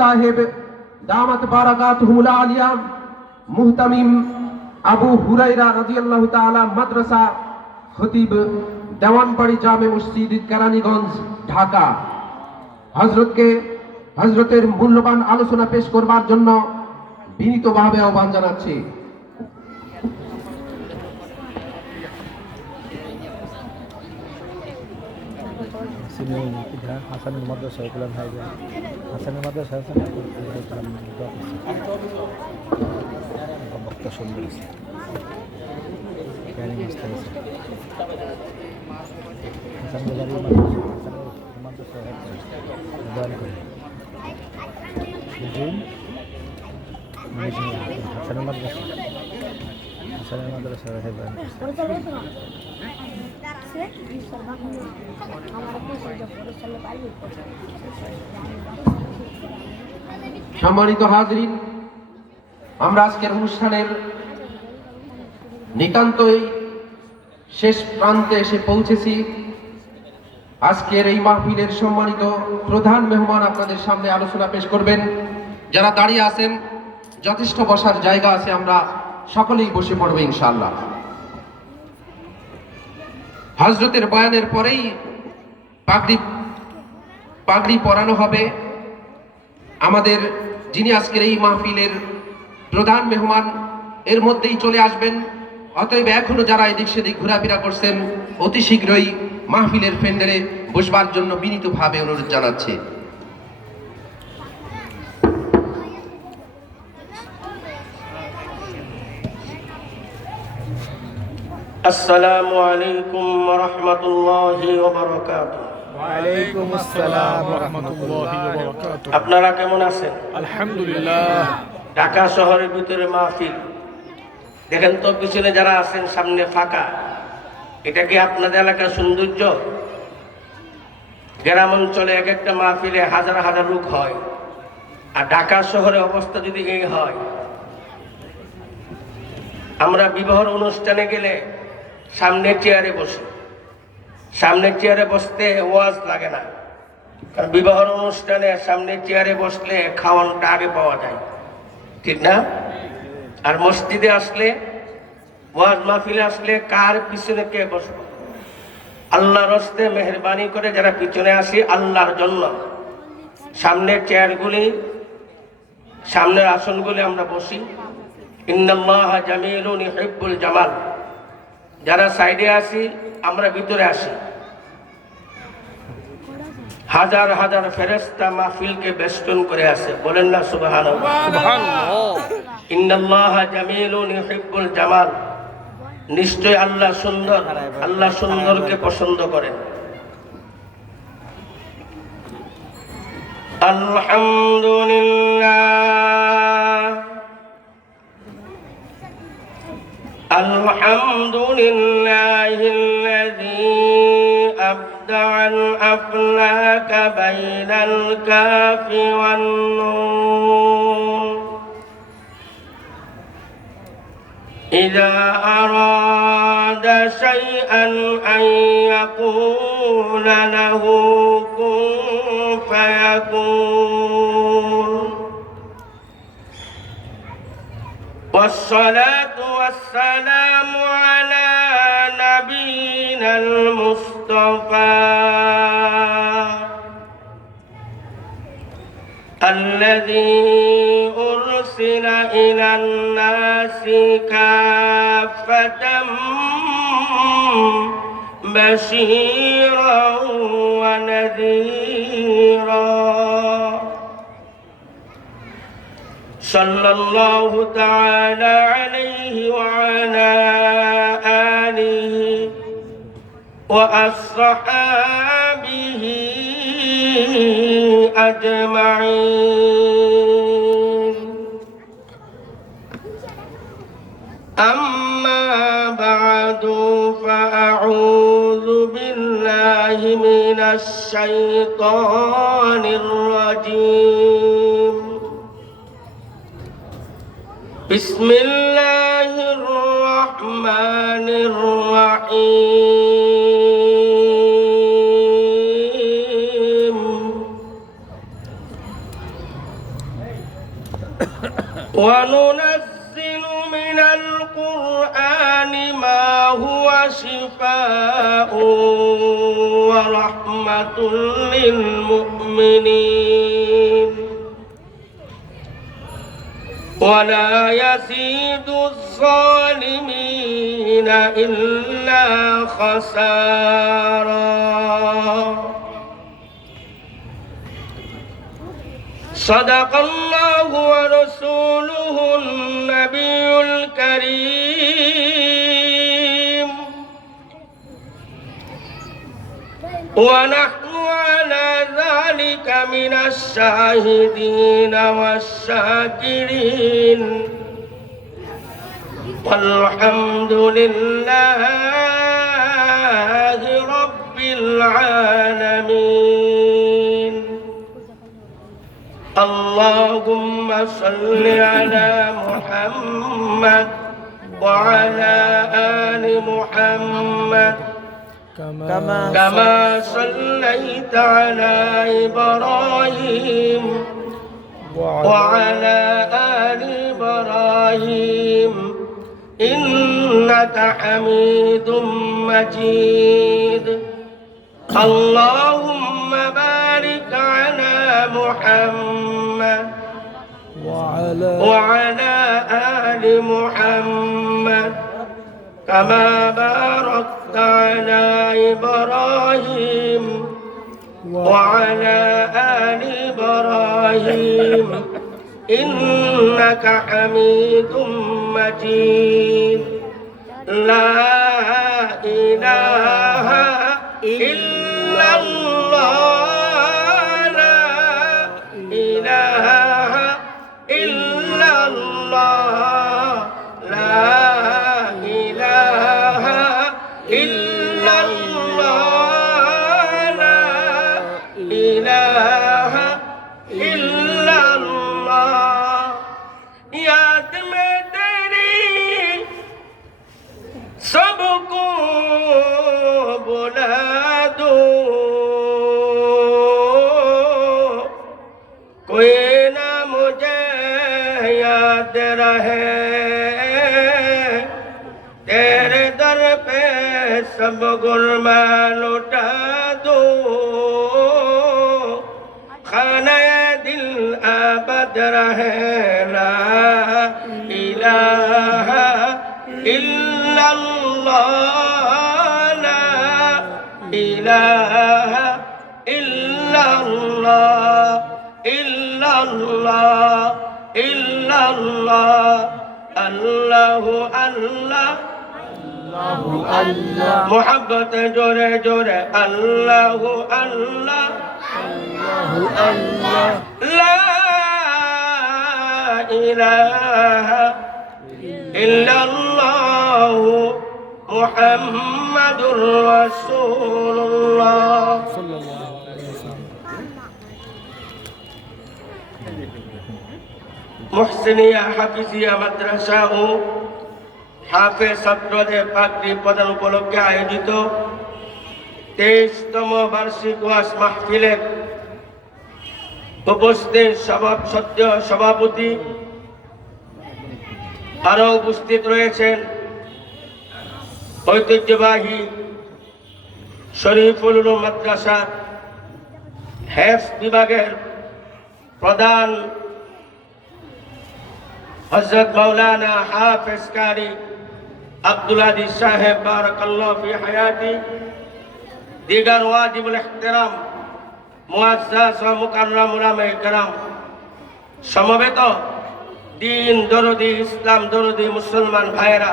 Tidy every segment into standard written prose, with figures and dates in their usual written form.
সাহেব দামাত বারাকাতুহুল আলিয়া মুহতামিম আবু হুরায়রা রাদিয়াল্লাহু তাআলা মাদ্রাসা খতিব দেওয়ানবাড়ি জামে মসজিদ কেরানীগঞ্জ ঢাকা হযরতের মূল্যবান আলোচনা পেশ করবার জন্য বিনীতভাবে আহ্বান জানাচ্ছি। হাসানের মাদ্রাসা গোলাম ভাই হাসানের মাদ্রাসা বক্তা সুন্দর হাসানের মাদ্রাসা সম্মানিত হাজরিন, আমরা আজকের অনুষ্ঠানের নিতান্তই শেষ প্রান্তে এসে পৌঁছেছি। আজকের এই মাহফিলের সম্মানিত প্রধান মেহমান আপনাদের সামনে আলোচনা পেশ করবেন। যারা দাঁড়িয়ে আছেন, যথেষ্ট বসার জায়গা আছে, আমরা সকলেই বসে পড়ব ইনশাআল্লাহ। হযরতের বয়ানের পরেই পাগড়ি পরানো হবে। আমাদের যিনি আজকের এই মাহফিলের প্রধান মেহমান এর মধ্যেই চলে আসবেন। অতএব এখনো যারা এদিক সেদিক ঘোরাফেরা করছেন, অতি শীঘ্রই মাহফিলের প্যান্ডেলে বসবার জন্য বিনীতভাবে অনুরোধ জানাচ্ছি। আসসালামু আলাইকুম ওয়া রাহমাতুল্লাহি ওয়া বারাকাতুহু। ওয়া আলাইকুম আসসালাম ওয়া রাহমাতুল্লাহি ওয়া বারাকাতুহু। আপনারা কেমন আছেন? আলহামদুলিল্লাহ। ঢাকা শহরের ভিতরে মাহফিল দেখেন তো, পিছনে যারা আছেন সামনে ফাঁকা, এটা কি আপনাদের এলাকার সৌন্দর্য? গ্রাম অঞ্চলে এক একটা মাহফিলে হাজার হাজার লোক হয়, আর ঢাকা শহরের অবস্থা যদি এই হয়, আমরা বিবাহ অনুষ্ঠানে গেলে সামনের চেয়ারে বসি। সামনের চেয়ারে বসতে ওয়াজ লাগে না, কারণ বিবাহ অনুষ্ঠানে সামনের চেয়ারে বসলে খাওয়ানোটা আগে পাওয়া যায়, ঠিক না? আর মসজিদে আসলে, ওয়াজ মাহফিলে আসলে কার পিছনে কে বসবো? আল্লাহর হস্তে মেহেরবানি করে যারা পিছনে আসি আল্লাহর জন্য, সামনের চেয়ারগুলি, সামনের আসনগুলি আমরা বসি। ইন্নাল্লাহা জামিলুন ইউহিব্বুল জামাল। যারা সাইডে আসি আমরা ভিতরে আসি। হাজার হাজার ফেরেশতা মাহফিলকে বেষ্টন করে আছে, বলেন না সুবহানাল্লাহ। ইন্নাল্লাহা জামিলুন ইউহিব্বুল জামাল। নিশ্চয় আল্লাহ সুন্দর, আল্লাহ সুন্দরকে পছন্দ করেন। আলহামদুলিল্লাহ আলহামদুলিল্লাহিল্লাযী أبدع الأفلاك بين الكاف والنون إذا أراد شيئا أن يقول له كن فيكون. والصلاة والسلام على نبينا المصطفى الذي أرسل إلى الناس كافة بشيرا ونذيرا. صلى الله تعالى عليه وعلى آله وأصحابه أجمعين. أما بعد فأعوذ بالله من الشيطان الرجيم. بسم الله الرحمن الرحيم. وننزل من القرآن ما هو شفاء ورحمة للمؤمنين ولا يزيد الظالمين إلا خسارا صدق الله ورسوله النبي الكريم ونحن على ذلك من الشاهدين والشاكرين والحمد لله رب العالمين اللهم صل على محمد وعلى آل محمد كما صليت على إبراهيم وعلى آل إبراهيم إنك حميد مجيد اللهم بارك على محمد وعلى آل محمد كما باركت على إبراهيم وعلى آل إبراهيم إنك حميد مجيد لا إله إلا الله لا إله إلا الله لا إله إلا الله لا إله إلا الله याद में तेरी सबको बुला दो कोई ना मुझे याद रहे तेरे दर पे सब गुरमा लुटा दो खाना दिल आबद रहे ला इलाहा इल्लल्लाह ला इलाहा इल्लल्लाह इल्लल्लाह इल्लल्लाह अल्लाहु अल्लाह मोहब्बत जोरे जोरे अल्लाहु अल्लाह ला इलाहा इल्लल्लाह मुहम्मदुर रसूलुल्लाह मुहसिनिया हाफिजिया মাদ্রাসা ও হাফেজ ছাত্রদের পাগড়ি প্রদান উপলক্ষে আয়োজিত 23তম বার্ষিক ওয়াজ মাহফিলের উপস্থিত সভাপতি আরো উপস্থিত রয়েছেন ঐতিহ্যবাহী শরীফুল উলুম মাদ্রাসা হেফজ বিভাগের প্রধান হযরত মাওলানা হাফেজ কারি আব্দুল আদিস সাহেব বারাকাল্লাহু ফি হায়াতি দিগার ওয়াজিবুল ইহতিরাম মুআজ্জাজ ওয়া মুকাররাম উলামায়ে কেরাম সমবেত দিন দরদি ইসলাম দরদি মুসলমান ভাইরা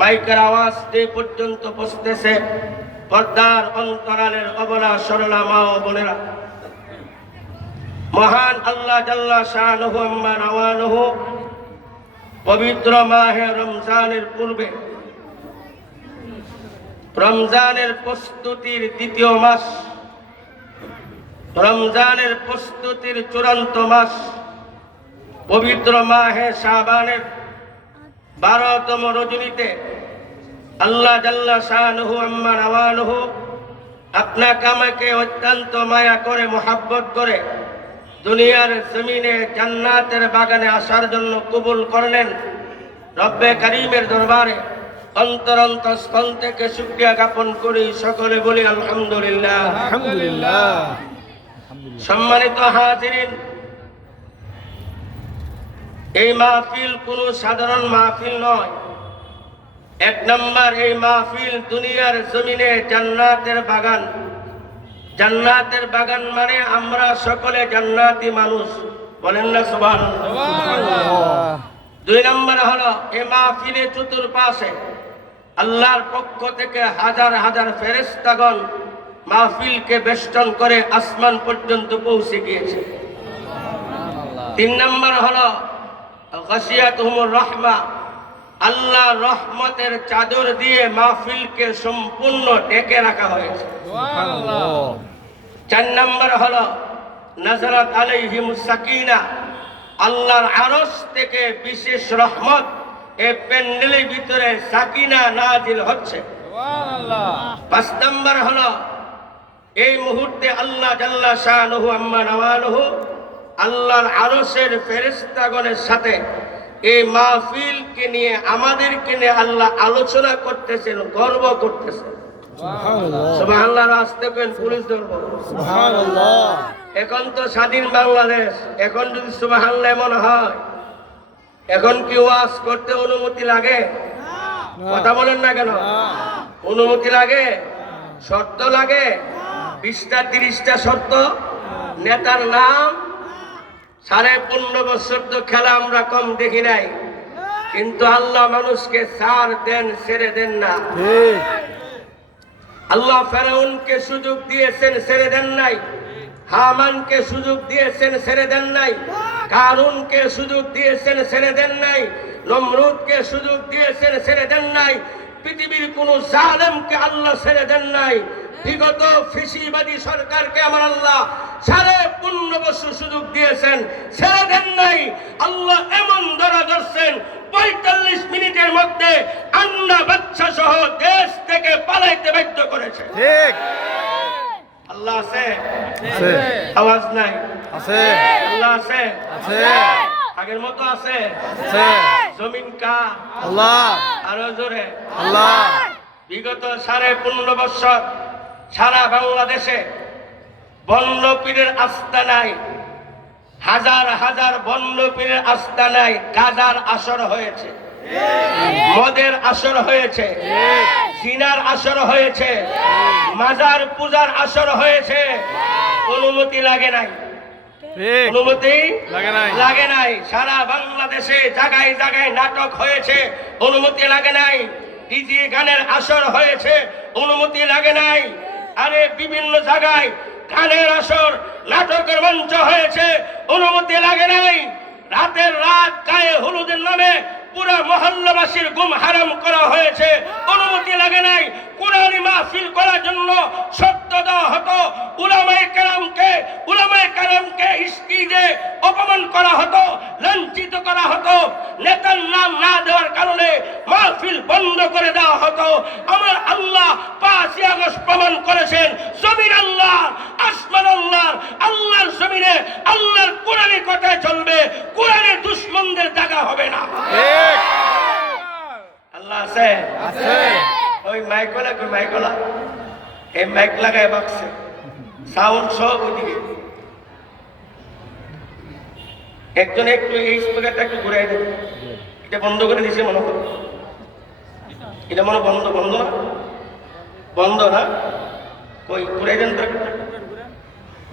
মাইকের আওয়াজ যে পর্যন্ত পৌঁছতেছে পর্দার অন্তরালের অবলা সরলা মা ও বোনেরা মহান আল্লাহ জাল্লা শানুহু আম্মা নওয়ানুহু পবিত্র মাহে রমজানের পূর্বে রমজানের প্রস্তুতির দ্বিতীয় মাস রমজানের প্রস্তুতির চূড়ান্ত মাস পবিত্র মাহে শাবানের 12তম রজনীতে আল্লাহ জাল্লা শানুহু আম্মা নওয়ানুহু আপনাকে আমাকে অত্যন্ত মায়া করে মোহাব্বত করে দুনিয়ার জমিনে জান্নাতের বাগানে আসার জন্য কবুল করলেন। রব্বে কারীমের দরবারে অন্তর অন্তঃস্থল থেকে শুকরিয়া জ্ঞাপন করি, সকলে বলি আলহামদুলিল্লাহ। আলহামদুলিল্লাহ। সম্মানিত হাজিরিন, এই মাহফিল কোনো সাধারণ মাহফিল নয়। এক নম্বর, এই মাহফিল দুনিয়ার জমিনে জান্নাতের বাগান। জান্নাতের বাগান মানে আমরা সকলে জান্নাতি মানুষ, বলেন না সুবহানাল্লাহ। দুই নম্বর হলো, এই মাহফিলের চতুর্পাশে আল্লাহর পক্ষ থেকে হাজার হাজার ফেরেশতাগণ মাহফিলকে বেষ্টন করে আসমান পর্যন্ত পৌঁছে গিয়েছে। তিন নম্বর হলো গাশিয়াতুহুমুর রাহমা, আল্লাহ রহমতের চাদর দিয়ে মাহফিলকে সম্পূর্ণ ঢেকে রাখা হয়েছে। চার নম্বর হলো নাযারাত আলাইহিমুস সাকিনা, আল্লাহর আরশ থেকে বিশেষ রহমত এই প্যান্ডেলের ভিতরে সাকিনা নাজিল হচ্ছে। পাঁচ নম্বর হলো এই মুহূর্তে আল্লাহ জাল্লা শানুহু আম্মা নওয়ালুহু আল্লাহর আরশের ফেরেশতাগণের সাথে এই মাহফিলকে নিয়ে আমাদেরকে নিয়ে আল্লাহ আলোচনা করতেছেন, গর্ব করতেছেন। সুবহানাল্লাহ। রাস্তে কোন পুলিশ ধরবো? সুবহানাল্লাহ। এখন তো স্বাধীন বাংলাদেশ, এখন যদি সুবহানাল্লাহ এমন হয়, এখন কি ওয়াজ করতে অনুমতি লাগে? কথা বলেন না কেন? অনুমতি লাগে, শর্ত লাগে, 20টা 30টা শর্ত। নেতার নাম, 15.5 বছর তো খেলা আমরা কম দেখি নাই, কিন্তু আল্লাহ মানুষকে ছাড় দেন, ছেড়ে দেন না। আল্লাহ ফেরাউনকে সুযোগ দিয়েছেন, ছেড়ে দেন নাই। হামানকে সুযোগ দিয়েছেন, ছেড়ে দেন নাই। কারুনকে সুযোগ দিয়েছেন, ছেড়ে দেন নাই। নমরুদকে সুযোগ দিয়েছেন, ছেড়ে দেন নাই। পৃথিবীর কোন জালেমকে আল্লাহ ছেড়ে দেন নাই। বিগত ফিসিবাদী সরকারকে আমার আল্লাহ 15.5 বছর সুযোগ দিয়েছেন, ছেড়ে দেন নাই। আল্লাহ এমন ধরা ধরছেন 45 মিনিটের মধ্যে আন্না বাচ্চা সহ দেশ থেকে পালাইতে বাধ্য করেছে। ঠিক আল্লাহ আছে? আছে। আওয়াজ নাই? আছে। আল্লাহ আছে? আছে। আগের মতো আছে? আছে। জমিন কা? আল্লাহ। আরো জোরে? আল্লাহ। বিগত 15.5 বছর সারা বাংলাদেশে বন্য পীরের আস্তানায় হাজার হাজার বন্য পীরের আস্তানায় গাজার আসর হয়েছে, মদের আসর হয়েছে, জিনার আসর হয়েছে, মাজার পূজার আসর হয়েছে। অনুমতি লাগে নাই? ঠিক অনুমতি লাগে নাই। লাগে নাই। সারা বাংলাদেশে জায়গায় জায়গায় নাটক হয়েছে, অনুমতি লাগে নাই। ডিজে গানের আসর হয়েছে, অনুমতি লাগে নাই। আরে বিভিন্ন জায়গায় গানের আসর, নাটকের মঞ্চ হয়েছে, অনুমতি লাগে নাই। রাতের রাত গায়ে হলুদের নামে পুরা মহল্লাবাসীর গুম হারাম করা হয়েছে, অনুমতি লাগে নাই। কুরআনী মাহফিল করার জন্য শর্ত দেওয়া হতো, উলামায়ে কেরামকে স্টেজে অপমান করা হতো, লাঞ্ছিত করা হতো। নেতার নাম না দেওয়ার কারণে মাহফিল বন্ধ করে দেওয়া হতো। আমার আল্লাহ 5ই আগস্ট প্রমাণ করেছেন, জমিন আল্লাহ, আসমান আল্লাহ, আল্লাহর জমিনে আল্লাহর কোরআনের কথায় চলবে, কোরআনের দুশমনদের জায়গা হবে না। ঠিক আল্লাহ আছে? আছে। ওই মাইকলা, কই মাইকলা? এই মাইক লাগায় বাক্সে সাউন্ড সব ওইদিকে। একজন একটু এই স্পিকারটা একটু ঘুরাই দেবে। এটা বন্ধ করে দিছে মনে হয়, এটা মনে বন্ধ বন্ধ না, বন্ধ না। ওই ঘুরাই দেন তো।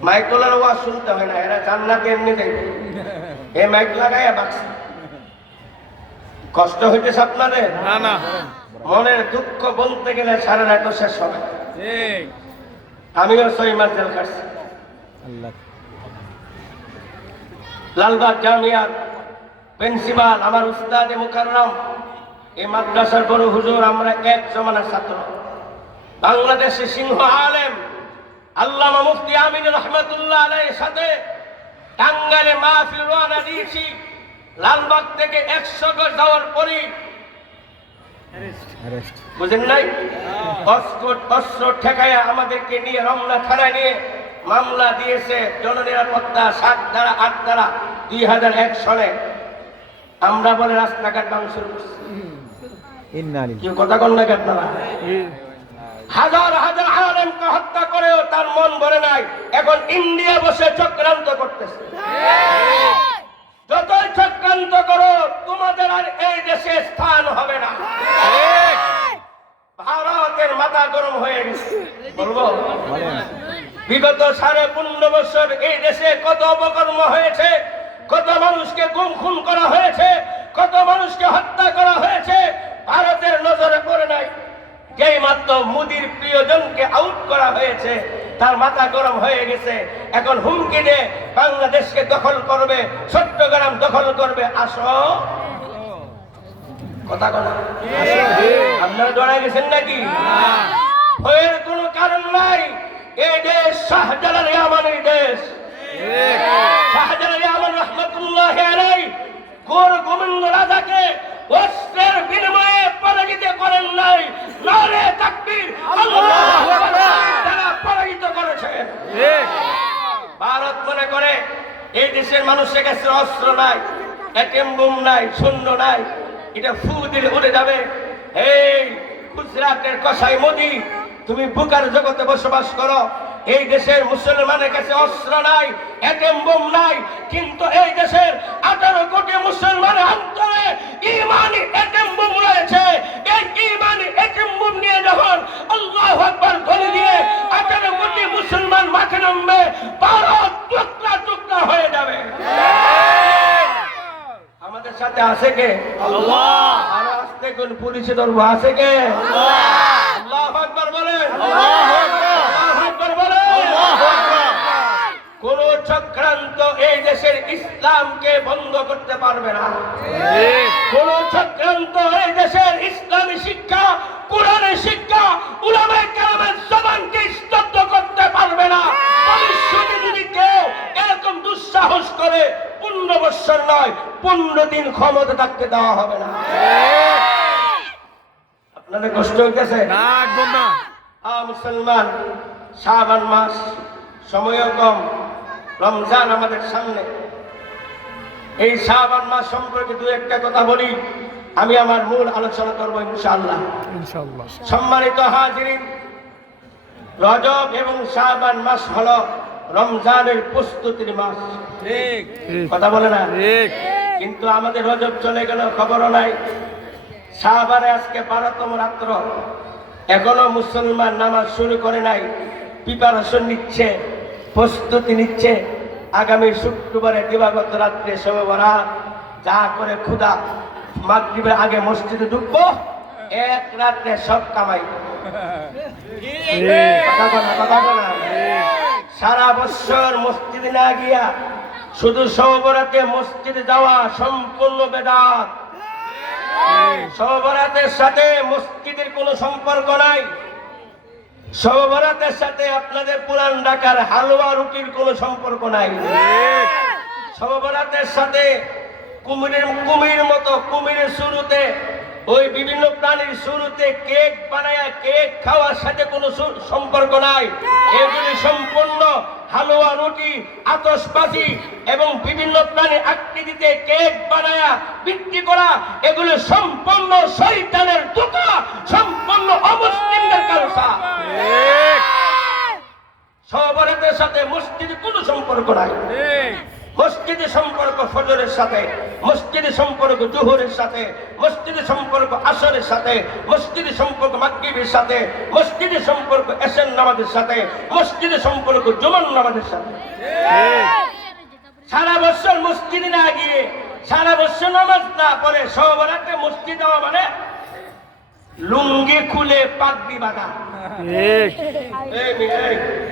মাইকলার ওয়াজ শুনতে হয় না, এরা জান্নাতে এমনি যাইবে। এই মাইক লাগায় বাক্সে। কষ্ট হইতেছে আপনাদের? না না মনের দুঃখ বলতে গেলে সারা রাত শেষ হবে। ঠিক আমিও 6 মাস জেল কাটছি। আল্লাহ লালবাগ জামিয়ার প্রিন্সিপাল আমার উস্তাদে মুকাররম, এই মাদ্রাসার বড় হুজুর, আমরা এক জমানার ছাত্র। বাংলাদেশের সিংহ আলেম আল্লামা মুফতি আমিন রহমাতুল্লাহ আলাইহির সাথে টাঙ্গাইলে মাহফিল রওনা দিয়েছি। লালবাগ থেকে 100 গজ যাওয়ার পরে বুঝেন নাই, অস্ত্র ঠেকাইয়া আমাদেরকে নিয়ে রমনা থানায় নিয়ে মামলা দিয়েছে জননিরাপত্তা 7 ধারা 8 ধারা 2001 সনে। আমরা বলে রাস্তাঘাট ভাঙচুর করছি। কেউ কথা কন না আপনারা? হাজার হাজার আলেমকে হত্যা করেও তার মন ভরে নাই, এখন ইন্ডিয়া বসে চক্রান্ত করতেছে। যতই চক্রান্ত করো তোমাদের আর এই দেশে স্থান হবে না। ভারতের মাথা গরম হয়ে গেছে। বলবো বিগত 15.5 বছর এই দেশে কত অপকর্ম হয়েছে, কত মানুষকে গুম খুন করা হয়েছে, কত মানুষকে হত্যা করা হয়েছে, ভারতের নজরে পড়ে নাই। যেই মাত্র মোদির প্রিয়জনকে আউট করা হয়েছে তার মাথা গরম হয়ে গেছে, এখন হুমকি দিয়ে বাংলাদেশকে দখল করবে, চট্টগ্রাম দখল করবে। আসো কথা কথা আপনারা জড়াই গেছেন নাকি? ভয়ের কোনো কারণ নাই। এই দেশ শাহজালাল ইয়ামানের দেশ। শাহজালাল ইয়ামান রহমতুল্লাহ আলাইহি গোর গোবিন্দ রাজাকে অস্ত্রের বিনিময়ে পরাজিত করেন নাই, নারে তাকবীর, আল্লাহু আকবার তারা পরাজিত করেছেন। ভারত মনে করে এই দেশের মানুষের কাছে অস্ত্র নাই, এটিএম বুম নাই, শূন্য নাই, এটা ফু দিলে উড়ে যাবে। এই গুজরাটের কসাই মোদি, তুমি বুকার জগতে বসবাস করো, এই দেশের মুসলমানের কাছে অস্ত্র নাই, এটিএম বোম নাই, কিন্তু এই দেশের 18 কোটি মুসলমানের অন্তরে ঈমানি এটিএম বোম রয়েছে। এই ঈমানি এটিএম বোম নিয়ে যখন আল্লাহু আকবার ধ্বনি দিয়ে 18 কোটি মুসলমান মাঠে নামবে, ভারত টুকরা টুকরা হয়ে যাবে। আমাদের সাথে আছে কে? আল্লাহ। আর আসতে কোন পুলিশে ধরবো? আছে কে? আল্লাহ। আল্লাহু আকবার বলেন। আল্লাহু আকবার। আল্লাহু আকবার বলেন। আল্লাহু আকবার। কোন চক্রান্ত এই দেশের ইসলামকে বন্ধ করতে পারবে না। কোন চক্রান্ত এই দেশের ইসলামী শিক্ষা, কোরআনের শিক্ষা, উলামায়ে কেরামের জবানকে স্তব্ধ করতে পারবে না। ভবিষ্যতে যদি কেউ এরকম দুঃসাহস করে 15 বছর নয় 15 দিন ক্ষমতা থাকতে দেওয়া হবে না। আপনাদের কষ্ট হইতেছে না? একদম না। মুসলমান, শাবান মাস, সময়ও কম, রমজান আমাদের সামনে। এই শাবান মাস সম্পর্কে দু একটা কথা বলি, আমি আমার মূল আলোচনা করবো ইনশাআল্লাহ। ইনশাআল্লাহ। সম্মানিত হাজিরিন, রজব এবং শাবান মাস হলো রমজানের প্রস্তুতির মাস। ঠিক। কথা বলে না? ঠিক। কিন্তু আমাদের রজব চলে গেল, খবরও নাই। শাবানে আজকে 12তম রাত্র, এখনো মুসলমান নামাজ শুরু করে নাই, প্রিপারেশন নিচ্ছে, প্রস্তুতি নিচ্ছে। আগামী শুক্রবারে দিবাগত রাত্রে শবে বরাত যা করে ক্ষুধা, মাগরিবের আগে মসজিদে ঢুকবো, এক রাত্রে সব কামাই। কথা বলা, কথা বলা। সারা বছর মসজিদে না গিয়া শুধু শবে বরাতে মসজিদে যাওয়া সম্পূর্ণ বেদাত। শবে বরাতের সাথে মসজিদের কোনো সম্পর্ক নাই। শবে বরাতের সাথে আপনাদের পুরান ঢাকার হালুয়া রুটির কোনো সম্পর্ক নাই। শবে বরাতের সাথে কুমিরের মতো কুমিরের শুরুতে, ওই বিভিন্ন প্রাণীর শুরুতে কেক বানায়া কেক খাওয়ার সাথে কোনো সম্পর্ক নাই। এগুলি সম্পূর্ণ হালুয়া রুটি, আতশবাজি এবং বিভিন্ন প্রাণীর আকৃতিতে কেক বানায়া বিক্রি করা, এগুলো সম্পূর্ণ শয়তানের দোকা, সম্পূর্ণ অমুসলিমদের কালচার। শবে বরাতের সাথে মসজিদের কোনো সম্পর্ক নাই। মসজিদের সম্পর্ক ফজরের সাথে, মসজিদের সম্পর্ক জোহরের সাথে, মসজিদের সম্পর্ক আসরের সাথে, মসজিদের সম্পর্ক মাগরিবের সাথে, মসজিদের সম্পর্ক এশার নামাজের সাথে, মসজিদের সম্পর্ক জুমার নামাজের সাথে। সারা বছর মসজিদে না গিয়ে, সারা বছর নামাজ না পড়ে শবে বরাতে মসজিদ যাওয়া মানে লুঙ্গি খুলে পাগড়ি বাঁধা।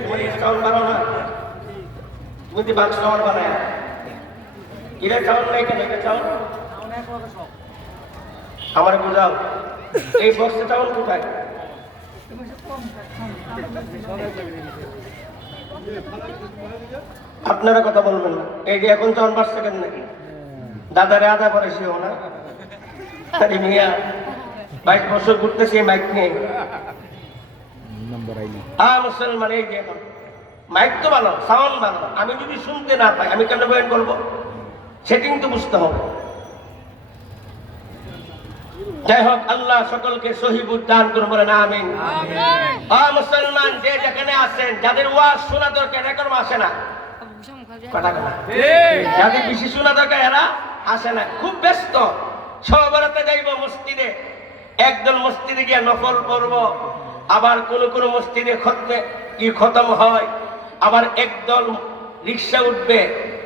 তুমি চাউল বানাও না, তুমি বাক্স চাউল বানায়, কিরে চাউল নাই কেন? চাউল আমার বুঝাও, এই বস্তা চাউল কোথায়? আপনারা কথা বলবেন না। এই যে এখন চাউল বাড়ছে কেন নাকি? দাদারে আদা পরে সেও না। আরে মিয়া 22 বছর ঘুরতেছি মাইক নিয়ে। মুসলমান, এই যে এখন মাইক তো ভালো, সাউন্ড ভালো, আমি যদি শুনতে না পাই আমি কেন বয়ান করবো? সেটিং তো বুঝতে হবে। যাই হোক, আল্লাহ সকলকে সহি বুঝ দান করুন, বলেন আমিন। মুসলমান যে যেখানে আছেন, যাদের ওয়াজ শোনা দরকার এখন আসে না, কথা কথা, যাদের বেশি শোনা দরকার এরা আসে না, খুব ব্যস্ত। সবরাতে যাইব মসজিদে, একদল মসজিদে গিয়ে নফল পড়ব, আবার কোন কোন মসজিদে খতম হয়, আবার একদল রিক্সা উঠবে,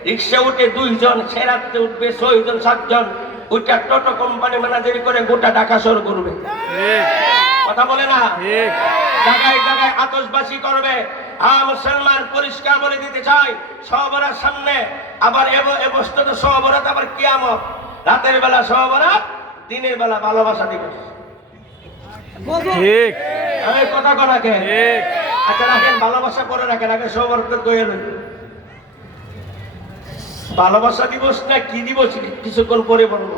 রিক্সা উঠে 2 জন, সে রাত্রে উঠবে 6 জন 7 জন, ওইটা টোটো কোম্পানি ম্যানেজারি করে গোটা ঢাকা শহর করবে, কথা বলে না, জায়গায় জায়গায় আতশবাজি করবে। মুসলমান পরিষ্কার বলে দিতে চাই, সবরার সামনে আবার এবছর সবরাত, আবার কিয়ামত, রাতের বেলা সবরাত, দিনের বেলা ভালোবাসা দিবস। ঠিক, এই কথা কনাকে আচ্ছা রাখেন, ভালোবাসা করে রাখেন, আগে সবরাত কইয়ে নেন। ভালোবাসা দিবস না কি দিবস কিছুক্ষণ পরে বলবো।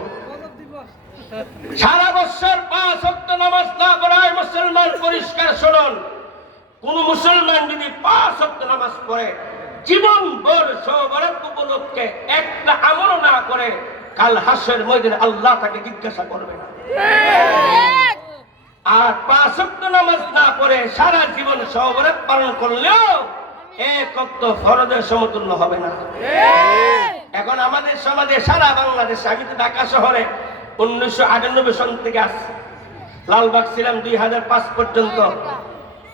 সারা বছর 5 ওয়াক্ত নামাজ না পড়ায় মুসলমান পরিষ্কার শুনুন, কোন মুসলমান যদি 5 ওয়াক্ত নামাজ পড়ে, জীবন ভর সবরাত উপলক্ষে একটা আমল না করে, কাল হাসরের ময়দানে আল্লাহ তাকে জিজ্ঞাসা করবে না। আর 5 ওয়াক্ত নামাজ না পড়ে সারা জীবন সবরাত পালন করলেও 1 ওয়াক্ত ফরজের সমতুল্য হবে না। এখন আমাদের সমাজে সারা বাংলাদেশে, আমি তো ঢাকা শহরে 1998 সন থেকে আসছি, লালবাগ ছিলাম 2005 পর্যন্ত,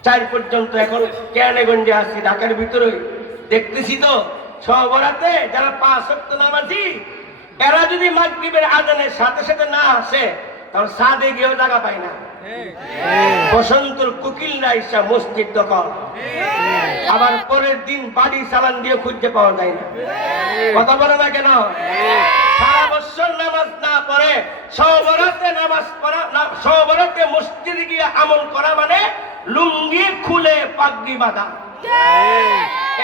4 পর্যন্ত, এখন কেরানীগঞ্জে আছি, ঢাকার ভিতরে দেখতেছি তো সবরাতে যারা 5 ওয়াক্ত নামাজি, এরা যদি মাগরিবের আজানের সাথে সাথে না আসে, তাহলে সাদে গিয়েও জায়গা পায় না। বসন্তর কুকিলরা ইসা মসজিদ দখল, আবার পরের দিন বাড়ি চালান দিয়ে খুঁজতে পাওয়া যায় না, কথা বলে না কেন? সারা বছর নামাজ না পড়ে সবরাতে নামাজ পড়া, সবরাতে মসজিদে গিয়ে আমল করা মানে লুঙ্গি খুলে পাগড়ি বাঁধা।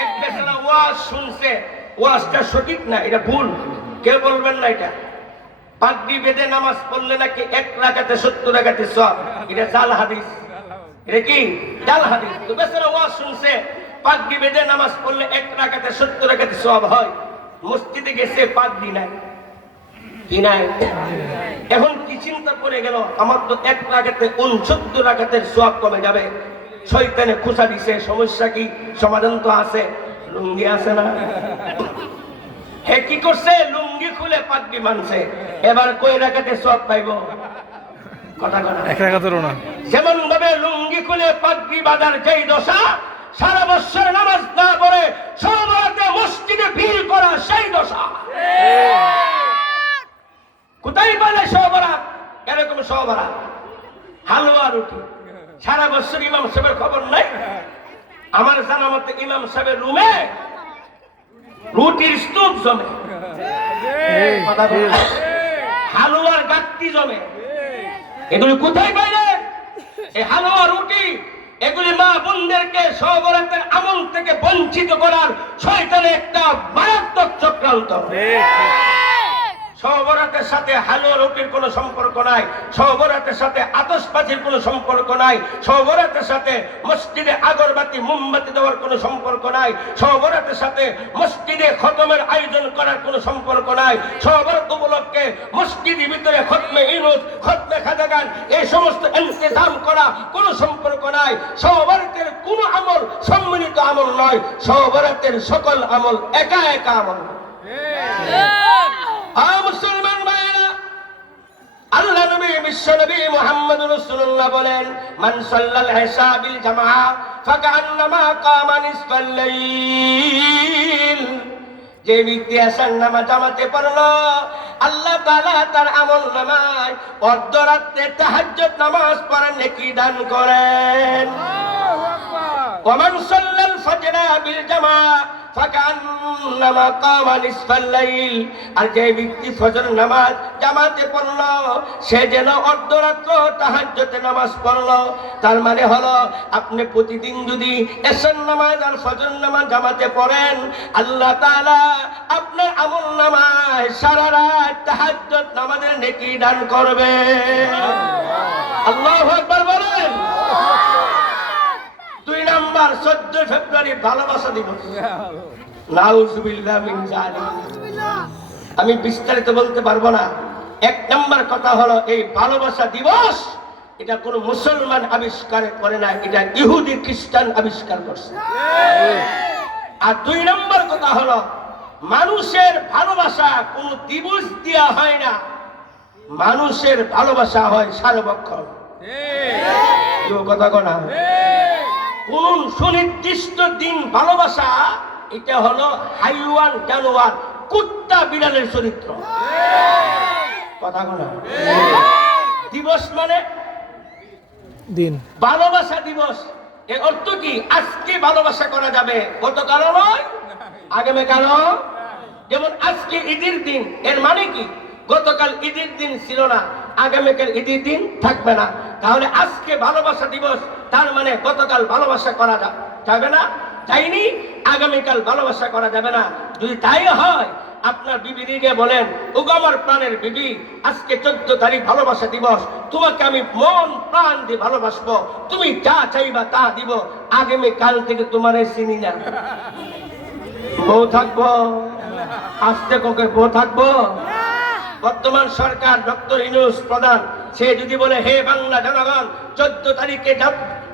এক বেচারা ওয়াজ শুনছে, ওয়াজটা সঠিক না, এটা ভুল, কেউ বলবেন না এটা। পাগড়ি বেঁধে নামাজ পড়লে নাকি 1 রাকাতে 70 রাকাতে সওয়াব, এটা জাল হাদিস, এটা কি জাল হাদিস। তো বেচারা ওয়াজ শুনছে, পাগড়ি বেঁধে নামাজ পড়লে 1 রাকাতে 70 রাকাতে সওয়াব হয়, মসজিদে গেছে পাগড়ি নাই, কি নাই। এখন কি চিন্তা করে গেল, আমার তো 1 রাকাতে 69 রাকাতের সওয়াব কমে যাবে, শয়তানে খুশা দিছে, সমস্যা কি? সমাধান তো আছে, লুঙ্গি আছে না। হে কি করছে? লুঙ্গি খুলে পাগড়ি মানছে, এবার কই রাকাতে সওয়াব পাইব? কথা কথা, 1 রাকাতেরও না। যেমন ভাবে লুঙ্গি খুলে পাগড়ি বাঁধার যেই দশা, সারা বছর নামাজ না পড়ে সবরাতে মসজিদে ভিড় করা সেই দশা। কোথায় পালে সবরাত? এরকম সবরাত হালুয়া রুটি, সারা বছর ইমাম সাহেবের খবর নাই। আমার জানা মতে ইমাম সাহেবের রুমে রুটির স্তূপ জমে, হালুয়ার গাঁটটি জমে, এগুলি কোথায় পাইলে? এই হালুয়া রুটি এগুলি মা বোনদেরকে সবরাতের আমল থেকে বঞ্চিত করার শয়তানের একটা মারাত্মক চক্রান্ত। সবরাতের সাথে হালুয়া রুটির কোনো সম্পর্ক নাই, সবরাতের সাথে আতশবাজির কোনো সম্পর্ক নাই, সবরাতের সাথে মসজিদে আগরবাতি মোমবাতি দেওয়ার কোনো সম্পর্ক নাই, সবরাতের সাথে মসজিদে খতমের আয়োজন করার কোনো সম্পর্ক নাই, সবরাত উপলক্ষে মসজিদের ভিতরে খতমে ইনুস, খতমে খাজাগান এই সমস্ত ইন্তজাম করা কোনো সম্পর্ক নাই। সবরাতের কোনো আমল সম্মিলিত আমল নয়, সবরাতের সকল আমল একা একা আমল। মুসলমান ভাইরা, আল্লাহ নবী বিশ্ব নবী মুহাম্মদ রাসূলুল্লাহ বলেন, মান সাল্লাল ইশা বিল জামাআ ফাকান্নামা কামা নিসফাল লাইল। যে ব্যক্তি এশার নামাজ জামাতে পড়লো, আল্লাহ তাআলা তার আমলনামায় অর্ধরাত্রে তাহাজ্জুদ নামাজ পড়ার নেকি দান করেন। ওয়া মান সাল্লাল ফাজরা বিল জামাআ ফাকান্নামা কামা নিসফাল লাইল। আর যে ব্যক্তি ফজর নামাজ জামাতে পড়লো, সে যেন অর্ধরাত্র তাহাজ্জুদ নামাজ পড়লো। তার মানে হলো, আপনি প্রতিদিন যদি এশার নামাজ আর ফজর নামাজ জামাতে পড়েন, আল্লাহ তাআলা আপনার আমলনামায় সারা রাত তাহাজ্জুদ নামাজের নেকি দান করবে। আল্লাহু আকবার বলেন। 2 নাম্বার 14 ফেব্রুয়ারি ভালোবাসা দিবস। নাউজুবিল্লাহ মিন জালিক। আমি বিস্তারিত বলতে পারবো না। 1 নাম্বার কথা হলো এই ভালোবাসা দিবস এটা কোনো মুসলমান আবিষ্কার করে না, এটা ইহুদি খ্রিস্টান আবিষ্কার করছে। আর 2 নম্বর কথা হলো মানুষের ভালোবাসা কোনো দিবস দেওয়া হয় না, মানুষের ভালোবাসা হয় সার্বক্ষণ। কেউ কথা কনা কোন সুনির্দিষ্ট দিন ভালোবাসা, এটা হলো হাইওয়ান জানোয়ার কুত্তা বিড়ালের চরিত্র। কথা কনা দিবস মানে দিন ভালোবাসা দিবস। এর অর্থ কি? আজকে ভালোবাসা করা যাবে, গতকাল নয়, আগামীকালও। যেমন আজকে ঈদের দিন, এর মানে কি? গতকাল ঈদের দিন ছিল না, আগামীকাল ঈদের দিন থাকবে না। তাহলে আজকে ভালোবাসা দিবস, তার মানে গতকাল ভালোবাসা করা যাবে না, তাইনি আগামীকাল ভালোবাসা করা যাবে না। যদি তাই হয়, আপনার বিবিকে বলেন, ওগো আমার প্রাণের বিবি, আজকে 14 তারিখ ভালোবাসা দিবস, তোমাকে আমি মন প্রাণ দিয়ে ভালোবাসবো, তুমি যা চাইবা তা দিব, আগামীকাল থেকে তোমার চিনি না। বউ থাকবো? আজকে কোকে বউ থাকবো? বর্তমান সরকার ডক্টর ইউনূস প্রধান, সে যদি বলে, হে বাংলা জনগণ, 14 তারিখে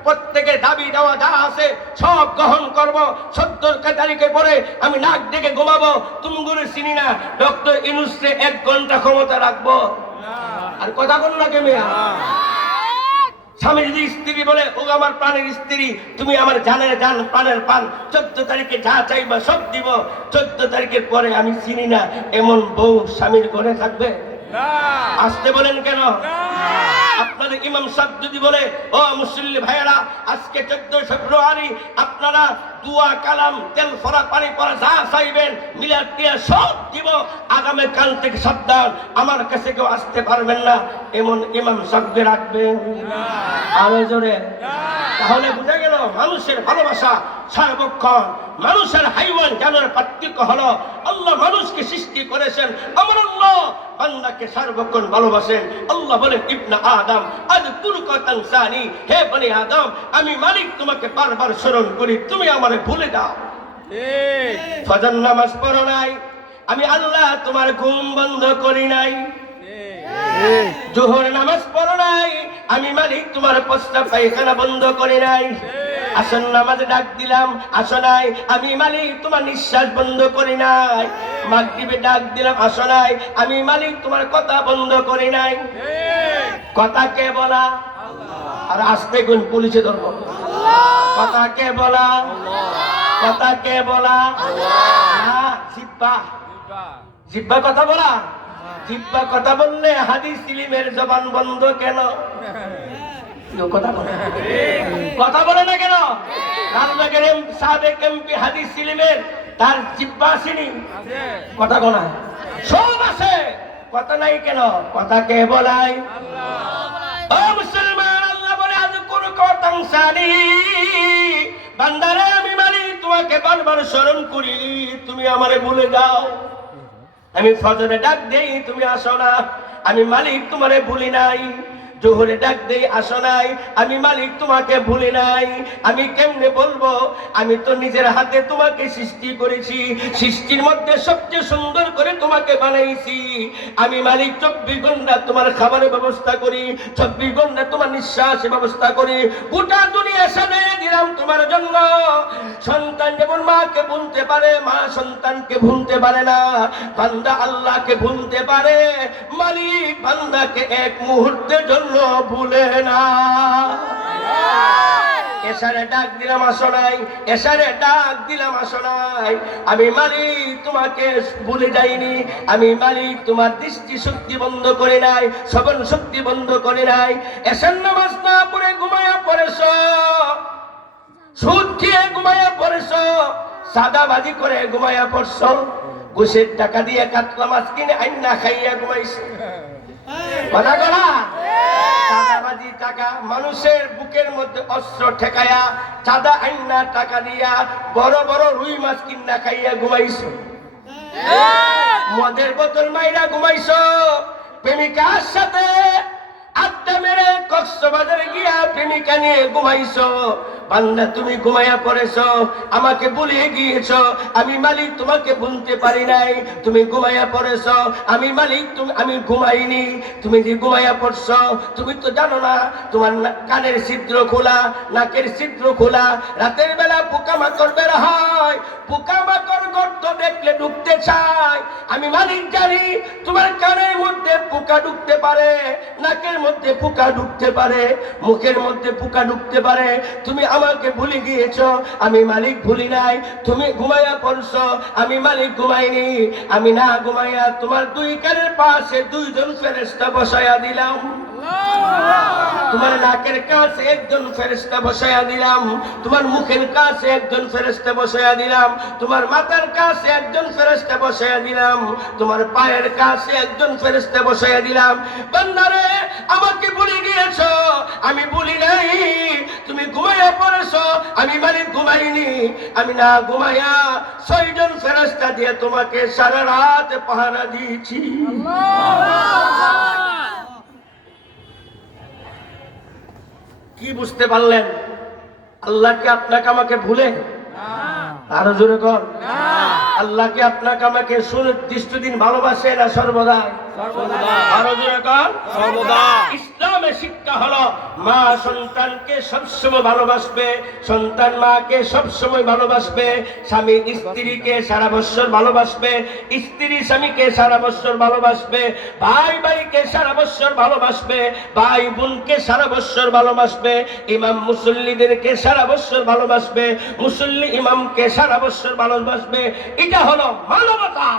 প্রত্যেকের দাবি দেওয়া যা আছে সব গ্রহণ করব, 17 তারিখে পরে আমি নাক ডেকে ঘুমাবো, তুমি গুলো চিনি না, ডক্টর ইউনূসকে 1 ঘন্টা ক্ষমতা রাখবো? আর কথা কোন লাগে মেয়া? স্বামী যদি স্ত্রী বলে, ও আমার প্রাণের স্ত্রী, তুমি আমার জানের জান প্রাণের প্রাণ, 14 তারিখে যা চাইবা সব দিব, 14 তারিখের পরে আমি চিনি না, এমন বউ স্বামীর ঘরে থাকবে? আসতে বলেন কেন? আপনাদের ইমাম সাহেব যদি বলে, ও মুসল্লি ভাইয়েরা, আজকে 14 ফেব্রুয়ারি আপনারা দুয়া কালাম তেল ফরা পানি পরা যা চাইবেন মিলাদ দিয়ে সব দিব, আগামীকাল থেকে সাবধান, আমার কাছে কেউ আসতে পারবেন না, এমন ইমাম সাহেব রাখবেন? আরো জোরে। তাহলে বুঝা গেল মানুষের ভালোবাসা সার্বক্ষণ। মানুষের হাইওয়ান জানোয়ারের পার্থক্য হলো, আল্লাহ মানুষকে সৃষ্টি করেছেন, আমার আল্লাহ বান্দাকে সার্বক্ষণ ভালোবাসেন। আল্লাহ বলেন, ইবনা আদম আযকুরুকা তানসানি, হে বনি আদম, আমি মালিক তোমাকে বারবার স্মরণ করি, তুমি আমারে ভুলে যাও। ফজর নামাজ পড়ো নাই, আমি আল্লাহ তোমার ঘুম বন্ধ করি নাই। জোহর নামাজ পড়ো নাই, আমি মালিক তোমার প্রস্রাব পায়খানা বন্ধ করি নাই। আসর নামাজে ডাক দিলাম, আসো নাই, আমি মালিক তোমার নিঃশ্বাস বন্ধ করি নাই। মাগরিবে ডাক দিলাম, আসো নাই, আমি মালিক তোমার কথা বন্ধ করি নাই। কথা কে বলা? আর আসতে কোন পুলিশে ধরবো? কথা কে বলা? কথা কে বলা? জিব্বা, জিব্বা কথা বলা। জিব্বা কথা বললে হাদিস ইলমের জবান বন্ধ কেন? কথা বলে, কথা বলে না কেন? রাজনগরের সাবেক এমপি হাদিস ইলমের, তার জিব্বা আসেনি? কথা কোনা সব আছে, কথা নাই কেন? কথা কে বলাই? ও মুসলমান, আল্লাহ বলে, আযকুরুকা তানসানি, বান্দারে আমি মালিক তোমাকে বারবার স্মরণ করি, তুমি আমারে ভুলে যাও। আমি ফজরে ডাক দেই, তুমি আসো না, আমি মালিক তোমারে ভুলি নাই। জোহরে ডাক দেই, আসো নাই, আমি মালিক তোমাকে ভুলি নাই। আমি কেমনে বলবো? আমি তো নিজের হাতে তোমাকে সৃষ্টি করেছি, সৃষ্টির মধ্যে সবচেয়ে সুন্দর করে তোমাকে বানাইছি। আমি মালিক 24 ঘন্টা তোমার খাবারের ব্যবস্থা করি, 24 ঘন্টা তোমার নিঃশ্বাসের ব্যবস্থা করি, গোটা দুনিয়া সাজিয়ে দিলাম তোমার জন্য। সন্তান যেমন মাকে ভুলতে পারে, মা সন্তানকে ভুলতে পারে না, বান্দা আল্লাহকে ভুলতে পারে, মালিক বান্দাকে এক মুহূর্তের জন্য ভুলে না। এসারে ডাক দিলাম, আসো নাই, এসারে ডাক দিলাম, আসো নাই, আমি মালিক তোমাকে ভুলে যাইনি। আমি মালিক তোমার দৃষ্টি শক্তি বন্ধ করে নাই, শ্রবণ শক্তি বন্ধ করে নাই। এসার নামাজ না পড়ে ঘুমায়া পড়েছ, সুদ খেয়ে ঘুমায়া পড়েছ, সাদাবাজি করে ঘুমায়া পড়ছ, ঘুষের টাকা দিয়ে কাতলা মাছ কিনে আইনা খাইয়া ঘুমাইছ। কথা বলা চাঁদাবাজি টাকা, মানুষের বুকের মধ্যে অস্ত্র ঠেকায়া চাঁদা আইনা টাকা দিয়া বড় বড় রুই মাছ কিনা খাইয়া ঘুমাইছো, মদের বোতল মাইরা ঘুমাইছো, প্রেমিকার সাথে আড্ডা মেরে কক্সবাজারে গিয়া প্রেমিকা নিয়ে ঘুমাইছো, বান্দা তুমি ঘুমাইয়া পড়েছো, আমাকে ভুলে গিয়েছো, আমি মালিক তোমাকে ভুলতে পারি নাই। তুমি ঘুমাইয়া পড়েছো, আমি মালিক আমি ঘুমাইনি। তুমি যে ঘুমাইয়া পড়ছো, তুমি তো জানো না তোমার কানের ছিদ্র খোলা, নাকের ছিদ্র খোলা। রাতের বেলা পোকামাকড় বের হয়, পোকামাকড় গর্ত দেখলে ঢুকতে চায়। আমি মালিক জানি তোমার কানের মধ্যে পোকা ঢুকতে পারে, নাকের মধ্যে পোকা ঢুকতে পারে, মুখের মধ্যে পোকা ঢুকতে পারে। তুমি আমাকে ভুলে গিয়েছো, আমি মালিক ভুলি নাই। তুমি ঘুমাইয়া পড়ছো, আমি মালিক ঘুমাইনি। আমি না ঘুমাইয়া তোমার দুই কানের পাশে দুইজন ফেরেশতা বসাইয়া দিলাম, তোমার নাকের কাছে একজন ফেরেশতা বসাইয়া দিলাম, তোমার মুখের কাছে একজন ফেরেশতা বসাইয়া দিলাম, তোমার মাথার কাছে একজন ফেরেশতা বসাইয়া দিলাম, তোমার পায়ের কাছে একজন ফেরেশতা বসাইয়া দিলাম। বান্দারে আমাকে ভুলে গিয়েছো, আমি ভুলি নাই। তুমি ঘুমাইয়া পড়েছো, আমি মালিক ঘুমাইনি। আমি না ঘুমাইয়া 6 জন ফেরেশতা দিয়ে তোমাকে সারা রাত পাহারা দিয়েছি। কি বুঝতে পারলেন? আল্লাহকে আপনাকে আমাকে ভুলে? আরো জোরে কর। আল্লাহকে আপনাকে আমাকে সুনির্দিষ্ট দিন ভালোবাসে না সর্বদা? আরো জোরে কর। সর্বদা। ইসলামের শিক্ষা হলো মা সন্তানকে সবসময় ভালোবাসবে, সন্তান মাকে সবসময় ভালোবাসবে, স্বামী স্ত্রীকে সারা বছর ভালোবাসবে, স্ত্রী স্বামীকে সারা বছর ভালোবাসবে, ভাই ভাইকে সারা বছর ভালোবাসবে, ভাই বোনকে সারা বছর ভালোবাসবে, ইমাম মুসল্লিদেরকে সারা বছর ভালোবাসবে, মুসল্লি ইমামকে সারা বছর ভালোবাসবে। এটা হলো মানবতা।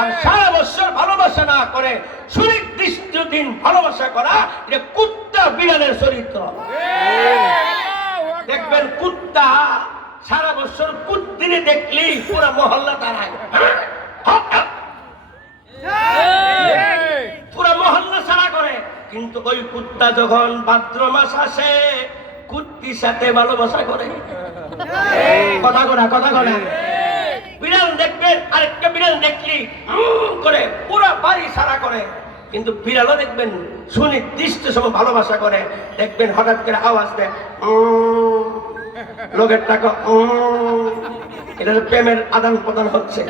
আর সারা বছর ভালোবাসা না করে সুনির্দিষ্ট দিন ভালোবাসা করা, এটা কুত্তা বিড়ালের চরিত্র। দেখবেন কুত্তা সারা বছর কুত্তিরে দেখলেই পুরো মহল্লা দাঁড়ায়, পুরো মহল্লা সারা করে। কিন্তু ওই কুত্তা যখন ভাদ্র মাস আসে, কুত্তির সাথে ভালোবাসা করে। কথা করা, কথা করা। বিড়াল দেখবেন আরেকটা বিড়াল দেখলি করে পুরো বাড়ি সারা করে, কিন্তু বিড়ালও দেখবেন সুনির্দিষ্ট সময় ভালোবাসা করে। দেখবেন হঠাৎ করে আওয়াজ দেয়, লোকের টাকা, এটা প্রেমের আদান প্রদান হচ্ছে।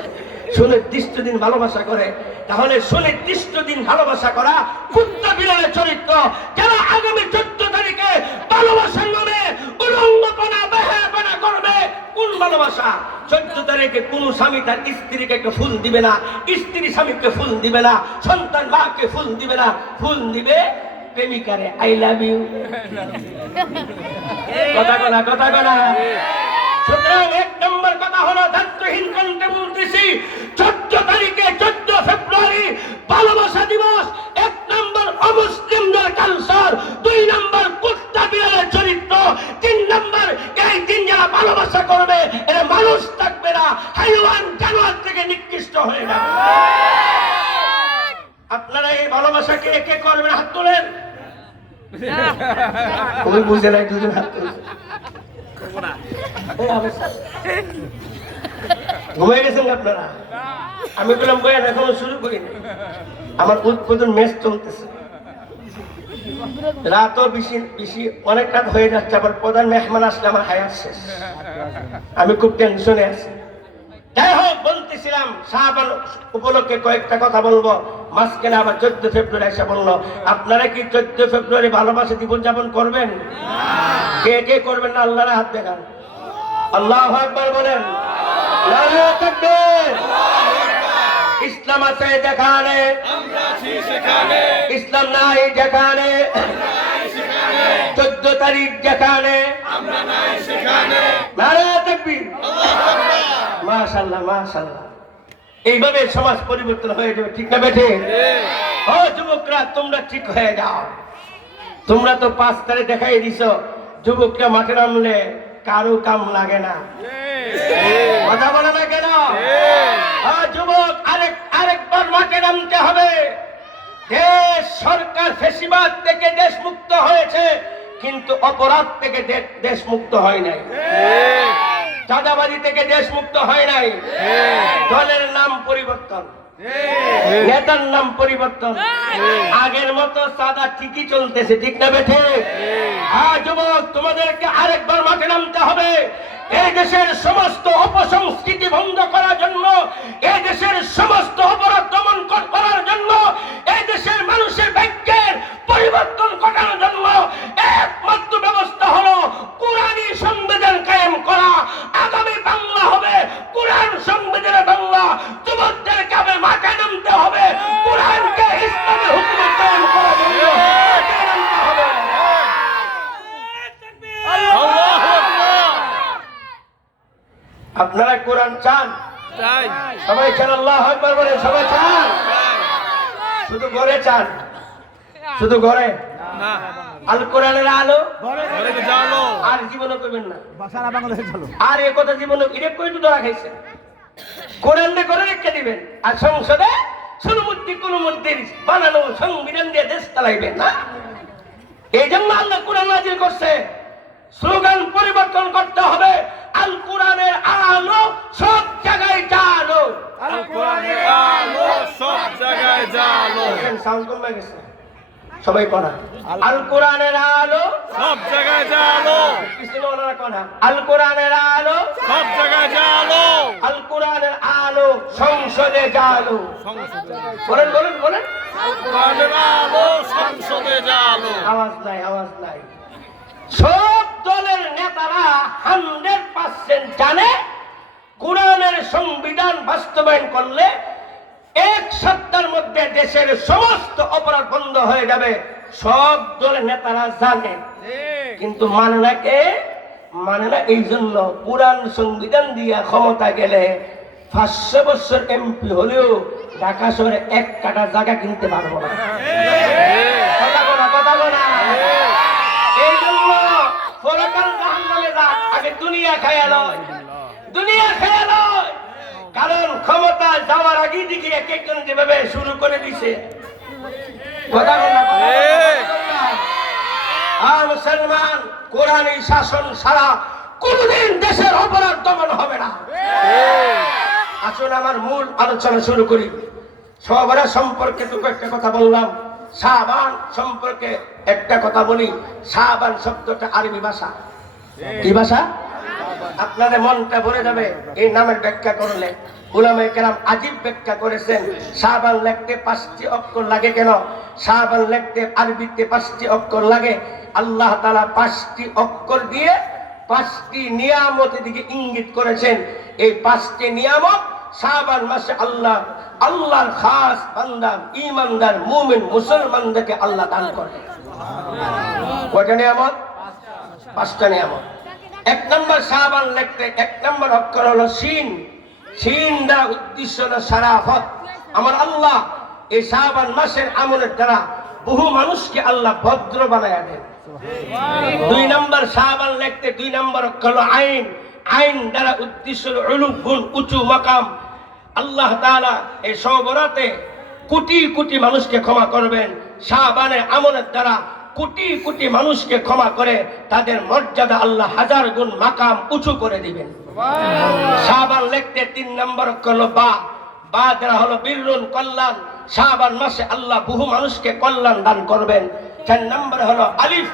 সুনির্দিষ্ট দিন ভালোবাসা করে। তাহলে সুনির্দিষ্ট দিন ভালোবাসা করা কুত্তা বিড়ালের চরিত্র। যারা আগামী 14 তারিখে ভালোবাসার নামে উলঙ্গপনা বেহায়াপনা করবে, কোন ভালোবাসা? 14 তারিখে কোন স্বামী তার স্ত্রীকে একটা ফুল দিবে না, স্ত্রী স্বামীকে ফুল দিবে না, সন্তান মাকে ফুল দিবে না, ফুল দিবে প্রেমিকারে আই লাভ ইউ। কথা বলা, কথা বলা। সুতরাং 1 নম্বর কথা হলো দায়িত্বহীন কণ্ঠে বলতেছি, 14 তারিখে 14 ফেব্রুয়ারি ভালোবাসা দিবস। 1 নম্বর অমুসলিমদের কালচার, 2 নম্বর কুত্তা বিড়ালের চরিত্র, 3 নম্বর এই দিন যারা ভালোবাসা করবে এরা মানুষ থাকবে না, হাইওয়ান জানোয়ার থেকে নিকৃষ্ট হয়ে যাবে। আপনারা এই ভালোবাসা কে কে করবেন? হাত তোলেন। ওই বুঝে নাই, দুজন হাত তোলেন। ঘুমিয়ে গেছেন আপনারা? আমি বললাম বইয়া এখনো শুরু করিনি, আমার উদ্বোধন ম্যাচ চলতেছে। রাতও বেশি বেশি অনেক রাত হয়ে যাচ্ছে, আবার প্রধান মেহমান আসলে আমার হায়াত শেষ। আমি খুব টেনশনে আছি। যাই হোক, বলতেছিলাম শাবান উপলক্ষে কয়েকটা কথা বলবো। মাঝখানে আবার 14 ফেব্রুয়ারি এসে বললো, আপনারা কি 14 ফেব্রুয়ারি ভালোবাসা জীবন যাপন করবেন? কে কে করবেন না আল্লাহর হাত দেখান। আল্লাহু আকবার বলেন। নারে তাকবীর। ইসলাম আছে যেখানে, ইসলাম নাই যেখানে, 14 তারিখ যেখানে, নারে তাকবীর। মাশাআল্লাহ, মাশাআল্লাহ। এইভাবে সমাজ পরিবর্তন হয়ে যাবে, ঠিক না বেঠে? ও যুবকরা, তোমরা ঠিক হয়ে যাও। তোমরা তো 5 তারিখ দেখাই দিছো, যুবকরা মাঠে নামলে কারো কাম লাগে না। কথা বলে না কেন? যুবক, আরেকবার মাঠে নামতে হবে। দেশ সরকার ফ্যাসিবাদ থেকে দেশ মুক্ত হয়েছে, কিন্তু অপরাধ থেকে দেশ মুক্ত হয় নাই, চাঁদাবাজি থেকে দেশ মুক্ত হয় নাই। দলের নাম পরিবর্তন, নেতার নাম পরিবর্তন, আগের মতো সাদা ঠিকই চলতেছে, ঠিক না বেঠে? হ্যাঁ যুবক, তোমাদেরকে আরেকবার মাঠে নামতে হবে। এই দেশের সমস্ত অপসংস্কৃতি বন্ধ করার জন্য, এই দেশের সমস্ত অপরাধ দমন করার জন্য, এই দেশের মানুষের ভাগ্যের পরিবর্তন ঘটানোর জন্য একমাত্র ব্যবস্থা হলো কোরআনী সংবিধান কায়েম করা। আগামী বাংলা হবে কোরআন সংবিধানের বাংলা। যুবকদেরকে আবার মাঠে নামতে হবে, কোরআনকে ইসলামী হুকুমে কায়েম করার জন্য মাঠে নামতে হবে। আপনারা কোরআন চান? সবাই চান? আল্লাহু আকবার বলে সবাই চান? শুধু ঘরে চান? শুধু ঘরে? আল কোরআনের আলো আর জীবনে করবেন না। আর এ কথা জীবনে এটা কই তো ধরা খাইছে। কোরআনে করে রেখে দিবেন আর সংসদে শুধু মূর্তি কোন মূর্তির বানানো সংবিধান দিয়ে দেশ চালাইবেন না। এই জন্য আল্লাহ কোরআন নাজিল করছে। স্লোগান পরিবর্তন করতে হবে, আল কোরআনের আলো সব জায়গায় জালো। আল কোরআনের আলো সব জায়গায় জালো। সাউন্ড কমে গেছে, সবাই পড়া। আল কোরআনের আলো সব জায়গায় জালো। কিছু ওনারা কোনা আল কোরআনের আলো সব জায়গায় জালো। আল কোরআনের আলো সংসদে জালো। বলেন বলেন বলেন। আল কোরআনের আলো সংসদে জালো। আওয়াজ নাই, আওয়াজ নাই। সব দলের নেতারা 100% জানে কোরআনের সংবিধান বাস্তবায়ন করলে এক সপ্তাহের মধ্যে দেশের সমস্ত অপরাধ বন্ধ হয়ে যাবে। সব দলের নেতারা জানে, কিন্তু মানে না কে? মানে না। এই জন্য কোরআন সংবিধান দিয়া ক্ষমতা গেলে 500 বছর এমপি হলেও ঢাকা শহরে 1 কাঠা জায়গা কিনতে পারবো না। কথা বলা, কথা বলা। এই জন্য পরকাল জাহান্নামে যাক, আগে দুনিয়া খায়া লয়, দুনিয়া খায়া লয়। কারণ ক্ষমতা যাওয়ার আগে দিকে এক একজন যেভাবে শুরু করে দিছে। কথা বলা, আর মুসলমান কোরআনী শাসন ছাড়া কোনদিন দেশের অপরাধ দমন হবে না। আসুন আমার মূল আলোচনা শুরু করি। সবার সম্পর্কে তো একটা কথা বললাম, শাবান সম্পর্কে একটা কথা বলি। শাবান শব্দটা আরবি ভাষা। কি ভাষা? আপনাদের মনটা ভরে যাবে এই নামের ব্যাখ্যা করলে। উলামায়ে কেরাম আজীব ব্যাখ্যা করেছেন। শাবান লিখতে 5টি অক্ষর লাগে কেন? শাবান লিখতে আরবিতে 5টি অক্ষর লাগে। আল্লাহ তাআলা 5টি অক্ষর দিয়ে 5টি নিয়ামতের দিকে ইঙ্গিত করেছেন। এই 5টি নিয়ামত শাবান মাসে আল্লাহর খাস বান্দা, ঈমানদার, মুমিন, মুসলমানদেরকে আল্লাহ দান করে। কয়টা নিয়ামত? 5টা নিয়ামত। 1 নম্বর শাবান লিখতে 1 নম্বর অক্ষর হলো শিন। শিন দ্বারা উদ্দেশ্য হলো শারাফত। আমার আল্লাহ এই শাবান মাসের আমলের দ্বারা বহু মানুষকে আল্লাহ ভদ্র বানায়া দেন। 2 নম্বর শাবান লিখতে 2 নম্বর অক্ষর হলো আইন। আইন দ্বারা উদ্দেশ্য হলো উলু, গুণ, উঁচু মাকাম। আল্লাহ তাআলা এই সবরাতে কোটি কোটি মানুষকে ক্ষমা করবেন। শাবানের আমলের দ্বারা কোটি কোটি মানুষকে ক্ষমা করে তাদের মর্যাদা আল্লাহ 1000 গুণ মাকাম উঁচু করে দিবেন। শাবান লিখতে 3 নম্বর অক্ষর হলো বা। বা দ্বারা হলো বীরুন, কল্যাণ। শাবান মাসে আল্লাহ বহু মানুষকে কল্যাণ দান করবেন। 4 নম্বর হলো আলিফ।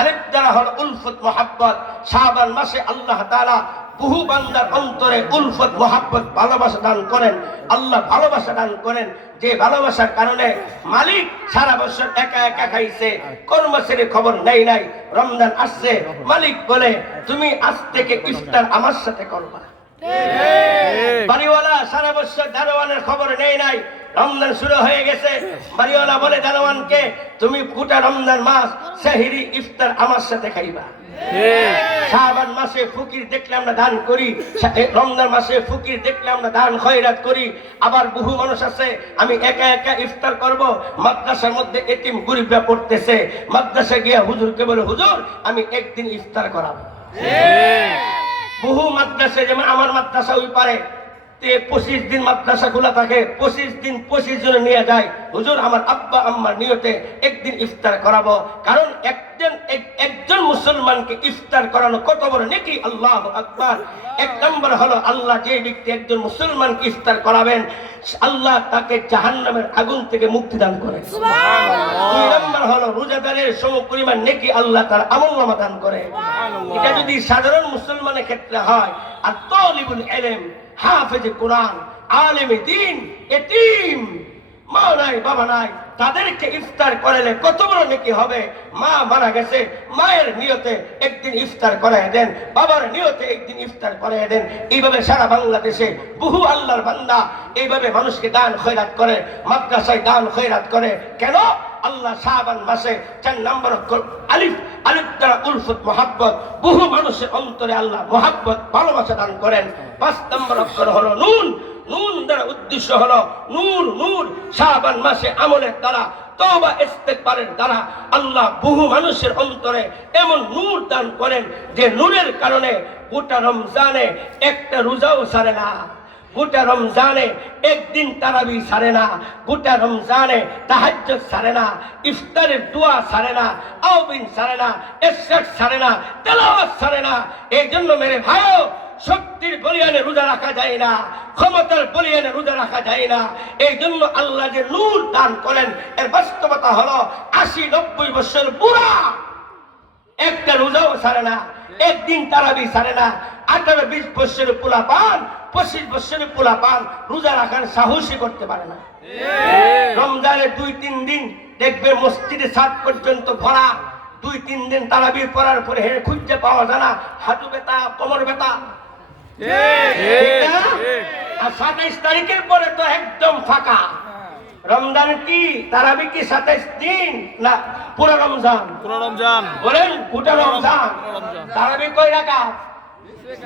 আলিফ দ্বারা হলো উলফত, মোহাব্বত। শাবান মাসে আল্লাহ তাআলা বহু বান্দার অন্তরে উলফত, মোহাব্বত, ভালোবাসা দান করেন। আল্লাহ ভালোবাসা দান করেন, যে ভালোবাসার কারণে মালিক সারা বছর একা একা খাইছে, কর্মচারীর খবর নেই নাই। রমজান আসছে, মালিক বলে তুমি আজ থেকে ইফতার আমার সাথে করবা। বাড়িওয়ালা সারা বছর দারোয়ানের খবর নেই নাই। রমজান শুরু হয়ে গেছে, বাড়িওয়ালা বলে দারোয়ানকে তুমি গোটা রমজান মাস সেহরি ইফতার আমার সাথে খাইবা। শাবান মাসে ফকির দেখলে আমরা দান করি, রমজান মাসে ফকির দেখলে আমরা দান খয়রাত করি। আবার বহু মানুষ আছে আমি একা একা ইফতার করব, মাদ্রাসার মধ্যে এতিম গরিবরা পড়তেছে, মাদ্রাসায় গিয়ে হুজুরকে বলে হুজুর আমি একদিন ইফতার করাবো। বহু মাদ্রাসা, যেমন আমার মাদ্রাসা ওই পারে 25 দিন মাদ্রাসা খোলা থাকে, 25 দিন 25 জন নিয়ে যায়, হুজুর আমার আব্বা আম্মার নিয়তে একদিন ইফতার করাবো। কারণ একজন মুসলমানকে ইফতার করানো কত বড় নেকি, আল্লাহু আকবার। এক নম্বর হলো আল্লাহ যে ব্যক্তি একজন মুসলমানকে ইফতার করাবেন, আল্লাহ তাকে জাহান্নামের আগুন থেকে মুক্তি দান করে। দুই নম্বর হলো রোজাদারের সমপরিমাণ নেকি আল্লাহ তার আমলনামা দান করে। এটা যদি সাধারণ মুসলমানের ক্ষেত্রে হয়, আর তালিবুল ইলম, হাফেজ কোরআন, আলেম দ্বীন, এতিম, মা নাই বাবা নাই, তাদেরকে ইফতার করালে কত বড় নেকি হবে। মা মারা গেছে, মায়ের নিয়তে একদিন ইফতার করায় দেন, বাবার নিয়তে একদিন ইফতার করায় দেন। এইভাবে সারা বাংলাদেশে বহু আল্লাহর বান্দা এইভাবে মানুষকে দান খয়রাত করে, মাদ্রাসায় দান খয়রাত করে। কেন? আল্লাহ শাবান মাসে 4 নম্বর আলিফ, আলিফ দ্বারা উলফত মহাব্বত, বহু মানুষের অন্তরে আল্লাহ মহাব্বত ভালোবাসা দান করেন। 5 নম্বর অক্ষর হলো নুন, নুন দ্বারা উদ্দেশ্য হলো নূর, নূর শাবান মাসে আমলের দ্বারা, তওবা ইস্তেগফারের দ্বারা আল্লাহ বহু মানুষের অন্তরে এমন নূর দান করেন যে নূরের কারণে গোটা রমজানে একটা রোজাও ছাড়ে না, গোটা রমজানে একদিন তারাবি ছাড়ে না, গোটা রমজানে তাহাজ্জুদ ছাড়ে না, ইফতারের দোয়া ছাড়ে না, আউবিন ছাড়ে না, ইশরাক ছাড়ে না, তেলাওয়াত ছাড়ে না। এই জন্য মেরে ভাইও, শক্তির বলিয়ানে রোজা রাখা যায় না, ক্ষমতার বলিয়ানে রোজা রাখা যায় না। এই জন্য আল্লাহ যে নূর দান করেন, এর বাস্তবতা হলো 80-90 বছর বুড়া একটা রোজাও ছাড়ে না, একদিন তারাবি ছাড়ে না। 18-20 বছরের পোলা পান, 25 বছরের পোলা পান রোজা রাখার সাহসই করতে পারে না। রমজানে 2-3 দিন দেখবে মসজিদে ছাদ পর্যন্ত ভরা, 2-3 দিন তারাবি পড়ার পরে হেঁটে খুঁজে পাওয়া যায় না, হাঁটু ব্যথা, কোমর ব্যথা। আর 27 তারিখের পরে তো একদম ফাঁকা। রমজান কি তারাবি কি 27 দিন না পুরো রমজান? পুরো রমজান বলেন, পুরো রমজান। তারাবি কয় রাকাত?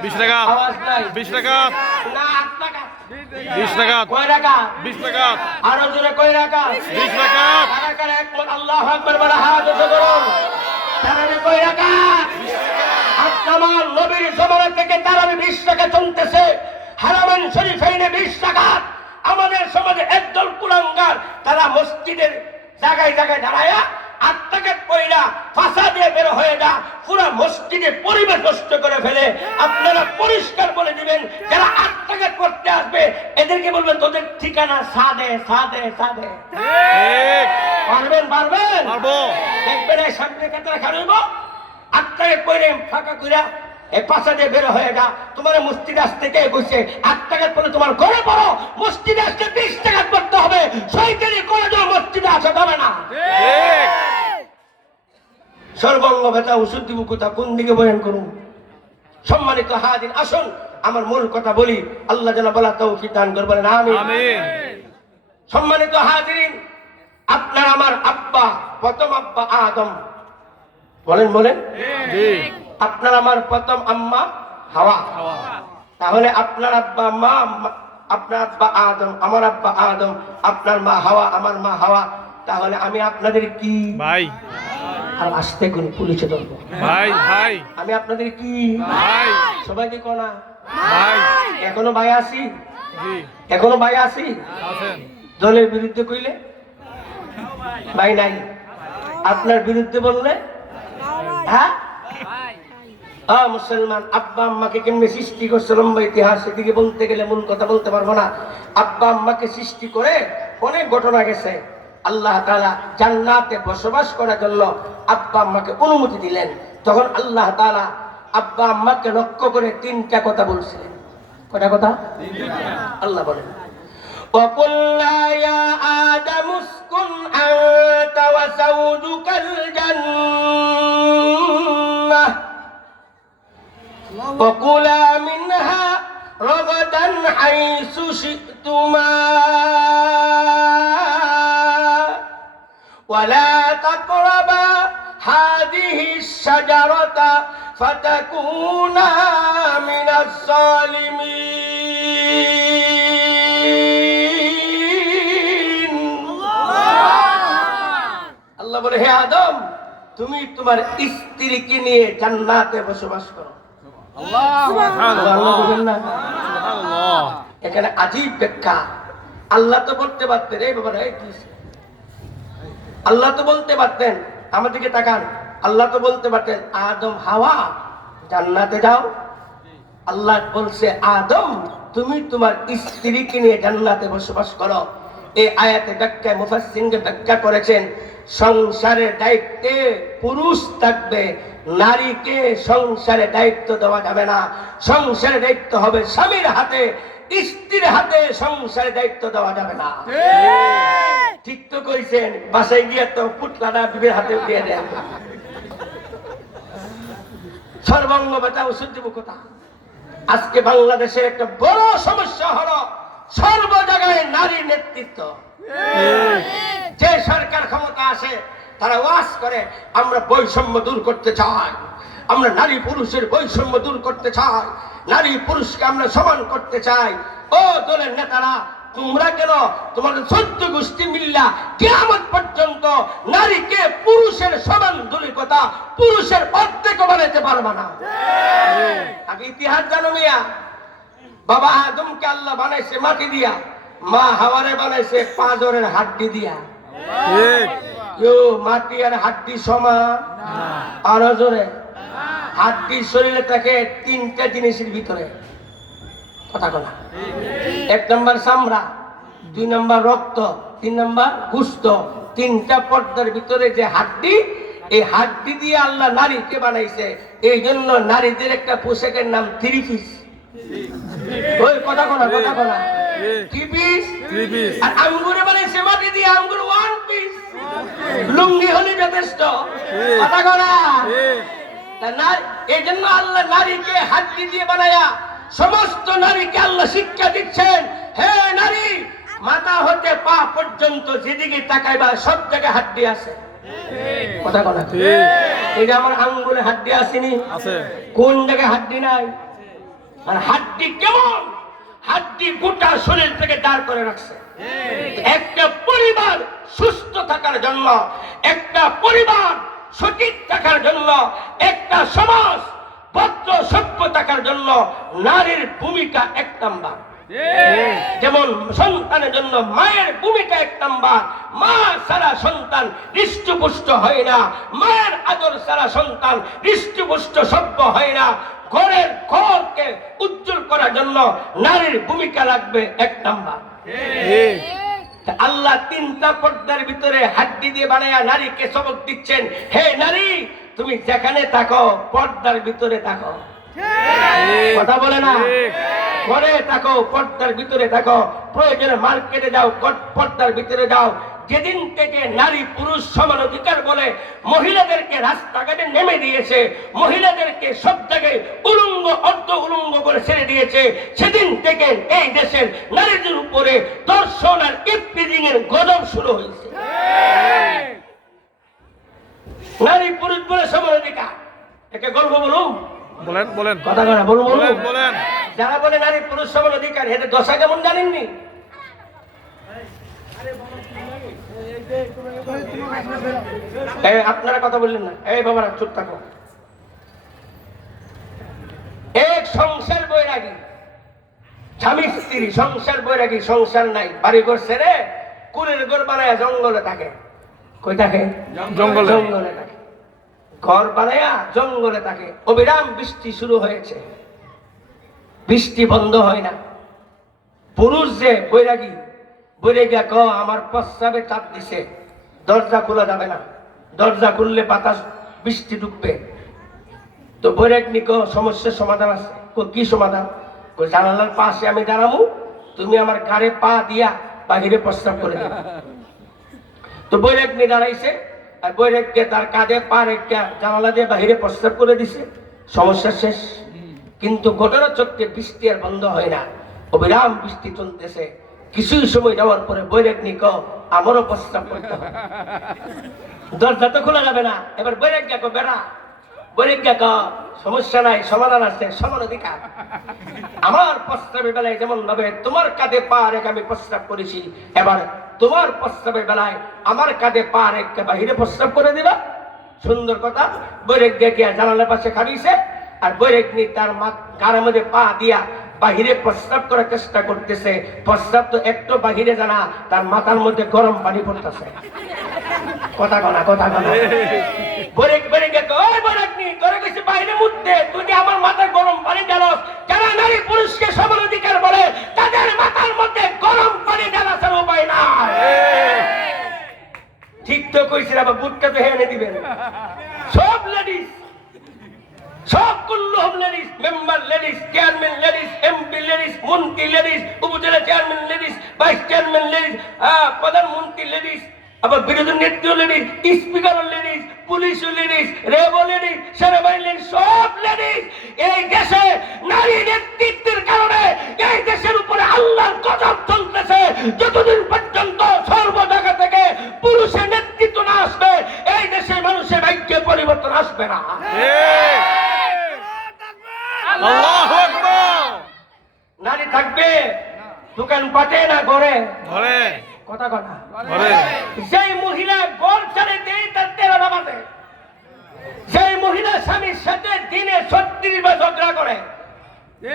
20 রাকাত। আওয়াজ নাই। 20 রাকাত। না 8 রাকাত। 20 রাকাত। কয় রাকাত? 20 রাকাত। আরো জোরে কয় রাকাত? 20 রাকাত। কারা কারা একবার আল্লাহু আকবার বলে হাত উঁচু করুন। তারাবি কয় রাকাত? আমার নবীর জমানা থেকে তারাবি 20 রাকাত চলতেছে। হারামাইন শরীফাইনে 20 রাকাত। আমাদের সমাজে একদল কুলাঙ্গার, তারা মসজিদের জায়গায় জায়গায় দাঁড়ায়া 8 রাকাত পয়লা ফাঁসা দিয়ে বের হয়ে যা, পুরো মসজিদে পরিবেশ নষ্ট করে ফেলে। আপনারা পরিষ্কার বলে দিবেন, যারা 8 রাকাত করতে আসবে এদেরকে বলবেন তোদের ঠিকানা সাদে সাদে সাদে। ঠিক। পারবেন? পারবেন? পারবো। দেখবেন এই সামনে কাতারে খাড়াইব, 8 রাকাত পয়লা ফাঁকা কইরা এই পাশা দিয়ে বের হয়ে যা। তোমার মসজিদে আসতে কে বসে 8 রাকাত পড়ে তোমার ঘরে পড়ো, মসজিদে আসতে 20 রাকাত পড়তে হবে। শয়তানি করে যাও, মসজিদে আসা যাবে না। ঠিক। সর্বঙ্গ ব্যথা ওষুধ দিব কোথা, কোন দিকে বয়ান করুন? সম্মানিত হাজির, আসুন আমার মূল কথা বলি। আল্লাহ যেন বলা তৌফিক দান করবেন, আমিন। আমিন। সম্মানিত হাজিরিন, আপনার আমার আব্বা, প্রথম আব্বা আদম। বলেন বলেন। জি। আপনার আমার প্রথম আম্মা হাওয়া। তাহলে আপনার আব্বা মা, আপনার আব্বা আদম, আমার আব্বা আদম, আপনার মা হাওয়া, আমার মা হাওয়া। তাহলে আমি আপনাদের কি ভাই? আর আসতে কোন পুলিশে ধরবো ভাই ভাই আমি আপনাদের কি ভাই সবাইকে কোনা ভাই। এখনো ভাই আছি, জি এখনো ভাই আছি। আছেন। দলের বিরুদ্ধে কইলে ভাই নাই, আপনার বিরুদ্ধে বললে হ্যাঁ। মুসলমান আব্বা আম্মাকে কেমনে সৃষ্টি করছে লম্বা ইতিহাস, সেদিকে বলতে গেলে মূল কথা বলতে পারবো না। আব্বা আম্মাকে সৃষ্টি করে অনেক ঘটনা গেছে। আল্লাহ তাআলা জান্নাতে বসবাস করার জন্য আব্বা আম্মাকে অনুমতি দিলেন। তখন আল্লাহ তাআলা আব্বা আম্মাকে লক্ষ্য করে 3টা কথা বলছিলেন। কয়টা কথা? আল্লাহ বলেন, وَقُلْنَا يَا آدَمُ اسْكُنْ أَنْتَ وَزَوْجُكَ الْجَنَّةَ وَكُلَا مِنْهَا رَغَدًا حَيْثُ شِئْتُمَا وَلَا تَقْرَبَا هَذِهِ الشَّجَرَةَ فَتَكُونَا مِنَ الظَّالِمِينَ। আল্লাহ বলে, হে আদম, তুমি তোমার স্ত্রীকে নিয়ে জান্নাতে বসবাস করো। আল্লাহ বলেন না, সুবহানাল্লাহ। এখানে আজীব ব্যাখ্যা। আল্লাহ তো বলতে পারতেন, এই বাবা আল্লাহ তো বলতে পারতেন, আমাদেরকে তাকান, আল্লাহ তো বলতে পারতেন আদম হাওয়া জান্নাতে যাও। আল্লাহ বলছে আদম তুমি তোমার স্ত্রীকে নিয়ে জান্নাতে বসবাস করো। এই আয়াতে ব্যাখ্যায় মুফাসসিরগণ ব্যাখ্যা করেছেন সংসারের দায়িত্বে পুরুষ থাকবে, নারীকে সংসারের দায়িত্ব দেওয়া যাবে না। সংসারের দায়িত্ব হবে স্বামীর হাতে, স্ত্রীর হাতে সংসারের দায়িত্ব দেওয়া যাবে না। ঠিক তো কইছেন, বাসায় গিয়ে তো পুটলাটা বিবির হাতে দিয়ে দেন। সর্বঙ্গ বেটা ওষুধ দিব কোথা। আজকে বাংলাদেশের একটা বড় সমস্যা হলো সর্ব জায়গায় নারীর নেতৃত্ব। যে সরকার ক্ষমতা আসে তারা ওয়াজ করে আমরা বৈষম্য দূর করতে চাই, আমরা নারী পুরুষের বৈষম্য দূর করতে চাই, নারী পুরুষকে আমরা সমান করতে চাই। ও দলের নেতারা, তোমরা কেন তোমাদের 14 গোষ্ঠী মিল্লা কিয়ামত পর্যন্ত নারীকে পুরুষের সমান দূরের কথা পুরুষের অর্ধেক বানাইতে পারবে না? আগে ইতিহাস জানো মিয়া, বাবা আদমকে আল্লাহ বানাইছে মাটি দিয়া, মা হাওয়ারে বানাইছে পাঁজরের হাড্ডি দিয়া। মাটি আর হাড্ডি সমান? আরো জোরে। হাড্ডি শরীরে থাকে 3টা জিনিসের ভিতরে, কথা বলা। 1 নম্বর চামড়া, 2 নম্বর রক্ত, 3 নম্বর গোশত। 3টা পর্দার ভিতরে যে হাড্ডি, এই হাড্ডি দিয়ে আল্লাহ নারীকে বানাইছে। এই জন্য নারীদের একটা পোশাকের নাম 3 পিস। ওই কথা বলা, কথা বলা, 3 পিস। আর আঙ্গুরে বানাইছে মাটি দিয়ে, আঙ্গুর 1 পিস। লুঙ্গি হলে যথেষ্ট, কথা বলা। এই জন্য আল্লাহ নারীকে হাড্ডি দিয়ে বানায়া সমস্ত নারীকে আল্লাহ শিক্ষা দিচ্ছেন, হে নারী, মাথা হতে পা পর্যন্ত যেদিকে তাকাইবা সব জায়গায় হাড্ডি আছে। কথা বলা। এই যে আমার আঙ্গুলে হাড্ডি আসেনি, কোন জায়গায় হাড্ডি নাই? আর হাড্ডি কেমন? হাড্ডি গোটা শরীর থেকে দাঁড় করে রাখছে। একটা পরিবার সুস্থ থাকার জন্য, একটা পরিবার সঠিক থাকার জন্য, একটা সমাজ ভদ্র সভ্য থাকার জন্য নারীর ভূমিকা 1 নাম্বার। যেমন সন্তানের জন্য মায়ের ভূমিকা 1 নাম্বার। মা ছাড়া সন্তান হৃষ্টপুষ্ট হয় না, মায়ের আদর ছাড়া সন্তান হৃষ্টপুষ্ট সভ্য হয় না। ঘরকে উজ্জ্বল করার জন্য নারীর ভূমিকা লাগবে 1 নাম্বার। আল্লাহ 3টা পর্দার ভিতরে হাড্ডি দিয়ে বানায়া নারীকে সবক দিচ্ছেন, হে নারী, তুমি যেখানে থাকো পর্দার ভিতরে থাকো। কথা বলে না? ঘরে থাকো, পর্দার ভিতরে থাকো। প্রয়োজনে মার্কেটে যাও, পর্দার ভিতরে যাও। যেদিন থেকে নারী পুরুষ সমান অধিকার বলে মহিলাদেরকে রাস্তাঘাটে নেমে দিয়েছে, মহিলাদেরকে সব জায়গায় উলঙ্গ অর্ধ উলঙ্গ করে ছেড়ে দিয়েছে, সেদিন থেকে এই দেশের নারীদের উপরে ধর্ষণ আর ইফতিজিং এর গজব শুরু হয়েছে। নারী পুরুষ বলে সমান অধিকার, একে গল্প বলুন, বলেন বলেন, কথা কথা বলুন, বলেন বলেন। যারা বলে নারী পুরুষ সমান অধিকার, এদের দশা কেমন জানেননি? আপনারা কথা বললেন না, এই বাবারা চুপ থাকো। এক সংসার বৈরাগী, স্বামী স্ত্রী সংসার বৈরাগী, সংসার নাই, বাড়ি ঘর ছেড়ে কুড়ের ঘর বানায় জঙ্গলে থাকে। কই থাকে? জঙ্গলে। জঙ্গলে থাকে, ঘর বানায়া জঙ্গলে থাকে। অবিরাম বৃষ্টি শুরু হয়েছে, বৃষ্টি বন্ধ হয় না। পুরুষ যে বৈরাগী, বৈরাগী আমার প্রস্রাবে চাপ দিছে, দরজা খোলা যাবে না, দরজা খুললে বাতাস বৃষ্টি ঢুকবে। তো বৈরাগী সমস্যার সমাধান আছে। কি সমাধান? জানালার পাশে আমি দাঁড়াবো, তুমি আমার কারে পা দিয়া বাহিরে প্রস্রাব করে দেবে। তো বৈরাগী দাঁড়াইছে, আর বৈরাগী তার কাঁধে পা রেখে জানালা দিয়ে বাহিরে প্রস্রাব করে দিছে, সমস্যা শেষ। কিন্তু ঘটনা চক্রে বৃষ্টি আর বন্ধ হয় না, অবিরাম বৃষ্টি চলতেছে। কিছু সময় যাওয়ার পরে বৈরাগী আমারও প্রস্রাব করতে হবে, দরজা তো খোলা যাবে না। এবার বৈরাগী বেড়া, বৈরাগী সমস্যা নাই, সমাধান আছে, সমান অধিকার। আমার প্রস্রাবের বেলায় যেমন ভাবে তোমার কাঁধে পা রেখে আমি প্রস্রাব করেছি, এবার তোমার প্রস্রাবের বেলায় আমার কাঁধে পা রেখে বাহিরে প্রস্রাব করে দিবা। সুন্দর কথা। বৈরাগী জানালার পাশে খাবিছে, আর বৈরাগী তার গাড়ের মধ্যে পা দিয়া বাহিরে প্রস্রাব করার চেষ্টা করতেছে, প্রস্রাব তো একটু বাহিরে জানা, তার মাথার মধ্যে গরম পানি পড়তেছে। কথা কনা বরে বরে গে ওই বরাকনি তোরে কইছে বাইরে মুততে, তুই আমার মাথায় গরম পানি ঢালস। যারা নারী পুরুষকে সমান অধিকার বলে তাদের মাথার মধ্যে গরম পানি ঢালার উপায় না। ঠিক তো কইছিস, আবার বুটটা তো হেনে দিবেন। সব লেডিস, সব কুল্লুহুম ladies, member ladies, chairman ladies, MP ladies, মন্ত্রী ladies, Upazila chairman ladies, vice chairman ladies, প্রধানমন্ত্রী লেডিস, আবার বিরোধী নেত্রী ladies, speaker ladies, police ladies, RAB ladies, সেনাবাহিনী লেডিস, সব লেডিস। এই দেশে নারী নেতৃত্বের কারণে এই দেশের উপরে আল্লাহর গজব চলতেছে। যতদিন পর্যন্ত সর্ব জায়গা থেকে পুরুষের নেতৃত্ব না আসবে এই দেশের মানুষের ভাগ্যে পরিবর্তন আসবে না। আল্লাহু আকবার। নারী থাকবে দোকান পাটে না ঘরে, ঘরে কথা কথা ঘরে। সেই মহিলা ঘর ছেড়ে দেয় তার 13টা বাজে, সেই মহিলা স্বামীর সাথে দিনে 36 বার ঝগড়া করে।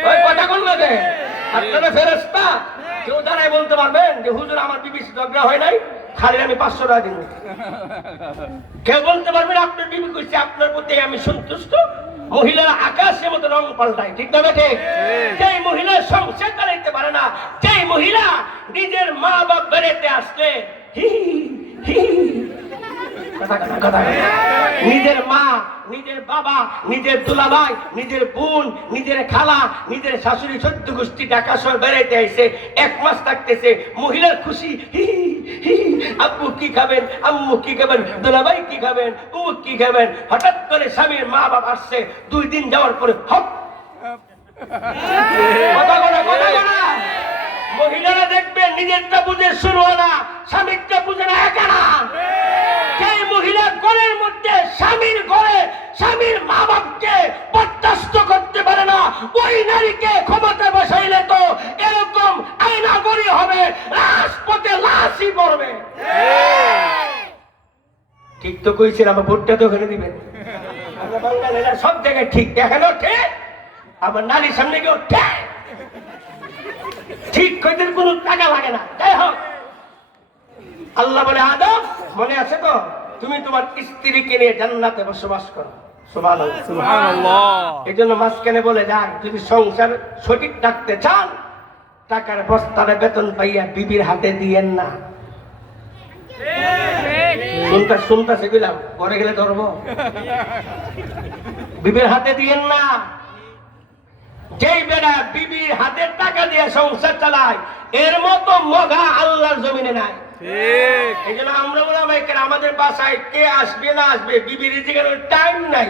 ওই কথা কোন লাগে? আপনারা ফেরেশতা কেউ দাঁড়ায় বলতে পারবেন যে হুজুর আমার বিবি ঝগড়া হয় নাই, খালি আমি 500 টাকা দিব? কেউ বলতে পারবেন আপনার বিবি কইছে আপনার প্রতি আমি সন্তুষ্ট? মহিলারা আকাশের মতো রং পাল্টায়, ঠিক না বেঠে? যেই মহিলা সংসার চালাইতে পারে না, যেই মহিলা নিজের মা বাপ বেড়াতে আসলে নিজের মা, নিজের বাবা, নিজের দুলাভাই, নিজের বোন, নিজের খালা, নিজের শাশুড়ি 14 গোষ্ঠী ঢাকা শহর বেড়াইতে আইছে, 1 মাস থাকতেছে, মহিলার খুশি, আব্বু কি খাবেন, আম্মু কি খাবেন, দুলাভাই কি খাবেন, উমুক কি খাবেন। হঠাৎ করে স্বামীর মা বাপ আসছে, 2 দিন যাওয়ার পরে হপ কথা বলা। মহিলারা দেখবেন নিজেরটা বুঝে শুরু না, স্বামীরটা বুঝে না, একা না। সেই মহিলা ঘরের মধ্যে স্বামীর ঘরে স্বামীর মা বাপকে বরদাস্ত করতে পারে না, ওই নারীকে ক্ষমতায় বসাইলে তো এরকম আইনাগরি হবে, রাজপথে লাশই পড়বে। ঠিক তো কইছেন, আমার ভোটটা তো ওখানে দিবেন। আমরা বাঙালিরা সব জায়গায় ঠিক, এখানেও ঠিক, আমার নারীর সামনে কেউ ঠিক ঠিক কইতে কোনো টাকা লাগে না। যাই হোক, আল্লাহ বলে আদম মনে আছে তো, তুমি তোমার স্ত্রীকে নিয়ে জান্নাতে বসবাস করো। সুবহানাল্লাহ সুবহানাল্লাহ। এই জন্য মাঝখানে বলে যান, যদি সংসার সঠিক রাখতে চান টাকার বস্তারে বেতন পাইয়া বিবির হাতে দিয়েন না। শুনতা সেগুলাম পরে গেলে ধরবো। বিবির হাতে দিয়েন না। যেই বেড়া বিবির হাতের টাকা দিয়ে সংসার চালায় এর মতো মগা আল্লাহর জমিনে নাই। ঠিক। এই জন্য আমরা বললাম আমাদের বাসায় কে আসবে না আসবে বিবির যেখানে টাইম নাই।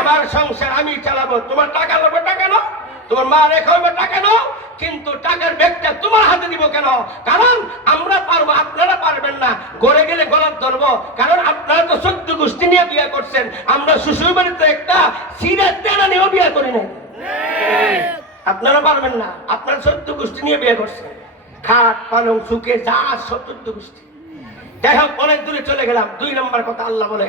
আমার সংসার আমি চালাবো, তোমার টাকা লাগবে টাকা নাও, তোমার মা রেখা হবে টাকা নাও, কিন্তু টাকার ব্যাগটা তোমার হাতে দিব কেন? কারণ আমরা পারবো, আপনারা পারবেন না। গড়ে গেলে গলত ধরবো, কারণ আপনারা তো 14 গোষ্ঠী নিয়ে বিয়ে করছেন, আমরা শ্বশুর বাড়িতে একটা সিরা তেনা নিয়েও বিয়ে করি নাই। আপনারা পারবেন না, আপনারা 14 গোষ্ঠী নিয়ে বিয়ে করছেন, খাট পালং সুখে যা 14 গোষ্ঠী। যাই হোক, অনেক দূরে চলে গেলাম। 2 নম্বর কথা আল্লাহ বলে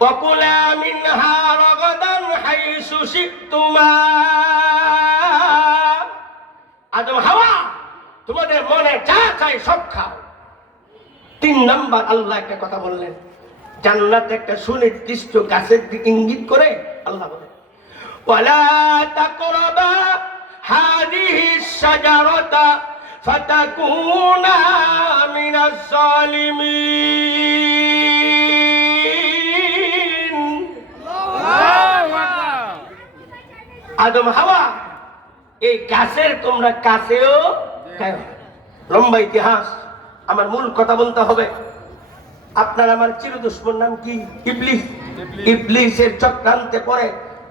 ওয়াকুলা মিনহা রাগাদান হাইসু শিতুমা। আদম হাওয়া তোমাদের মনে যা চাই সব খাও। 3 নম্বর আল্লাহ একটা কথা বললেন, জান্নাতে একটা সুনির্দিষ্ট গাছের দিকে ইঙ্গিত করে আল্লাহ বলে ওয়ালা তাকরাবা হাদিহি শাজারাতা ফাতাকুনা মিনাজ জালিমিন। আদম হাওয়া এই গাছের তোমরা কাছেও খাও। লম্বা ইতিহাস, আমার মূল কথা বলতে হবে। আপনার আমার চির দুশ্মন নাম কি? ইবলিস। ইবলিসের চক্রান্তে পড়ে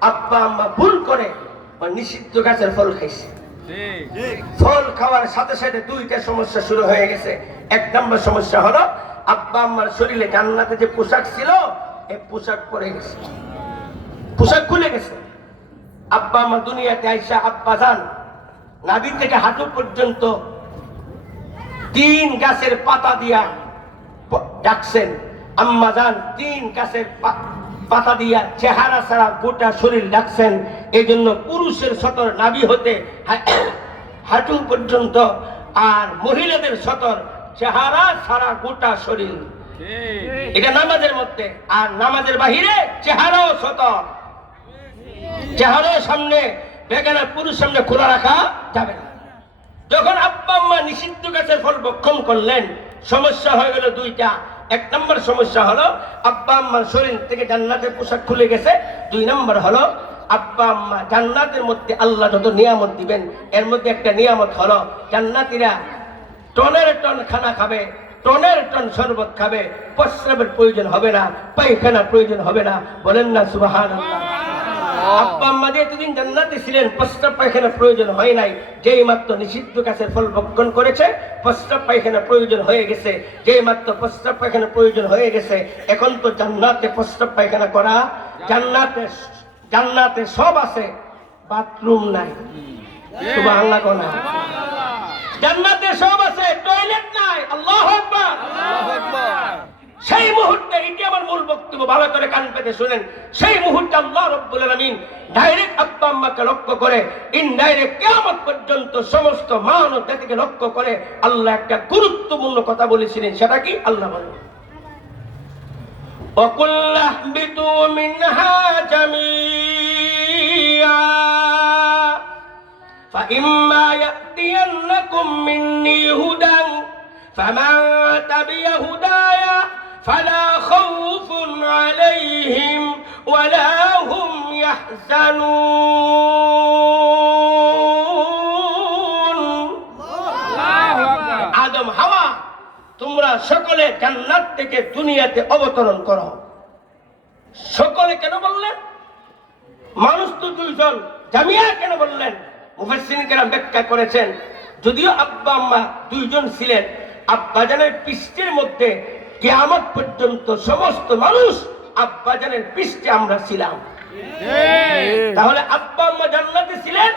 আব্বা আম্মা ভুল করে নিষিদ্ধ গাছের ফল খাইছে। ফল খাওয়ার সাথে সাথে 2টা সমস্যা শুরু হয়ে গেছে। 1 নম্বর সমস্যা হলো আব্বা আম্মার শরীরে জান্নাতে যে পোশাক ছিল এই পোশাক পরে গেছে, পোশাক খুলে গেছে। আব্বা আম্মা দুনিয়াতে আইসা আব্বা জান নাভি থেকে হাঁটু পর্যন্ত 3 গাছের পাতা দিয়া ডাকছেন, আম্মা জান 3 গাছের পাতা দিয়া চেহারা ছাড়া গোটা শরীর রাখছেন। এই জন্য পুরুষের সতর নাভি হতে হাঁটু পর্যন্ত, আর মহিলাদের সতর চেহারা ছাড়া গোটা শরীর। এটা নামাজের মধ্যে। আর নামাজের বাহিরে চেহারাও সতর, চেহারাও সামনে বেগানা পুরুষ সামনে খোলা রাখা যাবে না। যখন আব্বা আম্মা নিষিদ্ধ গাছের ফল ভক্ষণ করলেন, সমস্যা হয়ে গেল দুইটা। এক নম্বর সমস্যা হলো আব্বা আম্মার শরীর থেকে জান্নাতের পোশাক খুলে গেছে। দুই নম্বর হলো আব্বা আম্মা জান্নাতের মধ্যে আল্লাহ যত নিয়ামত দিবেন, এর মধ্যে একটা নিয়ামত হলো জান্নাতীরা টনের টন খানা খাবে, টনের টন শরবত খাবে, প্রস্রাবের প্রয়োজন হবে না, পায়খানার প্রয়োজন হবে না। বলেন না সুবহানাল্লাহ। আব্বা আম্মা যে এতদিন জান্নাতে ছিলেন, প্রস্রাব পায়খানার প্রয়োজন হয় নাই। যেই মাত্র নিষিদ্ধ গাছের ফল ভক্ষণ করেছে, প্রস্রাব পায়খানার প্রয়োজন হয়ে গেছে। যেই মাত্র প্রস্রাব পায়খানার প্রয়োজন হয়ে গেছে, এখন তো জান্নাতে প্রস্রাব পায়খানা করা, জান্নাতে সব আছে, বাথরুম নাই। সুবহানাল্লাহ কোনা জান্নাতে সব আছে, টয়লেট নাই। আল্লাহু আকবার। সেই মুহূর্তে, এটি আমার মূল বক্তব্য, ভালো করে কান পেতে শুনেন। সেই মুহূর্তে আল্লাহ রাব্বুল আলামিন ডাইরেক্ট আব্বা আম্মাকে লক্ষ্য করে, ইনডাইরেক্ট কিয়ামত পর্যন্ত সমস্ত মানব জাতিকে লক্ষ্য করে আল্লাহ একটা গুরুত্বপূর্ণ কথা বলেছিলেন। সেটা কি? আল্লাহ বলেন, وَقُلْ اهْبِطُوا مِنْهَا جَمِيعًا فَإِمَّا يَأْتِيَنَّكُم مِّنِّي هُدًى فَمَن تَبِعَ هُدَايَ فَلَا خَوْفٌ عَلَيْهِمْ وَلَا هُمْ يَحْزَنُونَ। আদম হাওয়া, তোমরা সকলে জান্নাত থেকে দুনিয়াতে অবতরণ করো। সকলে কেন বললেন? মানুষ তো দুইজন, জামিয়া কেন বললেন? মুফাসসিরিন কেরাম ব্যাখ্যা করেছেন, যদিও আব্বা আম্মা দুইজন ছিলেন, আব্বাজানের পৃষ্ঠের মধ্যে কিয়ামত পর্যন্ত সমস্ত মানুষ আব্বাজানের পৃষ্ঠে আমরা ছিলাম। তাহলে আব্বা আম্মা জান্নাতে ছিলেন,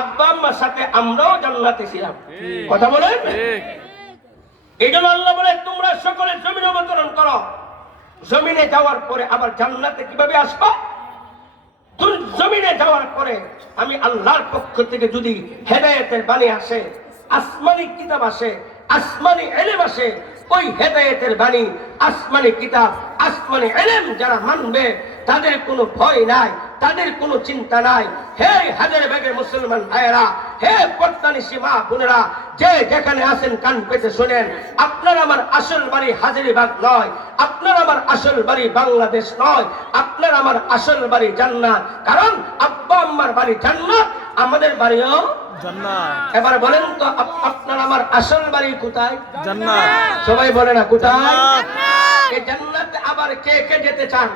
আব্বা আম্মার সাথে আমরাও জান্নাতে ছিলাম। কথা বলেন? এই জন্য আল্লাহ বলে, তোমরা সকলে জমিনে অবতরণ করো। জমিনে যাওয়ার পরে আবার জান্নাতে কিভাবে আসবা? জমিনে যাওয়ার পরে আমি আল্লাহর পক্ষ থেকে যদি হেদায়েতের বাণী আসে, আসমানি কিতাব আসে, আসমানি ইলম আসে, ওই হেদায়েতের বাণী, আসমানি কিতাব, আসমানি ইলম যারা মানবে, তাদের কোনো ভয় নাই, তাদের কোনো চিন্তা নাই। হে হাজার ভাগের মুসলমান ভাইয়েরা, হে পর্দানিশী মা বোনেরা, যে যেখানে আছেন কান পেতে শোনেন। আপনার আমার আসল বাড়ি হাজারীবাগ নয়, আপনার আমার আসল বাড়ি বাংলাদেশ নয়, আপনার আমার আসল বাড়ি জান্নাত। কারণ আব্বা আম্মার বাড়ি জান্নাত, আমাদের বাড়িও জান্নাত। এবার বলেন তো, আপনার আমার আসল বাড়ি কোথায়? জান্নাত। সবাই বলে না কোথায়? এই জান্নাতে আবার কে কে যেতে চান?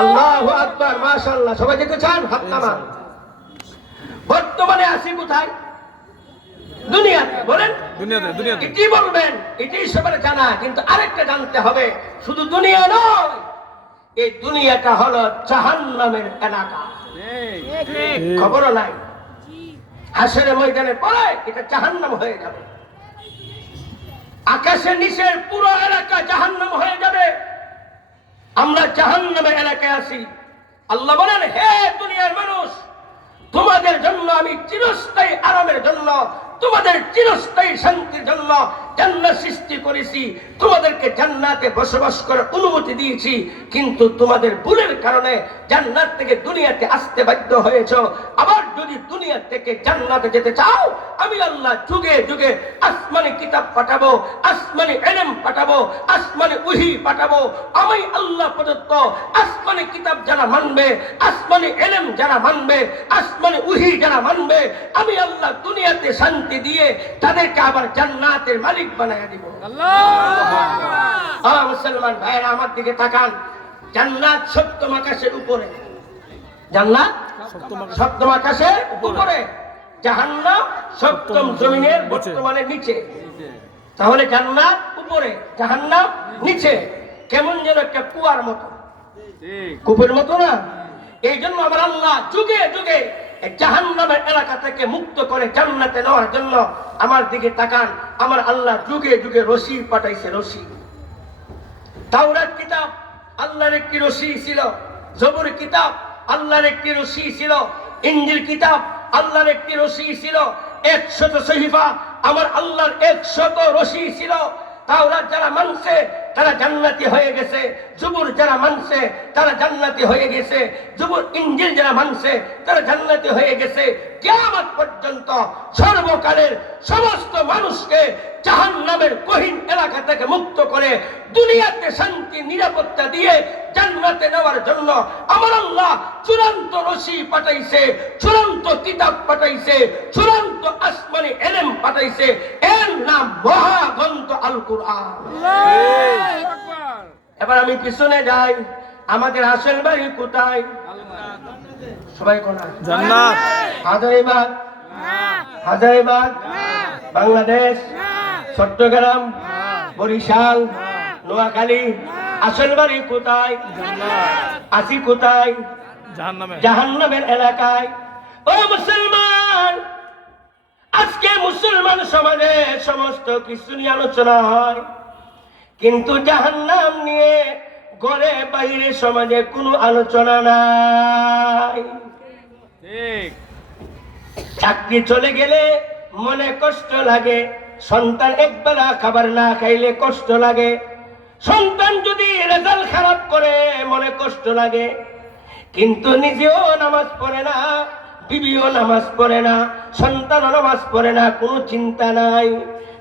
আল্লাহু আকবার, মাশাআল্লাহ। সবাই যেতে চান? হাত নামান। বর্তমানে আছি কোথায়? দুনিয়াতে। বলেন দুনিয়াতে। এটি বলবেন, এটি সবার জানা, কিন্তু আরেকটা জানতে হবে, শুধু দুনিয়া নয়, এই দুনিয়াটা হলো জাহান্নামের এলাকা। খবরও নাই, হাসরের ময়দানে পরে এটা জাহান্নাম হয়ে যাবে। আকাশের নিচের পুরো এলাকা জাহান্নাম হয়ে যাবে। আমরা জাহান্নামের এলাকায় আছি। আল্লাহ বলেন, হে দুনিয়ার মানুষ, তোমাদের জন্য আমি চিরস্থায়ী আরামের জন্য, তোমাদের চিরস্থায়ী শান্তির জন্য জান্নাত সৃষ্টি করেছি, তোমাদেরকে জান্নাতে বসবাস করার অনুমতি দিয়েছি। কিন্তু তোমাদের ভুলের কারণে জান্নাত থেকে দুনিয়াতে আসতে বাধ্য হয়েছো। আবার যদি দুনিয়া থেকে জান্নাতে যেতে চাও, আমি আল্লাহ যুগে যুগে আসমানি কিতাব পাঠাবো, আসমানি ইলম পাঠাবো, আসমানি ওহী পাঠাবো। আমি আল্লাহ প্রদত্ত আসমানি কিতাব যারা মানবে, আসমানি ইলম যারা মানবে, আসমানি ওহী যারা মানবে, আমি আল্লাহ দুনিয়াতে শান্তি দিয়ে তাদেরকে আবার জান্নাতের মালিক বানায়া দিব। আল্লাহ মুসলমান ভাইরা আমার দিকে তাকান। জান্নাত সপ্তম আকাশের উপরে, জান্নাত সপ্তম আকাশের উপরে, জাহান্নাম সপ্তম জমিনের বর্তমানে নিচে। তাহলে জান্নাত উপরে, জাহান্নাম নিচে। কেমন যেন একটা কুয়ার মতো, কূপের মতো না? এই জন্য আমার আল্লাহ যুগে যুগে জাহান্নামের এলাকা থেকে মুক্ত করে জান্নাতে নেওয়ার জন্য আমার দিকে তাকান। আমার আল্লাহ যুগে যুগে রশি পাঠাইছে, রশি। তাওরাত কিতাব আল্লাহর একটি রশি ছিল, জবুর কিতাব আল্লাহর একটি রশি ছিল, ইনজিল কিতাব আল্লাহর একটি রশি ছিল, 100 সহিফা আমার আল্লাহর 100 রশি ছিল। তাওরাত যারা মানছে তারা জান্নাতি হয়ে গেছে, জবুর যারা মানছে তারা জান্নাতি হয়ে গেছে, জবুর ইনজিল যারা মানছে তারা জান্নাতি হয়ে গেছে। কিয়ামত পর্যন্ত সর্বকালের সমস্ত মানুষকে জাহান্নামের কঠিন এলাকা থেকে মুক্ত করে দুনিয়াতে শান্তি নিরাপত্তা দিয়ে জান্নাতে নেওয়ার জন্য আমার আল্লাহ চূড়ান্ত রশি পাঠাইছে, চূড়ান্ত কিতাব পাঠাইছে, চূড়ান্ত আসমানি ইলম পাঠাইছে। এর নাম মহাগ্রন্থ আল কুরআন। এবার আমি পিছনে যাই, আমাদের আসল বাড়ি কোথায়? সবাই কোন জান্নাত। হাজারিবাগ, হাজারিবাগ বাংলাদেশ, চট্টগ্রাম, বরিশাল, নোয়াখালী। আসল বাড়ি কোথায়? আসি কোথায়? জাহান্নামে। জাহান্নামের এলাকায়। ও মুসলমান, আজকে মুসলমান সমাজে সমস্ত কিছু নিয়ে আলোচনা হয়, কিন্তু জাহান্নাম নিয়ে ঘরে বাইরে সমাজে কোনো আলোচনা নাই। ঠিক। চাকরি চলে গেলে মনে কষ্ট লাগে, সন্তান একবেলা খাবার না খাইলে কষ্ট লাগে, সন্তান যদি রেজাল্ট খারাপ করে মনে কষ্ট লাগে, কিন্তু নিজেও নামাজ পড়ে না, বিবিও নামাজ পড়ে না, সন্তানও নামাজ পড়ে না, কোনো চিন্তা নাই।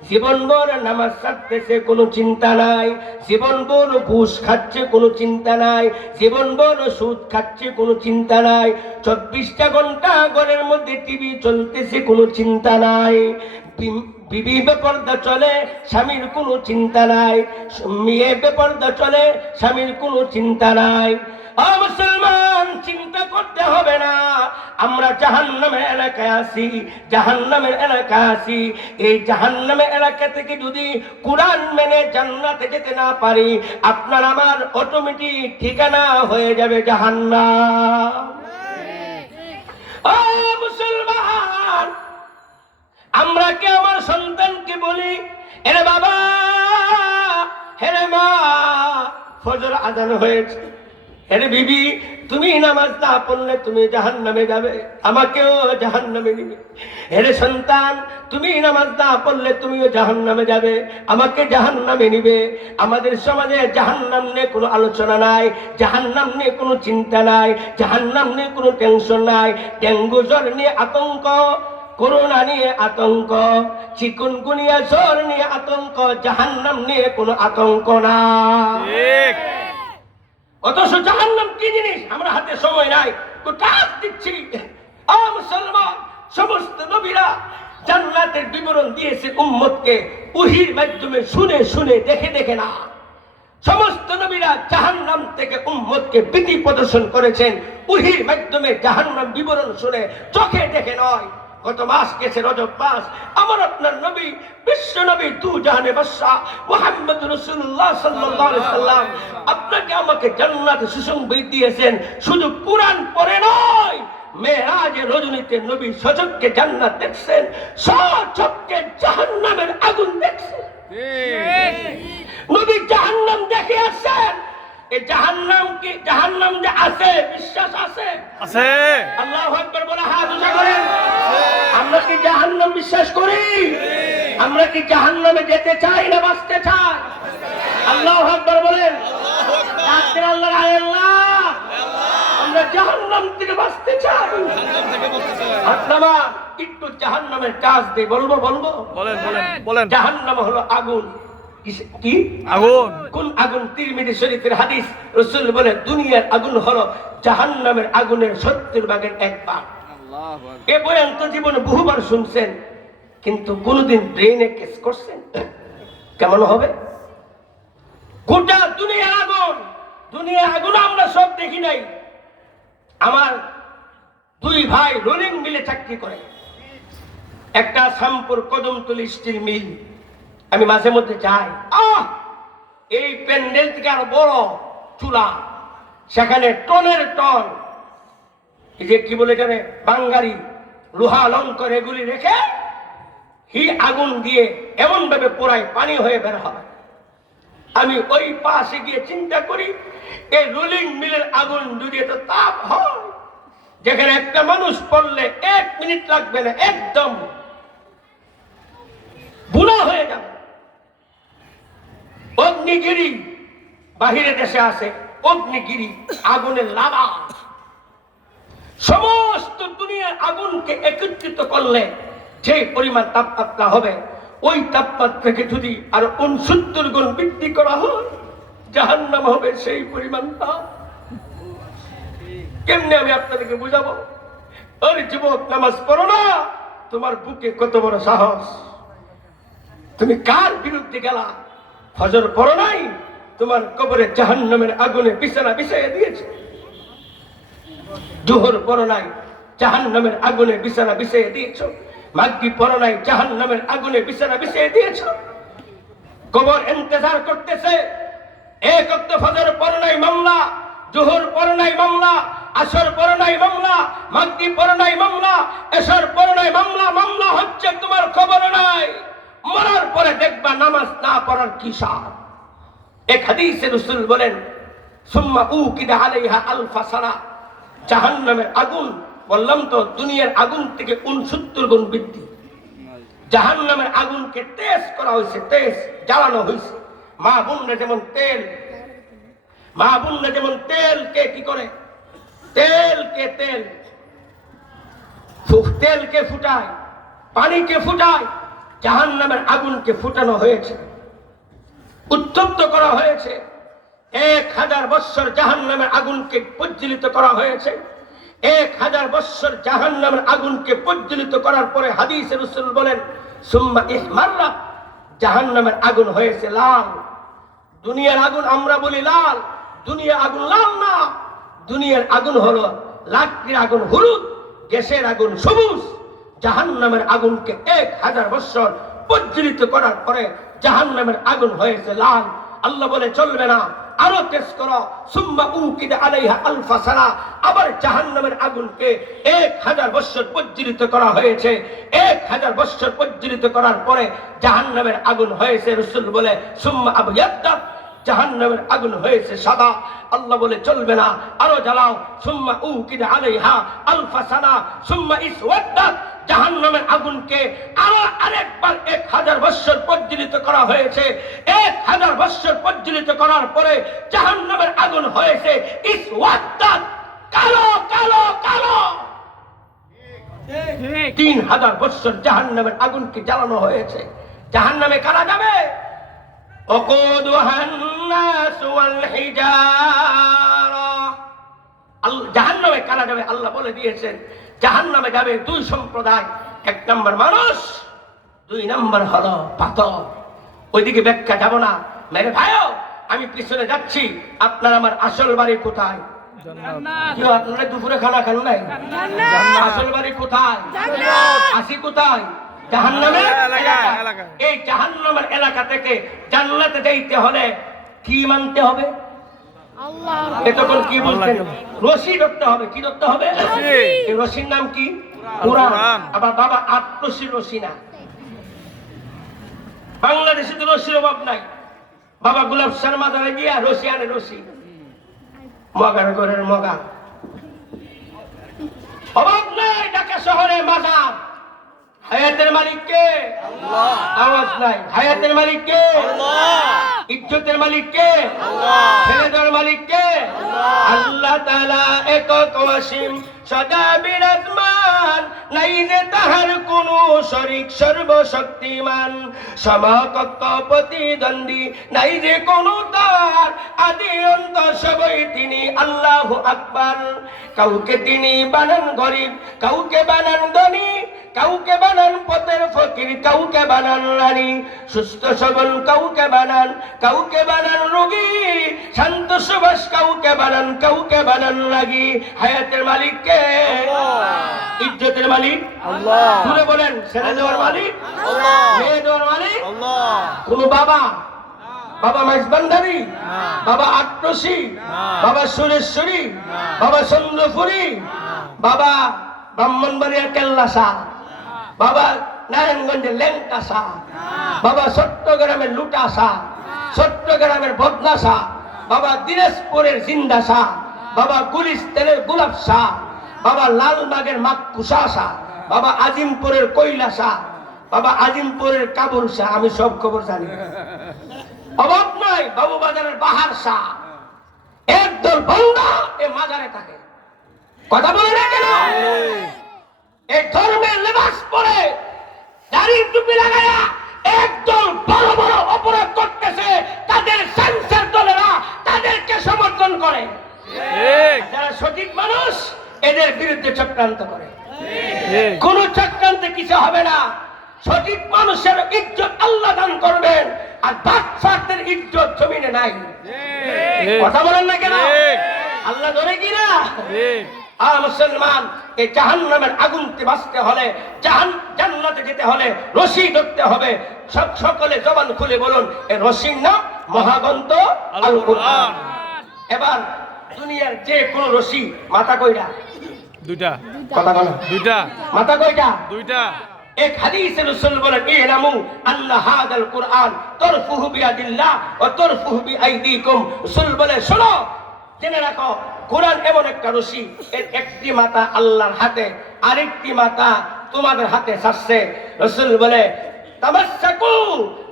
জীবনভর নামাজ ছাড়তেছে, কোনো চিন্তা নাই। জীবনভর ঘুষ খাচ্ছে, কোনো চিন্তা নাই। জীবনভর সুদ খাচ্ছে, কোনো চিন্তা নাই। 24টা ঘন্টা ঘরের মধ্যে টিভি চলতেছে, কোনো চিন্তা নাই। বিবি বেপর্দা চলে, স্বামীর কোনো চিন্তা নাই। মেয়ে বেপর্দা চলে, স্বামীর কোনো চিন্তা নাই। ও মুসলমান, চিন্তা করতে হবে না, আমরা জাহান্নামের এলাকায় আছি, জাহান্নামের এলাকায় আছি। এই জাহান্নামের এলাকা থেকে যদি কুরআন মেনে জান্নাতে যেতে না পারি, আপনার আমার অটোমেটিক ঠিকানা হয়ে যাবে জাহান্নাম। ও মুসলমান, আমরা কি আমার সন্তানকে বলি, এরে বাবা, হেরে মা, ফজর আজান হয়েছে, হেরে বিবি, তুমি নামাজ না পড়লে তুমি জাহান্নামে যাবে, আমাকেও জাহান্নামে নিবে। হেরে সন্তান, তুমি নামাজ না পড়লে তুমিও জাহান্নামে যাবে, আমাকে জাহান্নামে নিবে। আমাদের সমাজে জাহান্নাম নিয়ে কোনো আলোচনা নাই, জাহান্নাম নিয়ে কোনো চিন্তা নাই, জাহান্নাম নিয়ে কোনো টেনশন নাই। ডেঙ্গু জ্বর নিয়ে আতঙ্ক, করোনা নিয়ে আতঙ্ক, চিকুনগুনিয়া জ্বর নিয়ে আতঙ্ক, জাহান্নাম নিয়ে কোনো আতঙ্ক নাই। ঠিক। অথচ জাহান্নাম কি জিনিস আমরা হাতে সময় নাই, কোথায় দিচ্ছি। ও মুসলমান, সমস্ত নবীরা জান্নাতের বিবরণ দিয়েছে উম্মতকে ওহীর মাধ্যমে, শুনে শুনে, দেখে দেখে না। সমস্ত নবীরা জাহান্নাম থেকে উম্মতকে ভীতি প্রদর্শন করেছেন ওহীর মাধ্যমে, জাহান্নাম বিবরণ শুনে, চোখে দেখে নয়। গত মাস গেছে রজব মাস, আমার আপনার নবী, বিশ্ব নবী, দু জাহানে বাদশা মুহাম্মদ রাসূলুল্লাহ সাল্লাল্লাহু আলাইহি সাল্লাম আপনাকে আমাকে জান্নাতে সুসংবাদ দিয়েছেন। শুধু কুরআন পড়ে নয়, মেরাজে রজনীতে নবী সচক্ষে জান্নাত দেখছেন, সচক্ষে জাহান্নামের আগুন দেখছেন। নবী জাহান্নাম দেখে আসছেন। এই জাহান্নাম কি, জাহান্নাম যে আছে, বিশ্বাস আছে? আছে। আল্লাহু আকবার বলে হাত উঁচা করেন। আমরা কি জাহান্নাম বিশ্বাস করি? আমরা কি জাহান্নামে যেতে চাই না বাঁচতে চাই? আল্লাহু আকবার বলেন। ডাকতে আল্লাহ, আল্লাহ, আমরা জাহান্নাম থেকে বাঁচতে চাই। আপনারা একটু জাহান্নামের কাজ দিয়ে বলবো, বলবো। বলেন বলেন বলেন। জাহান্নাম হলো আগুন। কি আগুন? কোন আগুন? তিরমিজি শরীফের হাদিস, রাসূল বলে দুনিয়ার আগুন হলো জাহান্নামের আগুনের 70 ভাগের 1 ভাগ। এ বয়ান তো জীবনে বহুবার শুনছেন, কিন্তু কোনদিন ব্রেইনে কেস করছেন কেমন হবে? গোটা দুনিয়ার আগুন, দুনিয়ার আগুন আমরা সব দেখি নাই। আমার 2 ভাই রোলিং মিলে চাকরি করে, একটা শামপুর কদমতলী স্টিল মিল। আমি মাঝে মধ্যে যাই, এই প্যান্ডেল থেকে আরো বড় চুলা, সেখানে টনের টন এই যে কি বলে জানে বাঙ্গারি, লোহা লঙ্কর এগুলি রেখে হি আগুন দিয়ে এমন ভাবে পোড়ায় পানি হয়ে বের হয়। আমি ওই পাশে গিয়ে চিন্তা করি, এই রোলিং মিলের আগুন যদি এত তাপ হয়, যেখানে একটা মানুষ পড়লে 1 মিনিট লাগবে না, একদম বুড়া হয়ে যাবে। অগ্নিগিরি বাহিরে দেশে আছে, অগ্নিগিরি আগুনের লাভা, সমস্ত দুনিয়ার আগুনকে একত্রিত করলে যে পরিমাণ তাপমাত্রা হবে, ওই তাপমাত্রাকে যদি আরো 69 গুণ বৃদ্ধি করা হয়, জাহান্নাম হবে সেই পরিমাণ তাপ। কেমনে আমি আপনাদেরকে বুঝাবো? আরে যুবক, নামাজ পড়ো না, তোমার বুকে কত বড় সাহস! তুমি কার বিরুদ্ধে গেলা? ফজর পড়ো নাই, তোমার কবরে জাহান্নামের আগুনে বিছানা বিছাইয়া দিয়েছে। জোহর পড়ো নাই, জাহান্নামের আগুনে বিছানা বিছাইয়া দিয়েছ। মাগরিব পড়ো নাই, জাহান্নামের আগুনে বিছানা বিছাইয়া দিয়েছ। কবর ইন্তজার করতেছে। এক ওয়াক্ত ফজর পড়ো নাই মামলা, জোহর পড়ো নাই মামলা, আসর পড়ো নাই মামলা, মাগরিব পড়ো নাই মামলা, এশার পড়ো নাই মামলা। মামলা হচ্ছে তোমার খবর নাই। মরার পরে দেখবা নামাজ না পড়ার কি সার। এক হাদিসে রাসূল বলেন, সুম্মা উকিদা আলাইহা আলফা সানা, জাহান্নামের আগুন, বললাম তো দুনিয়ার আগুন থেকে 69 গুণ বৃদ্ধি। জাহান্নামের আগুনকে তেজ করা হয়েছে, তেজ জ্বালানো হয়েছে। মা বোনরা যেমন তেলকে কি করে, তেলকে ফুটায়, পানিকে ফুটায়, জাহান্নামের আগুনকে ফুটানো হয়েছে, উত্তপ্ত করা হয়েছে। 1000 বৎসর জাহান্নামের আগুনকে প্রজ্বলিত করা হয়েছে। 1000 বৎসর জাহান্নামের আগুনকে প্রজ্বলিত করার পরে হাদিসে রাসূল বলেন, সুম্মা ইহমাররা, জাহান্নামের আগুন হয়েছে লাল। দুনিয়ার আগুন আমরা বলি লাল, দুনিয়ার আগুন লাল না। দুনিয়ার আগুন হলো লাকড়ির আগুন হলুদ, গ্যাসের আগুন সবুজ। জাহান্নামের আগুনকে 1000 বৎসর প্রজ্বলিত করার পরে জাহান্নামের আগুন হয়েছে লাল। আল্লাহ বলে চলবে না, আরো তেজ করো। সুম্মা উকিদা আলাইহা আলফা সানা, আবার জাহান্নামের আগুনকে 1000 বৎসর প্রজ্বলিত করা হয়েছে। 1000 বৎসর প্রজ্বলিত করার পরে জাহান্নামের আগুন হয়েছে, রাসূল বলে সুম্মা আবয়াদ্দাত, জাহান্নামের আগুন হয়েছে সাদা। আল্লাহ বলে চলবে না, আরো জ্বালাও। সুম্মা উকিদা আলাইহা আলফা সানা সুম্মা ইসওয়াদ্দাত, জাহান্নামের আগুনকে আরো আরেকবার 1000 বৎসর প্রজ্বলিত করা হয়েছে। 1000 বৎসর প্রজ্বলিত করার পরে জাহান্নামের আগুন হয়েছে ইসওয়াদ্দাত, কালো কালো কালো। 3000 বৎসর জাহান্নামের আগুনকে জ্বালানো হয়েছে। জাহান্নামে কারা যাবে? ওয়াকুদুহান নাস ওয়াল হিজারা, জাহান্নামে কারা যাবে? আল্লাহ বলে দিয়েছেন জাহান্নামে যাবে 2 সম্প্রদায়। 1 নম্বর মানুষ, 2 নম্বর হলো পাথর। ওইদিকে ব্যাখ্যা যাব না মেরে ভাইও, আমি পিছনে যাচ্ছি। আপনার আমার আসল বাড়ি কোথায়? কেউ আপনারা দুপুরে খানা খান নাই? আসল বাড়ি কোথায়? আসি কোথায়? জাহান্নামের এলাকা। এই জাহান্নামের এলাকা থেকে জান্নাতে যাইতে হলে কি মানতে হবে? এতক্ষণ কি বলতেন? রশি ধরতে হবে। কি ধরতে হবে? এই রশির নাম কি? কুরআন। আবার বাবা 8 রশির রশি না। বাংলাদেশে তো রশির অভাব নাই। বাবা গোলাপ শাহ মাজারে গিয়া রশি আনে, রশি মগার ঘরের মগা। অভাব নাই ঢাকা শহরে মাজার। হায়াতের মালিক কে? আল্লাহ। আওয়াজ নাই। হায়াতের মালিক কে? আল্লাহ। ইজ্জতের মালিক কে? আল্লাহ। ছেড়ে দেওয়ার মালিক কে? আল্লাহ। আল্লাহ তাআলা একক অসীম, সদা বিরাজমান, নাই যে তাহার কোন শরীক, সর্বশক্তিমান, সমকক্ষ প্রতিদ্বন্দ্বী, নাই যে কোন তার, আদি অন্ত সবই তিনি, আল্লাহু আকবার। কাউকে তিনি বানান গরিব, কাউকে বানান ধনী, কাউকে বানান পথের ফকির, কাউকে বানান রানী, সুস্থ সবল কাউকে বানান রোগী, শান্ত সুবাস কাউকে বানান রাগী। হায়াতের মালিক কে? আল্লাহ। ইজ্জতের মালিক? আল্লাহ। সুরে বলেন, ছেড়ে দেওয়ার মালিক? আল্লাহ। মেয়ে দেওয়ার মালিক? আল্লাহ। কোন বাবা মাইজবান্ধারি, বাবা আট্রসি, বাবা সুরেশ্বরী, বাবা চন্দ্রপুরী, বাবা ব্রাহ্মণবাড়িয়ার কেল্লাসা, বাবা নারায়ণগঞ্জের ল্যাংটাসা, বাবা চট্টগ্রামের লুটাসা, চট্টগ্রামের বদনা শাহ, বাবা দিনাজপুরের জিন্দা শাহ, বাবা গুলিস্তানের গোলাপ শাহ, বাবা লালবাগের মাককুসা শাহ, বাবা আজিমপুরের কৈলা শাহ, বাবা আজিমপুরের কাবুল শাহ। আমি সব খবর জানি, অভাব নাই। বাবু বাজারের বাহার শাহ, একদল বন্ধা এ মাজারে থাকে। কথা বলে না কেন? এই ধর্মের লেবাস পরে দাড়ি টুপি লাগায়া একদল বড় বড় অপরাধ করতেছে, তাদের সেন্সার দলেরা তাদেরকে সমর্থন করে। যারা সঠিক মানুষ এদের বিরুদ্ধে চক্রান্ত করে। কোন চক্রান্তে কিছু হবে না। সঠিক মানুষের ইজ্জত আল্লাহ দান করবেন, আর বাদশাহদের ইজ্জত জমিনে নাই। কথা বলেন না কেন? আল্লাহ ধরে কিনা? মুসলমান, এই জাহান্নামের আগুনতে বাঁচতে হলে, জান্নাতে যেতে হলে রশি ধরতে হবে। সকলে জবান খুলে বলুন, এই রশির নাম মহাগ্রন্থ আল কুরআন। এবার দুনিয়ার যে কোন রশি মাথা কয়টা? দুইটা। কথা বলো, দুইটা। মাথা কয়টা? দুইটা। এক হাদিসে রাসূল বলেন, ইলামু আন্না হাদাল কুরআন তারফুহু বিয়াদিল্লাহ ওয়া তারফুহু বিআইদিকুম। রাসূল বলে, শোনো, জেনে রাখো, কোরআন এমন একটা রশি, এর একটি মাথা আল্লাহর হাতে, আরেকটি মাথা তোমাদের হাতে ছাড়ছে। রাসূল বলে, তামাসসাকু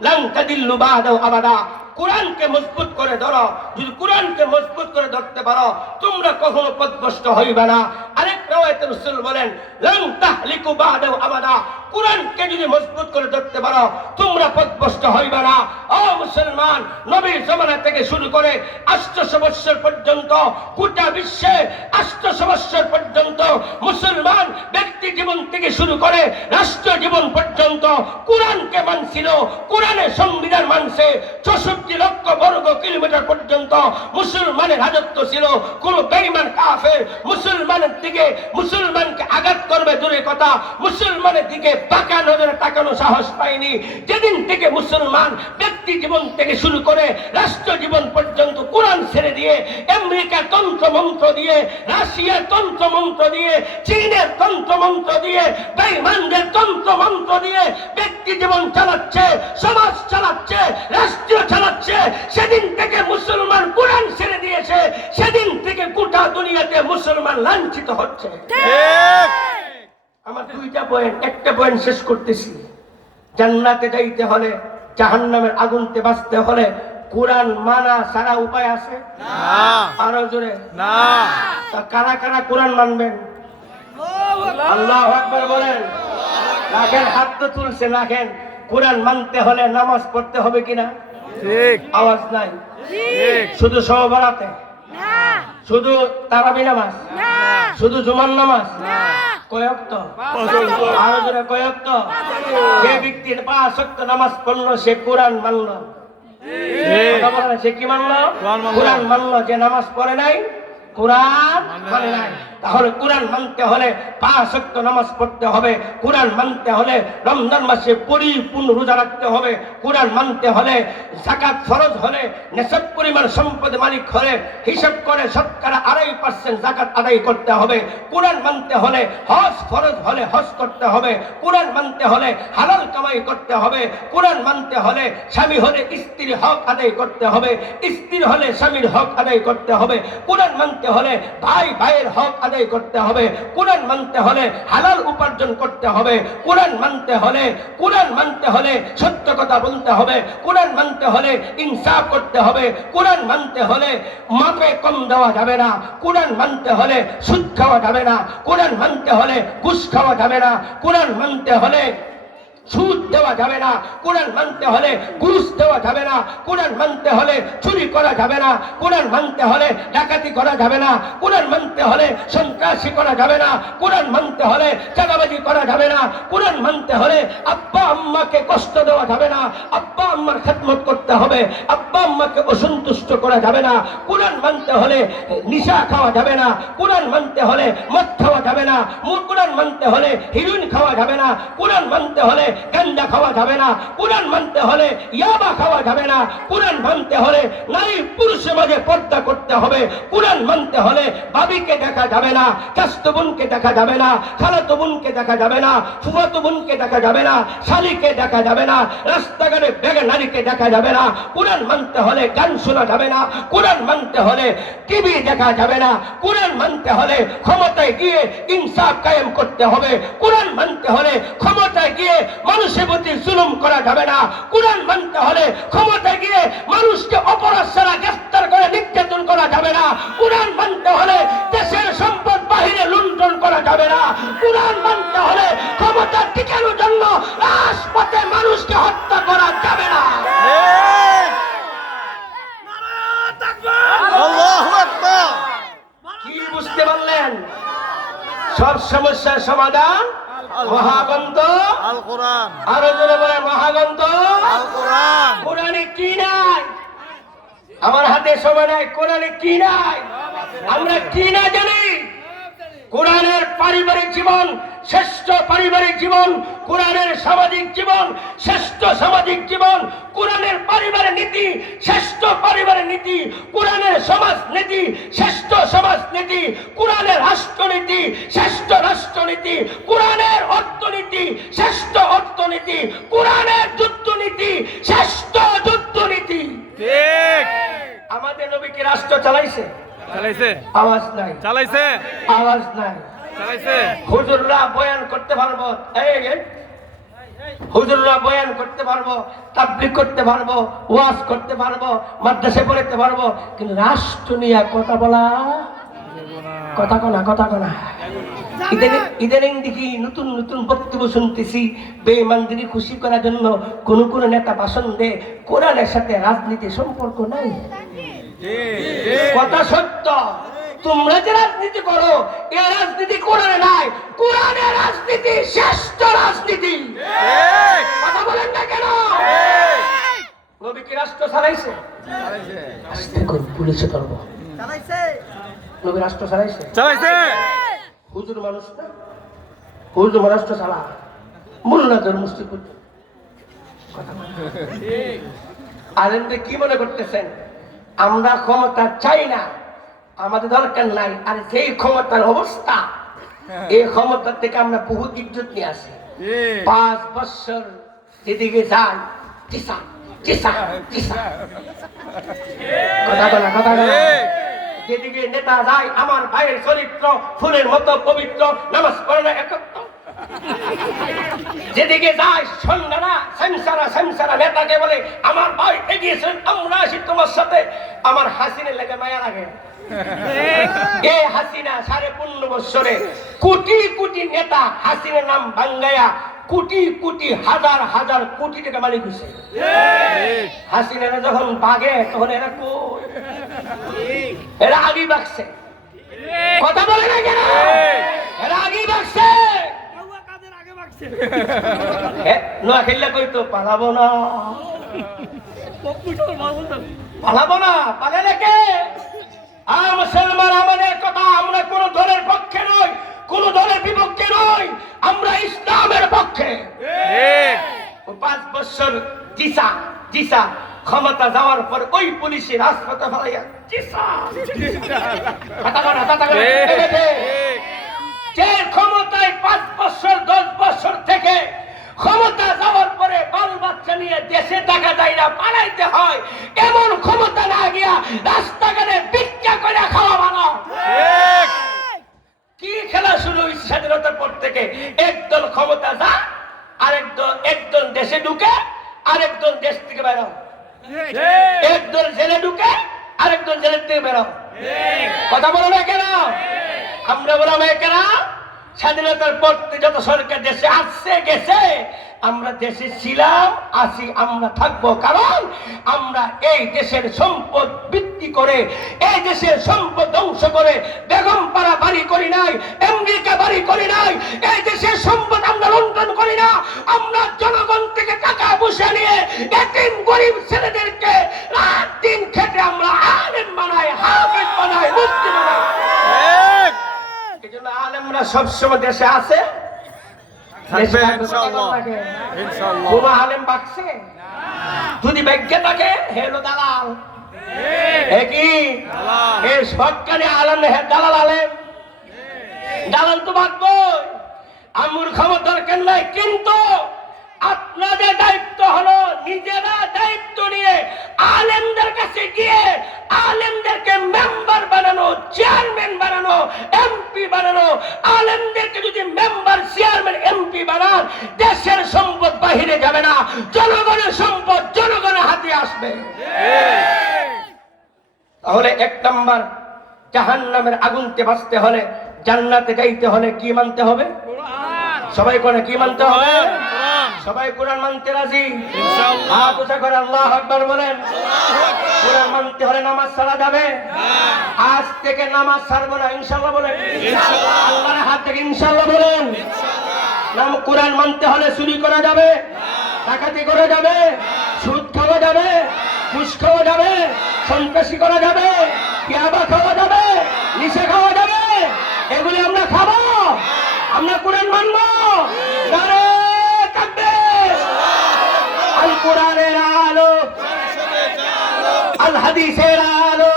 লান তাদিল্লু বাদাহু আবাদা। কোরআনকে মজবুত করে ধরো। যদি কোরআনকে মজবুত করে ধরতে পারো, তোমরা কখনো পথভ্রষ্ট হইবে না। আরেক রাওয়ায়াতে রাসূল বলেন, লান তাহলিকু বাদাহু আবাদা। কোরআনকে যদি মজবুত করে ধরতে পারো, তোমরা পথভ্রষ্ট হইবে না। ও মুসলমান, নবীর জামানা থেকে শুরু করে 800 বছর পর্যন্ত গোটা বিশ্বে 800 বছর পর্যন্ত মুসলমান ব্যক্তি জীবন থেকে শুরু করে রাষ্ট্র জীবন পর্যন্ত কোরআনকে মানছিল, কোরআনের সংবিধান মানছে। 64 লক্ষ বর্গ কিলোমিটার পর্যন্ত মুসলমানের রাজত্ব ছিল। কোন বেঈমান কাফের মুসলমানের দিকে, মুসলমানকে আঘাত করবে দূরের কথা, মুসলমানের দিকে বাঁকা নজরে তাকানো সাহস পায়নি। যেদিন থেকে মুসলমান ব্যক্তি জীবন থেকে শুরু করে রাষ্ট্র জীবন পর্যন্ত কোরআন ছেড়ে দিয়ে, আমেরিকা তন্ত্র মন্ত্র দিয়ে, রাশিয়ার তন্ত্র মন্ত্র দিয়ে, চীনের তন্ত্র মন্ত্র দিয়ে, বেঈমানদের তন্ত্র মন্ত্র দিয়ে ব্যক্তি জীবন চালাচ্ছে, সমাজ চালাচ্ছে, রাষ্ট্র চালাচ্ছে, সেদিন থেকে মুসলমান কোরআন ছেড়ে দিয়েছে। সেদিন থেকে গোটা দুনিয়াতে মুসলমান লাঞ্ছিত হচ্ছে। আমার দুইটা পয়েন্ট, একটা পয়েন্ট শেষ করতেছি। জান্নাতে যাইতে হলে, জাহান্নামের আগুনতে বাঁচতে হলে কোরআন মানা ছাড়া উপায় আছে? আরো জোরে না। কারা কারা কোরআন মানবেন? আল্লাহু আকবার বলেন। রাখেন, হাত তো তুলছে, রাখেন। কোরআন মানতে হলে নামাজ পড়তে হবে কিনা? ঠিক। আওয়াজ নাই। শুধু সহবরাতে, শুধু তারাবি নামাজ, শুধু জুমার নামাজ, কয়েক তো আরো জোরে কয়েক তো। যে ব্যক্তি 5 ওয়াক্ত নামাজ পড়লো সে কোরআন মানলো। সে কি মানলো? কোরআন মানলো। যে নামাজ পড়ে নাই, কোরআন মানে নাই। তাহলে কোরআন মানতে হলে 5 ওয়াক্ত নামাজ পড়তে হবে। কোরআন মানতে হলে রমজান মাসে পরিপূর্ণ রোজা রাখতে হবে। কোরআন মানতে হলে যাকাত ফরজ হলে, নিসাব পরিমাণ সম্পদের মালিক হলে হিসাব করে শতকরা 2.5% যাকাত আদায় করতে হবে। কোরআন মানতে হলে হজ ফরজ হলে হজ করতে হবে। কোরআন মানতে হলে হালাল কামাই করতে হবে। কোরআন মানতে হলে স্বামী হলে স্ত্রীর হক আদায় করতে হবে, স্ত্রী হলে স্বামীর হক আদায় করতে হবে। কোরআন মানতে হলে ভাই ভাইয়ের হক আদায় করতে হবে। কোরআন মানতে হলে হালাল উপার্জন করতে হবে। কোরআন মানতে হলে সত্য কথা বলতে হবে। কোরআন মানতে হলে ইনসাফ করতে হবে। কোরআন মানতে হলে মাপে কম দেওয়া যাবে না। কোরআন মানতে হলে সুদ খাওয়া যাবে না। কোরআন মানতে হলে ঘুষ খাওয়া যাবে না। কোরআন মানতে হলে সুদ দেওয়া যাবে না। কোরআন মানতে হলে ঘুষ দেওয়া যাবে না। কোরআন মানতে হলে চুরি করা যাবে না। কোরআন মানতে হলে ডাকাতি করা যাবে না। কোরআন মানতে হলে সন্ত্রাসী করা যাবে না। কোরআন মানতে হলে চাঁদাবাজি করা যাবে না। কোরআন মানতে হলে আব্বা আম্মাকে কষ্ট দেওয়া যাবে না। আব্বা আম্মার খেদমত করতে হবে। আব্বা আম্মাকে অসন্তুষ্ট করা যাবে না। কোরআন মানতে হলে নিশা খাওয়া যাবে না। কোরআন মানতে হলে মদ খাওয়া যাবে না। কোরআন মানতে হলে হিরোইন খাওয়া যাবে না। কোরআন মানতে হলে গাঞ্জা খাওয়া যাবে না। কোরআন মানতে হলে ইয়াবা খাওয়া যাবে না। কোরআন মানতে হলে নারী পুরুষ পুরুষের মাঝে পর্দা করতে হবে। কোরআন মানতে হলে ভাবিকে দেখা যাবে না, চাচতো বোনকে দেখা যাবে না, খালাতো বোনকে দেখা যাবে না, ফুফাতো বোনকে দেখা যাবে না, শালীকে দেখা যাবে না, রাস্তাঘাটে বেগে নারীকে দেখা যাবে না। কোরআন মানতে হলে গান শোনা যাবে না, কোরআন মানতে হলে টিভি দেখা যাবে না, কোরআন মানতে হলে ক্ষমতায় গিয়ে ইনসাফ কায়েম করতে হবে, কোরআন মানতে হলে ক্ষমতায় গিয়ে মানুষের প্রতি জুলুম করা যাবে না, কোরআন মানতে হলে ক্ষমতায় গিয়ে মানুষকে অপরাধ ছাড়া গ্রেফতার করে নির্যাতন করা যাবে না, কোরআন মানতে হলে দেশের সম্পদ বাহিরে লুণ্ঠন করা যাবে না, কোরআন মানতে হলে ক্ষমতা টিকানোর জন্য রাজপথে মানুষকে হত্যা করা যাবে না। আল্লাহু আকবার। কি বুঝতে পারলেন? সব সমস্যার সমাধান মহাগ্রন্থ আল কোরআন, আরো জোরে বলে মহাগ্রন্থ আল কোরআন। কোরআনে কি নাই? আমার হাতে সময় নাই। কোরআনে কি নাই? আমরা কি না জানি? কোরআনের পারিবারিক জীবন শ্রেষ্ঠ পারিবারিক জীবন, কোরআনের সামাজিক জীবন শ্রেষ্ঠ সামাজিক জীবন, কোরআনের পারিবারিক নীতি শ্রেষ্ঠ পারিবারিক নীতি, কোরআনের সমাজ নীতি শ্রেষ্ঠ সমাজ নীতি, কোরআনের রাষ্ট্রনীতি শ্রেষ্ঠ রাষ্ট্রনীতি, কোরআনের অর্থনীতি শ্রেষ্ঠ অর্থনীতি, কোরআনের যুদ্ধনীতি শ্রেষ্ঠ যুদ্ধনীতি। ঠিক। আমাদের নবী কি রাষ্ট্র চালাইছে? চালাইছে, আওয়াজ নাই, চালাইছে, আওয়াজ নাই। চালাইছে। হুজুররা বয়ান করতে পারবো, হুজুররা বয়ান করতে পারবো, তাবলীগ করতে পারবো, ওয়াজ করতে পারবো, মাদ্রাসায় পড়তে পারবো, কিন্তু রাষ্ট্র নিয়ে কথা বলা, কথা কনা, কথা কনা। ইদানিং দেখি নতুন নতুন বক্তব্য শুনতেছি, বেঈমানদের খুশি করার জন্য কোন কোন নেতা ভাষণ দেয় কোরআনের সাথে রাজনীতির সম্পর্ক নাই। কথা সত্য। তোমরা যে রাজনীতি করো, এ রাজনীতি কোরআনে নাই। কোরআনের রাজনীতি শ্রেষ্ঠ রাজনীতি। কথা বলেন না কেন? নবী কি রাষ্ট্র চালাইছে? আস্তে করে পুলিশে ধরবো। নবী রাষ্ট্র চালাইছে? চালাইছে। হুজুর মানুষ না, হুজুর রাষ্ট্র চালা, মোল্লাদের মুসলিম আলেমদের কি মনে করতেছেন? আমরা ক্ষমতা চাই না, আমাদের দরকার নাই। আর যেই ক্ষমতার অবস্থা, এই ক্ষমতা থেকে আমরা বহু ইজ্জত নিয়ে আসি। 5 বছর যেদিকে যাই, চিসা চিসা চিসা, কথা বলা, কথা বলা। যেদিকে নেতা যায়, আমার ভাইয়ের চরিত্র ফুলের মতো পবিত্র, নামাজ পড়ে না একত্র। যেদিকে যায় সন্ধ্যারা সেমসারা সেমসারা নেতাকে বলে আমার ভাই এগিয়েছেন, আমরা আসি তোমার সাথে। আমার হাসিনের লেগে মায়া লাগে। এ হাসিনা 15.5 বছরে কোটি কোটি নেতা হাসিনের নাম বাঙ্গায়া কোটি কোটি হাজার হাজার কোটি টাকা মালিক হয়েছে। হাসিনারা যখন বাগে তখন এরা কই? এরা আগেই বাগছে। কথা বলে না কেন? এরা আগেই বাগছে। নোয়া খেললে কই তো পালাবো না, পালাবো না, পালালে কে? মুসলমান আমাদের কথা, আমরা কোন দলের পক্ষে নই, কোন দলের বিপক্ষে নই, আমরা ইসলামের পক্ষে। 5 বছর জিসা জিসা ক্ষমতা যাওয়ার পর ওই পুলিশের রাজপথে ফেলাইয়া জিসা যে ক্ষমতায় 5 বছর 10 বছর থেকে ক্ষমতা যাওয়ার পরে বাল বাচ্চা নিয়ে দেশে টাকা যায় না, পালাইতে হয়, এমন ক্ষমতা না গিয়া রাস্তাঘাটে ভিক্ষা করে খাওয়া ভালো। কি খেলা শুরু হয়েছে স্বাধীনতার পর থেকে? একদল ক্ষমতা যা, একদল দেশে ঢুকে, আরেকদল দেশ থেকে বেরো, একদল জেলে ঢুকে, আরেকদল জেলের থেকে বেরো। কথা বলো না কেন? আমরা বললাম কেন? স্বাধীনতার পর যত সরকার দেশে আসছে গেছে, আমরা দেশে ছিলাম, আছি, আমরা থাকবো। কারণ আমরা এই দেশের সম্পদ বিক্রি করে, এই দেশের সম্পদ ধ্বংস করে বেগমপাড়া বাড়ি করি নাই, আমেরিকা বাড়ি করি নাই। এই দেশের সম্পদ আমরা লুণ্ঠন করি না। আমরা জনগণ থেকে টাকা পয়সা নিয়ে এতিম গরিব ছেলেদেরকে রাত দিন খেটে আমরা আলেম বানাই, হাফেজ বানাই, মুফতি বানাই। এজন্য আলেমরা সবসময় দেশে আছে, কোন আলেম বাকছে যদি ব্যাংকে থাকে হেলো দালাল, কি এই সরকারি আলেম দালাল আলেম, দালাল তো ভাববই, আমুর ক্ষমতা দরকার নাই। কিন্তু আপনাদের দায়িত্ব হলো নিজেরা দায়িত্ব নিয়ে আলেমদের কাছে গিয়ে আলেমদেরকে মেম্বার বানানো, চেয়ারম্যান বানানো, এমপি বানানো। আলেমদেরকে যদি মেম্বার, চেয়ারম্যান, এমপি বানান, দেশের সম্পদ বাহিরে যাবে না, জনগণের সম্পদ জনগণের হাতে আসবে। তাহলে 1 নম্বর, জাহান্নামের আগুনতে বাঁচতে হলে, জান্নাতে যাইতে হলে কি মানতে হবে? সবাই কোন কি মানতে হবে? সবাই কোরআন মানতে রাজি? ইনশাআল্লাহ। হাত উঁচা করে আল্লাহু আকবার বলেন। কোরআন মানতে হলে নামাজ ছাড়া যাবে? আজ থেকে নামাজ ছাড়বো না, ইনশাআল্লাহ বলেন। ইনশাআল্লাহ। আল্লাহর হাত থেকে ইনশাআল্লাহ বলেন। নাম কোরআন মানতে হলে চুরি করা যাবে, ডাকাতি করা যাবে, সুদ খাওয়া যাবে, ঘুষ খাওয়া যাবে, সন্ত্রাসী করা যাবে, ইয়াবা খাওয়া যাবে, নিশা খাওয়া যাবে। এগুলি আমরা খাবো, আমরা কোরআন মানবো। নারে তাকবীর। আল কোরআনের আলো, আল হাদিসের আলো,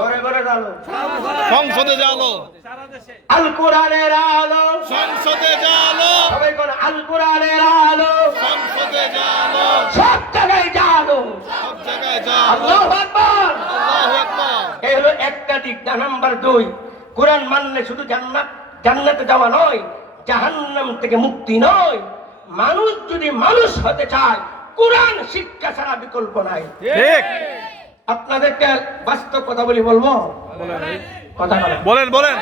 ঘরে ঘরে আলো, সংসদে জালো, আল কোরআনের আলো, সংসদে জালো, সবাই কোন আল কোরআনের আলো, সংসদে জালো, সব জায়গায় জালো, সব জায়গায় জালো। আল্লাহু আকবার। আল্লাহু আকবার। এই হলো একটা দিক। নাম্বার 2, কোরআন মানলে শুধু জান্নাতে যাওয়া নয়, জাহান্নাম থেকে মুক্তি নয়। মানুষ যদি মানুষ হতে চায়, কোরআন শিক্ষা ছাড়া বিকল্প নাই। ঠিক। আপনাদেরকে বাস্তব কথা বলবো। কথা বলেন। বলেন বলেন।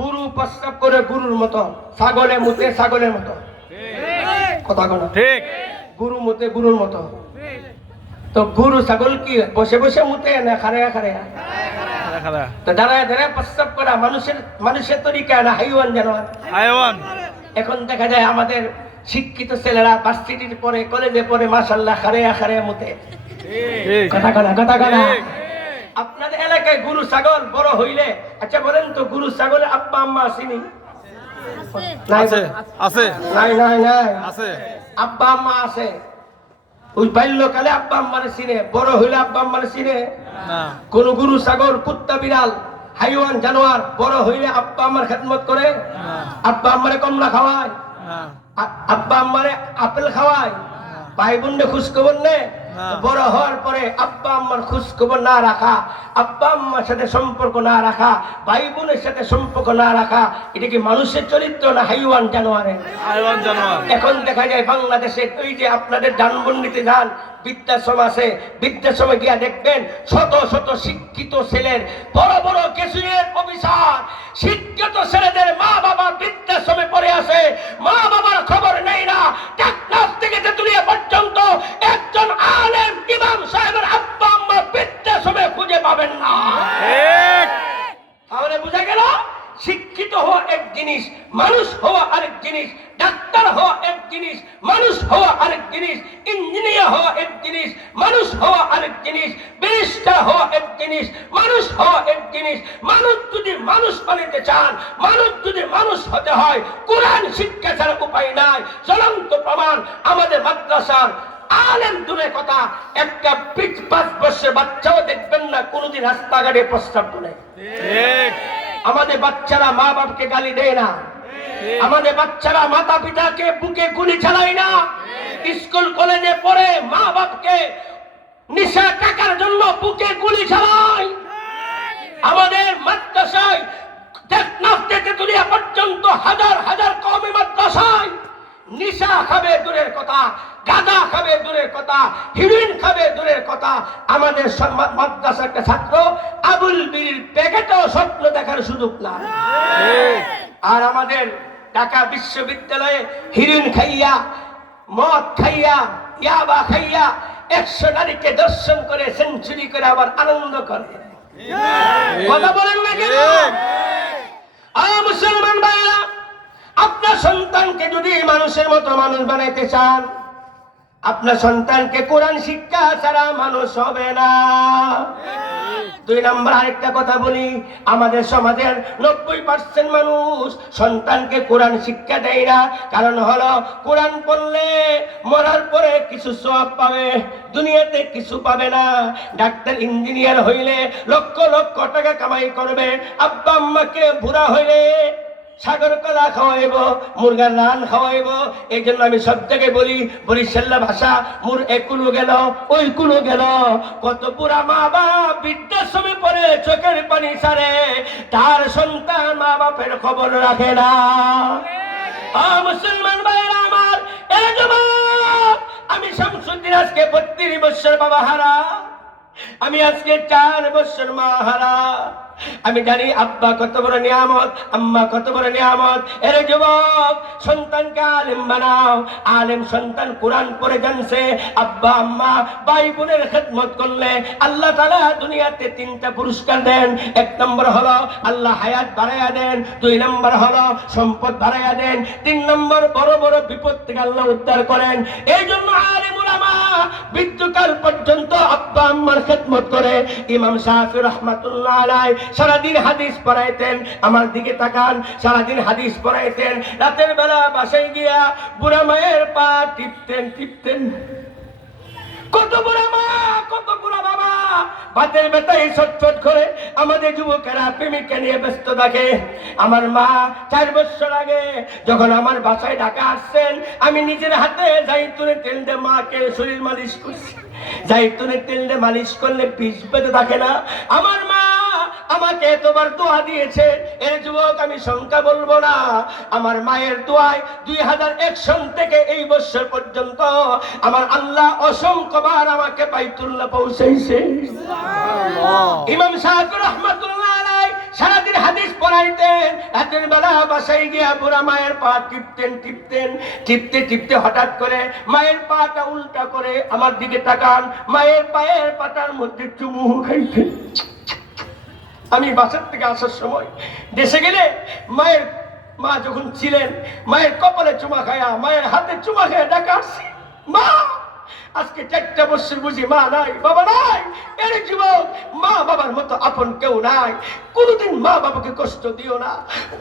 গুরু প্রস্রাব করে গুরুর মতো, ছাগলে মুতে ছাগলের মতো। কথা বলেন। ঠিক। গুরু মুতে গুরুর মতো। তো গুরু ছাগল কি বসে বসে মুতে না খাড়ায়া খাড়ায়া? তো দাঁড়ায় দাঁড়ায় প্রস্রাব করা মানুষের তরিকা না হাইওয়ান জানোয়ার? হাইওয়ান। এখন দেখা যায় আমাদের শিক্ষিত ছেলেরা ভার্সিটির পরে, কলেজে পরে, মাশাআল্লাহ খাড়ায়া খাড়ায়া মুতে। ঠিক। কথা কনা, কথা কনা। ঠিক। আপনাদের এলাকায় গরু ছাগল বড় হইলে, আচ্ছা বলেন তো, গরু ছাগলের আব্বা আম্মা আসেনি? আছে আছে নাই নাই নাই, আছে। আব্বা আম্মা আছে। ওই বাল্যকালে আব্বা আম্মারে চিনে, বড় হইলে আব্বা আম্মারে চিনে না। কোন গরু ছাগল কুত্তা বিড়াল হাইওয়ান জানোয়ার বড় হইলে আব্বা আম্মার খেদমত করে? আব্বা আম্মারে কমলা খাওয়ায়, না। আব্বা আম্মারে আপেল খাওয়ায়, ভাই বোনরে খোঁজ খবর নে? না। বড় হওয়ার পরে আব্বা আম্মার খোঁজ খবর না রাখা, আব্বা আম্মার সাথে সম্পর্ক না রাখা, ভাই বোনের সাথে সম্পর্ক না রাখা, এটা কি মানুষের চরিত্র না হাইওয়ান জানোয়ারের? হাইওয়ান জানোয়ার। এখন দেখা যায় বাংলাদেশে, ওই যে আপনাদের ধানমন্ডিতে যান, বৃদ্ধাশ্রম আছে, বৃদ্ধাশ্রমে গিয়া দেখবেন শত শত শিক্ষিত ছেলের, বড় বড় কেসিয়ের অফিসার, শিক্ষিত ছেলেদের মা বাবা বৃদ্ধাশ্রমে পড়ে আছে। মা বাবার খবর নেই না। টেকনাফ থেকে তেতুলিয়া পর্যন্ত একজন আলেম ইমাম সাহেবের আব্বা আম্মা বৃদ্ধাশ্রমে খুঁজে পাবেন না। ঠিক। তাহলে বোঝা গেল, শিক্ষিত হওয়া এক জিনিস, মানুষ হওয়া আরেক জিনিস, ডাক্তার হওয়া এক জিনিস, মানুষ হওয়া আরেক জিনিস, ইঞ্জিনিয়ার হওয়া এক জিনিস, মানুষ হওয়া আরেক জিনিস, ব্যারিস্টার হওয়া এক জিনিস, মানুষ হওয়া এক জিনিস। মানুষ যদি মানুষ বানাতে চান, মানুষ যদি মানুষ হতে হয়, কোরআন শিক্ষা ছাড়া উপায় নাই। জ্বলন্ত প্রমাণ আমাদের মাদ্রাসার আলেম দূরে কথা, একটা 5 বছরের বাচ্চাও দেখবেন না কোনোদিন রাস্তাঘাটে প্রস্তাব করে। ঠিক। আমাদের বাচ্চারা মা বাপকে গালি দেয় না, আমাদের বাচ্চারা মাতা পিতাকে বুকে গুলি চালায় না, স্কুল কলেজে পড়ে মা বাপকে নিশা টাকার জন্য বুকে গুলি চালায়। আমাদের মাদ্রাসায় টেকনাফ থেকে তেতুলিয়া পর্যন্ত হাজার হাজার কওমি মাদ্রাসায় নিশা খাবে দূরের কথা, গাঁজা খাবে দূরের কথা, হিরোইন খাবে দূরের কথা। আমাদের মাদ্রাসার একটা ছাত্র আবুল বিড়ির প্যাকেটও স্বপ্ন দেখার সুযোগ না। আর আমাদের ঢাকা বিশ্ববিদ্যালয়ে হিরোইন খাইয়া, মদ খাইয়া, ইয়াবা খাইয়া 100 নারীকে দর্শন করে, সেঞ্চুরি করে আবার আনন্দ করে। কথা বলেন না কেন? মুসলমান ভাইরা, আপনার সন্তানকে যদি মানুষের মতো মানুষ বানাইতে চান, আপনার সন্তানকে কোরআন শিক্ষা ছাড়া মানুষ হবে না। 2 নম্বর আরেকটা কথা বলি, আমাদের সমাজের 90% মানুষ সন্তানকে কোরআন শিক্ষা দেয় না। কারণ হলো কোরআন পড়লে মরার পরে কিছু সওয়াব পাবে, দুনিয়াতে কিছু পাবে না। ডাক্তার ইঞ্জিনিয়ার হইলে লক্ষ লক্ষ টাকা কামাই করবে, আব্বা আম্মাকে বুড়া হইলে সাগর কলা খাওয়াইব, মুরগার রান খাওয়াইব। এই জন্য আমি সব থেকে বলি, বরিশাল্লা ভাষা, মুর একুলো গেল ওই কুলো গেল। কত পুরা মা বাপ বৃদ্ধাশ্রমে পড়ে চোখের পানি ছাড়ে, তার সন্তান মা বাপের খবর রাখে না। মুসলমান ভাইরা আমার, এই যুবক, আমি শামসুদ্দিন আজকে 32 বছর বাবা হারা, আমি আজকে 4 বছর মা হারা। আমি জানি আব্বা কত বড় নিয়ামত, আম্মা কত বড় নিয়ামত। এর যুবক, সন্তানকে আলেম বানাও। আলেম সন্তান কোরআন পড়ে জানছে, আব্বা আম্মা ভাই বোনের খেদমত করলে আল্লাহ তাআলা দুনিয়াতে 3টা পুরস্কার দেন। 1 নম্বর হলো আল্লাহ হায়াত বাড়াইয়া দেন, 2 নম্বর হলো সম্পদ বাড়াইয়া দেন, 3 নম্বর বড় বড় বিপদ থেকে আল্লাহ উদ্ধার করেন। এই জন্য আলেম উলামা মৃত্যুকাল পর্যন্ত আব্বা আম্মার খেদমত করে। ইমাম শাফি রাহমাতুল্লাহ আলাইহি সারাদিন হাদিস পড়াইতেন। আমার দিকে তাকান, সারাদিন হাদিস পড়াইতেন। রাতের বেলা বাসায় গিয়া বুড়া মায়ের পা টিপতেন। কত বুড়া মা, কত বুড়া বাবা ভাতের বেটাই ছটফট করে। আমাদের যুবকেরা প্রেমিকা নিয়ে ব্যস্ত থাকে। আমার মা 4 বছর আগে যখন আমার বাসায় ঢাকা আসছেন, আমি নিজের হাতে জাইতুনের তেল দিয়ে মাকে শরীর মালিশ করছি। জাইতুনের তেল দিয়ে মালিশ করলে পিঠ বেঁধে থাকে না। আমার মা আমাকে এতবার দোয়া দিয়েছে, এর যুবক আমি সংখ্যা বলবো না। আমার মায়ের দোয়ায় 2001 সন থেকে এই বছর পর্যন্ত আমার আল্লাহ অসংখ্যবার আমাকে বাইতুল্লাহ পৌঁছাইছে। ইমাম শাফি রাহমাতুল্লাহ আলাইহি সারাদিন হাদিস পড়াইতেন। রাতের বেলা বাসায় গিয়া বুড়া মায়ের পা টিপতে হঠাৎ করে মায়ের পাটা উল্টা করে আমার দিকে তাকান, মায়ের পায়ের পাতার মধ্যে চুমু খাইতেন। আমি বাসার থেকে আসার সময় দেশে গেলে মা যখন ছিলেন, মায়ের কপালে চুমা খায়া, মায়ের হাতে চুমা খায়া ডাকা আসছি, মা আজকে 4টা বছর বুঝি মা নাই, বাবা নাই। এর যুবক, মা বাবার মতো আপন কেউ নাই। কোনদিন মা বাবাকে কষ্ট দিও না,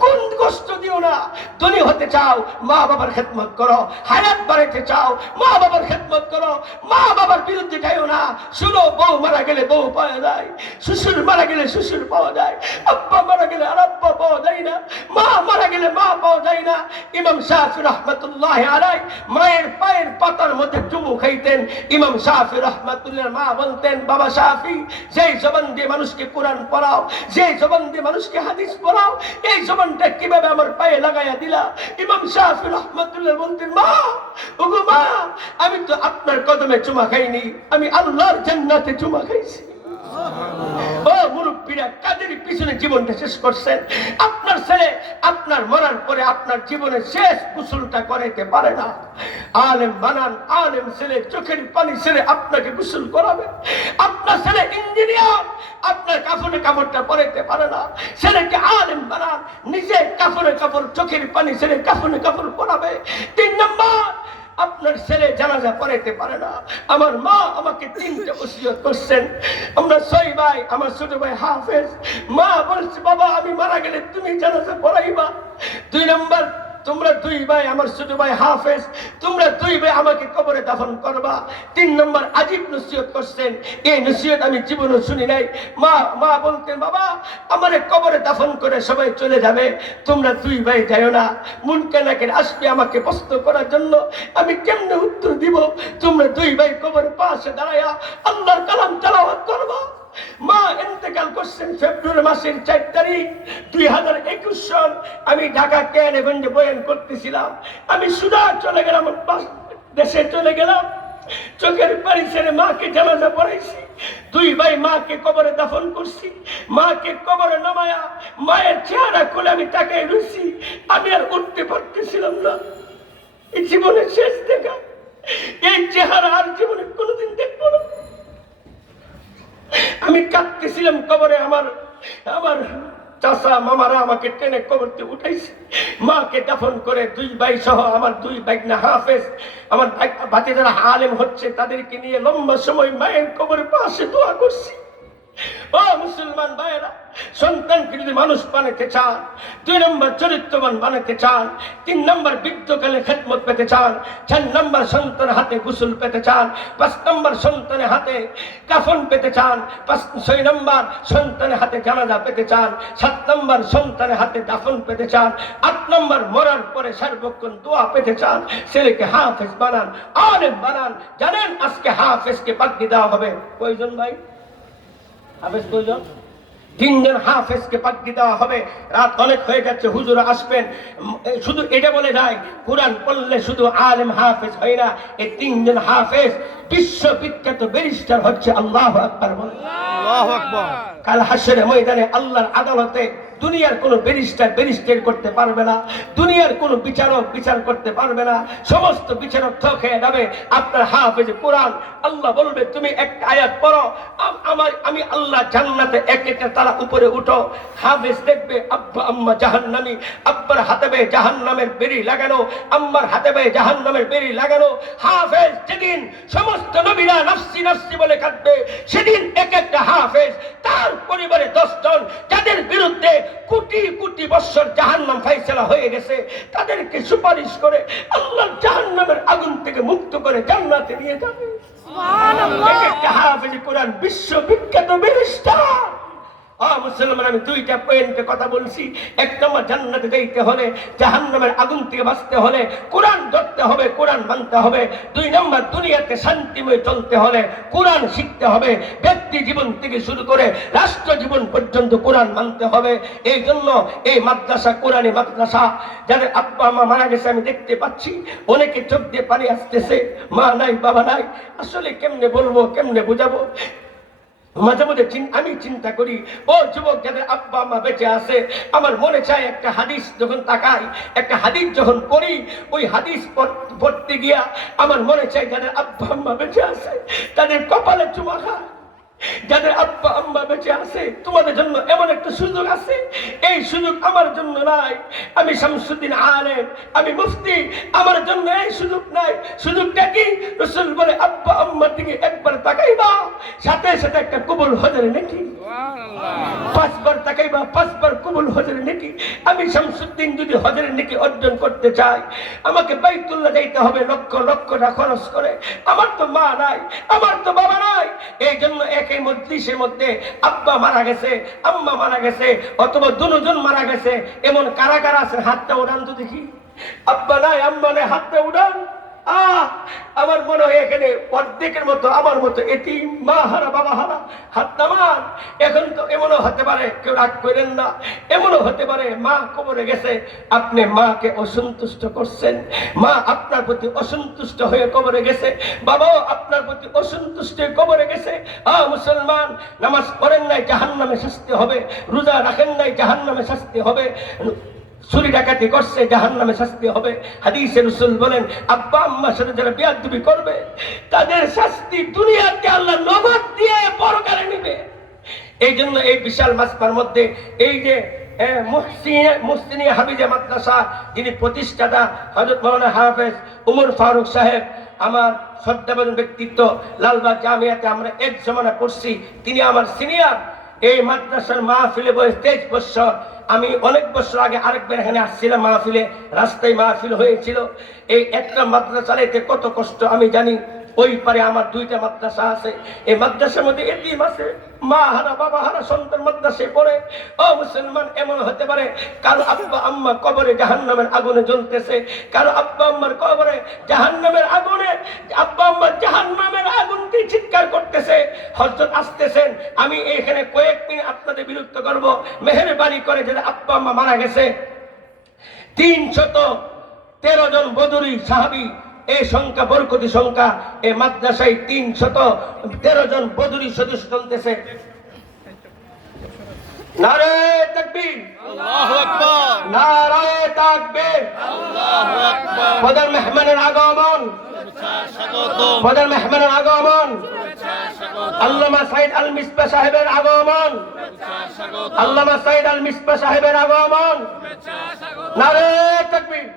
কোন কষ্ট দিও না। ধনী হতে চাও, মা বাবার খেদমত করো। হায়াত বাড়াইতে চাও, মা বাবার খেদমত করো। মা বাবার বিরুদ্ধে যাইও না। শুনো, বউ মারা গেলে বউ পাওয়া যায়, শ্বশুর মারা গেলে শ্বশুর পাওয়া যায়, আব্বা মারা গেলে আর আব্বা পাওয়া যায় না, মা মারা গেলে মা পাওয়া যায় না। ইমাম শাফি রাহমাতুল্লাহ আলাইহি মায়ের পায়ের পাতার মধ্যে চুমু খাইতেন। ইমাম শাফি রাহমাতুল্লাহ মা বলতেন, বাবা শাফি, যেই জবান দিয়ে মানুষকে কোরআন পড়াও, যেই জবান দিয়ে মানুষকে হাদিস পড়াও, এই জবানটা কিভাবে আমার পায়ে লাগাইয়া দিলা। ইমাম শাফি রাহমাতুল্লাহ বলতেন, মা, ওগো মা, আমি তো আপনার কদমে চুমা খাইনি, আমি আল্লাহর জান্নাতে চুমা খাইছি। ও মুরব্বীরা, কাদের পিছনে জীবনটা শেষ করছেন? আপনার ছেলে আপনার মরার পরে আপনার জীবনের শেষ গোসলটা করাইতে পারে না। আলেম বানান, আলেম ছেলে চোখের পানি ছেলে আপনাকে গোসল করাবে। আপনার ছেলে ইঞ্জিনিয়ার, আপনার কাফনে কাপড়টা পরাইতে পারে না। ছেলেকে আলেম বানান, নিজে কাফনে কাপড় চোখের পানি ছেলে কাফনে কাপড় পরাবে। 3 নম্বর, আপনার ছেলে জানাজা পড়াইতে পারে না। আমার মা আমাকে 3টা ওসিয়ত করছেন। আমরা 6 ভাই, আমার ছোট ভাই হাফেজ। মা বলছে, বাবা আমি মারা গেলে তুমি জানাজা পড়াইবা। 2 নম্বর, তোমরা 2 ভাই, আমার ছোট ভাই হাফেজ, তোমরা 2 ভাই আমাকে কবরে দাফন করবা। 3 নম্বর আজীব নসিহত করছেন, এই নসিহত আমি জীবনে শুনি নাই। মা বলতেন, বাবা আমারে কবরে দাফন করে সবাই চলে যাবে, তোমরা 2 ভাই যাইও না। মুনকার নাকির আসবে আমাকে প্রশ্ন করার জন্য, আমি কেমনে উত্তর দিব? তোমরা 2 ভাই কবরের পাশে দাঁড়ায়া আল্লাহর কালাম তেলাওয়াত করবা। মা ইন্তেকাল করছেন ফেব্রুয়ারি মাসের 4 তারিখ 2021 সন। আমি ঢাকা কেরানীগঞ্জে বয়ান করতেছিলাম। আমি সুদা চলে গেলাম, দেশে চলে গেলাম। চোখের পানি ছেড়ে মাকে জানাজা পড়াইছি। 2 ভাই মাকে কবরে দাফন করছি। মাকে কবরে নামায়া মায়ের চেহারা খুলে আমি তাকাই রইছি। আমি আর উঠতে পারতেছিলাম না। এই জীবনের শেষ দেখা, এই চেহারা আর জীবনে কোনোদিন দেখবো না। আমি কাঁদতেছিলাম কবরে। আমার চাচা মামারা আমাকে টেনে কবরতে উঠাইছে, মাকে দাফন করে 2 ভাই সহ আমার 2 ভাগনা হাফেজ, আমার ভাতিজারা আলেম হচ্ছে, তাদেরকে নিয়ে লম্বা সময় মায়ের কবরের পাশে দোয়া করছি। ও মুসলমান ভাইয়েরা, সন্তানকে যদি মানুষ বানাতে চান, 2 নম্বর চরিত্রবান বানাতে চান, 3 নম্বর বৃদ্ধকালে খেদমত পেতে চান, 4 নম্বর সন্তানের হাতে গোসল পেতে চান, 5 নম্বর সন্তানের হাতে কাফন পেতে চান, 6 নম্বর সন্তানের হাতে জানাজা পেতে চান, 7 নম্বর সন্তানের হাতে দাফন পেতে চান, 8 নম্বর মরার পরে সার্বক্ষণ দোয়া পেতে চান, ছেলেকে হাফেজ বানান, আলেম বানান। জানেন আজকে হাফেজকে পাগড়ি দেওয়া হবে কয়জন ভাই? হাফেজ কয়জন? 3 জন হাফেজকে পাগড়ি দেওয়া হবে। রাত অনেক হয়ে যাচ্ছে, হুজুর আসবেন। শুধু এটা বলে যায় কোরআন পড়লে শুধু আলেম হাফেজ হয় না, এই 3 জন হাফেজ বিশ্ববিখ্যাত ব্যারিস্টার হচ্ছে। আল্লাহু আকবার বলেন। আল্লাহু আকবার। কাল হাশরের ময়দানে আল্লাহর আদালতে দুনিয়ার কোনো ব্যারিস্টার করতে পারবে না, দুনিয়ার কোনো বিচারক বিচার করতে পারবে না, সমস্ত বিচারক থকে যাবে আপনার হাফেজ কোরআন। আল্লাহ বলবে তুমি একটা আয়াত পড়ো, আমি আল্লাহ জান্নাতে একটা তারা উপরে উঠো। হাফেজ দেখবে আব্বা আম্মা জাহান্নামী, আব্বার হাতে বে জাহান্নামের বেড়ি লাগানো, আম্মার হাতে বে জাহান্নামের বেড়ি লাগানো। হাফেজ যেদিন সমস্ত নবীরা নাফসি নাফসি বলে কাঁদবে, সেদিন একটা হাফেজ তার পরিবারে 10 জন যাদের বিরুদ্ধে কোটি কোটি বছর জাহান্নাম ফাইসালা হয়ে গেছে, তাদেরকে সুপারিশ করে আল্লাহ জাহান্নামের আগুন থেকে মুক্ত করে জান্নাতে নিয়ে যাবে। সুবহানাল্লাহ। একটা হাফেজ কোরআন বিশ্ববিখ্যাত ব্যারিস্টার। মুসলমান, আমি 2টা পয়েন্টে কথা বলছি। 1 নম্বর, জান্নাতে যাইতে হলে, জাহান্নামের আগুন থেকে বাঁচতে হলে কোরআন ধরতে হবে, কোরআন মানতে হবে। 2 নম্বর, দুনিয়াতে শান্তিময় চলতে হলে কোরআন শিখতে হবে। ব্যক্তি জীবন থেকে শুরু করে রাষ্ট্র জীবন পর্যন্ত কোরআন মানতে হবে। এই জন্য এই মাদ্রাসা কোরআনী মাদ্রাসা, যাদের আব্বা মা মারা গেছে আমি দেখতে পাচ্ছি, অনেকে চোখ দিয়ে পানি আসতেছে, মা নাই বাবা নাই, আসলে কেমনে বলবো, কেমনে বুঝাবো। মাঝে মাঝে আমি চিন্তা করি, ও যুবক যাদের আব্বা আম্মা বেঁচে আছে, আমার মনে চায় একটা হাদিস যখন তাকাই, একটা হাদিস যখন পড়ি, ওই হাদিস পড়তে গিয়া আমার মনে চায় যাদের আব্বা আম্মা বেঁচে আছে তাদের কপালে চুমা খায়। যাদের আব্বা আম্মা বেঁচে আছে, তোমাদের জন্য এমন একটা সুযোগ আছে, এই সুযোগ আমার জন্য নাই। আমি শামসুদ্দিন আলেম, আমি মুফতি, আমার জন্য এই সুযোগ নাই। সুযোগটা কি? রাসূল বলে আব্বা আম্মার দিকে একবার তাকাইবা, সাথে সাথে একটা কবুল হজের নেকি। 5 বার তাকাইবা, 5 বার কবুল হজের নেকি। আমি শামসুদ্দিন যদি হজের নেকি অর্জন করতে চাই, আমাকে বাইতুল্লাহ যাইতে হবে লক্ষ লক্ষ টাকা খরচ করে। আমার তো মা নাই, আমার তো বাবা নাই। এই জন্য একই মজলিসের মধ্যে আব্বা মারা গেছে, আম্মা মারা গেছে, অথবা দুজন মারা গেছে, এমন কারা কারা আছেন? হাতটা উড়ান তো দেখি। আব্বা নাই, আম্মা নাই, হাতটা উড়ান। আমার মনে হয় এখানে অর্ধেকের মতো আমার মতো এতিম, মা হারা বাবা হারা, হাত নামান। এখন তো এমনও হতে পারে, কেউ রাগ করেন না, এমনও হতে পারে মা কবরে গেছে, আপনি মাকে অসন্তুষ্ট করছেন, মা আপনার প্রতি অসন্তুষ্ট হয়ে কবরে গেছে, বাবাও আপনার প্রতি অসন্তুষ্ট হয়ে কবরে গেছে। মুসলমান, নামাজ পড়েন নাই, জাহান্নামে শাস্তি হবে। রোজা রাখেন নাই, জাহান্নামে শাস্তি হবে। চুরি ডাকাতি করছে, জাহান্নামে শাস্তি হবে। হাদিসে রাসূল বলেন, আব্বা আম্মার সাথে যারা বেয়াদবি করবে তাদের শাস্তি দুনিয়াতে আল্লাহ নগদ দিয়ে পরকালে নেবে। এই জন্য এই বিশাল মাসপার মধ্যে এই যে মুহসিনিয়া হাফিজা মাদ্রাসা, যিনি প্রতিষ্ঠাতা হযরত মাওলানা হাফেজ উমর ফারুক সাহেব, আমার শ্রদ্ধাভাজন ব্যক্তিত্ব, লালবাগ জামিয়াতে আমরা এক জমানা পড়ছি, তিনি আমার সিনিয়র। এই মাদ্রাসার মাহফিলে বয়স 23 বছর। আমি অনেক বছর আগে আরেকবার এখানে আসছিলাম মাহফিলে, রাস্তায় মাহফিল হয়েছিল। এই একটা মাদ্রাসা চালাইতে কত কষ্ট আমি জানি। ওই পারে আমার 2টা মাদ্রাসা আছে, এই মাদ্রাসার মধ্যে এতিম আছে, মা হারা বাবা হারা সন্তান মাদ্রাসায় পড়ে। মুসলমান, এমন হতে পারে কারো আব্বা আম্মা কবরে জাহান্নামের আগুনে জ্বলতেছে, কারো আব্বা আম্মার কবরে জাহান্নামের আগুনে, আব্বা আম্মা জাহান্নামের আগুনকে চিৎকার করতেছে। হযরত আসতেছেন, আমি এখানে কয়েক মিনিট আপনাদের বিরক্ত করব। মেহেরবানি করে যাদের আব্বা আম্মা মারা গেছে, 313 জন বদরি সাহাবী, এই সংখ্যা বরকতি সংখ্যা। এই মাদ্রাসায় 313 জন বদরি সদস্য চলতেছে। নারে তাকবীর, আল্লাহু আকবার, নারে তাকবীর, আল্লাহু আকবার। প্রধান মেহমানের আগমন, প্রধান মেহমানের আগমন, আল্লামা সাইদ আল মিসবাহ সাহেবের আগমন, আল্লামা সাইদ আল মিসবাহ সাহেবের আগমন। নারে তাকবীর।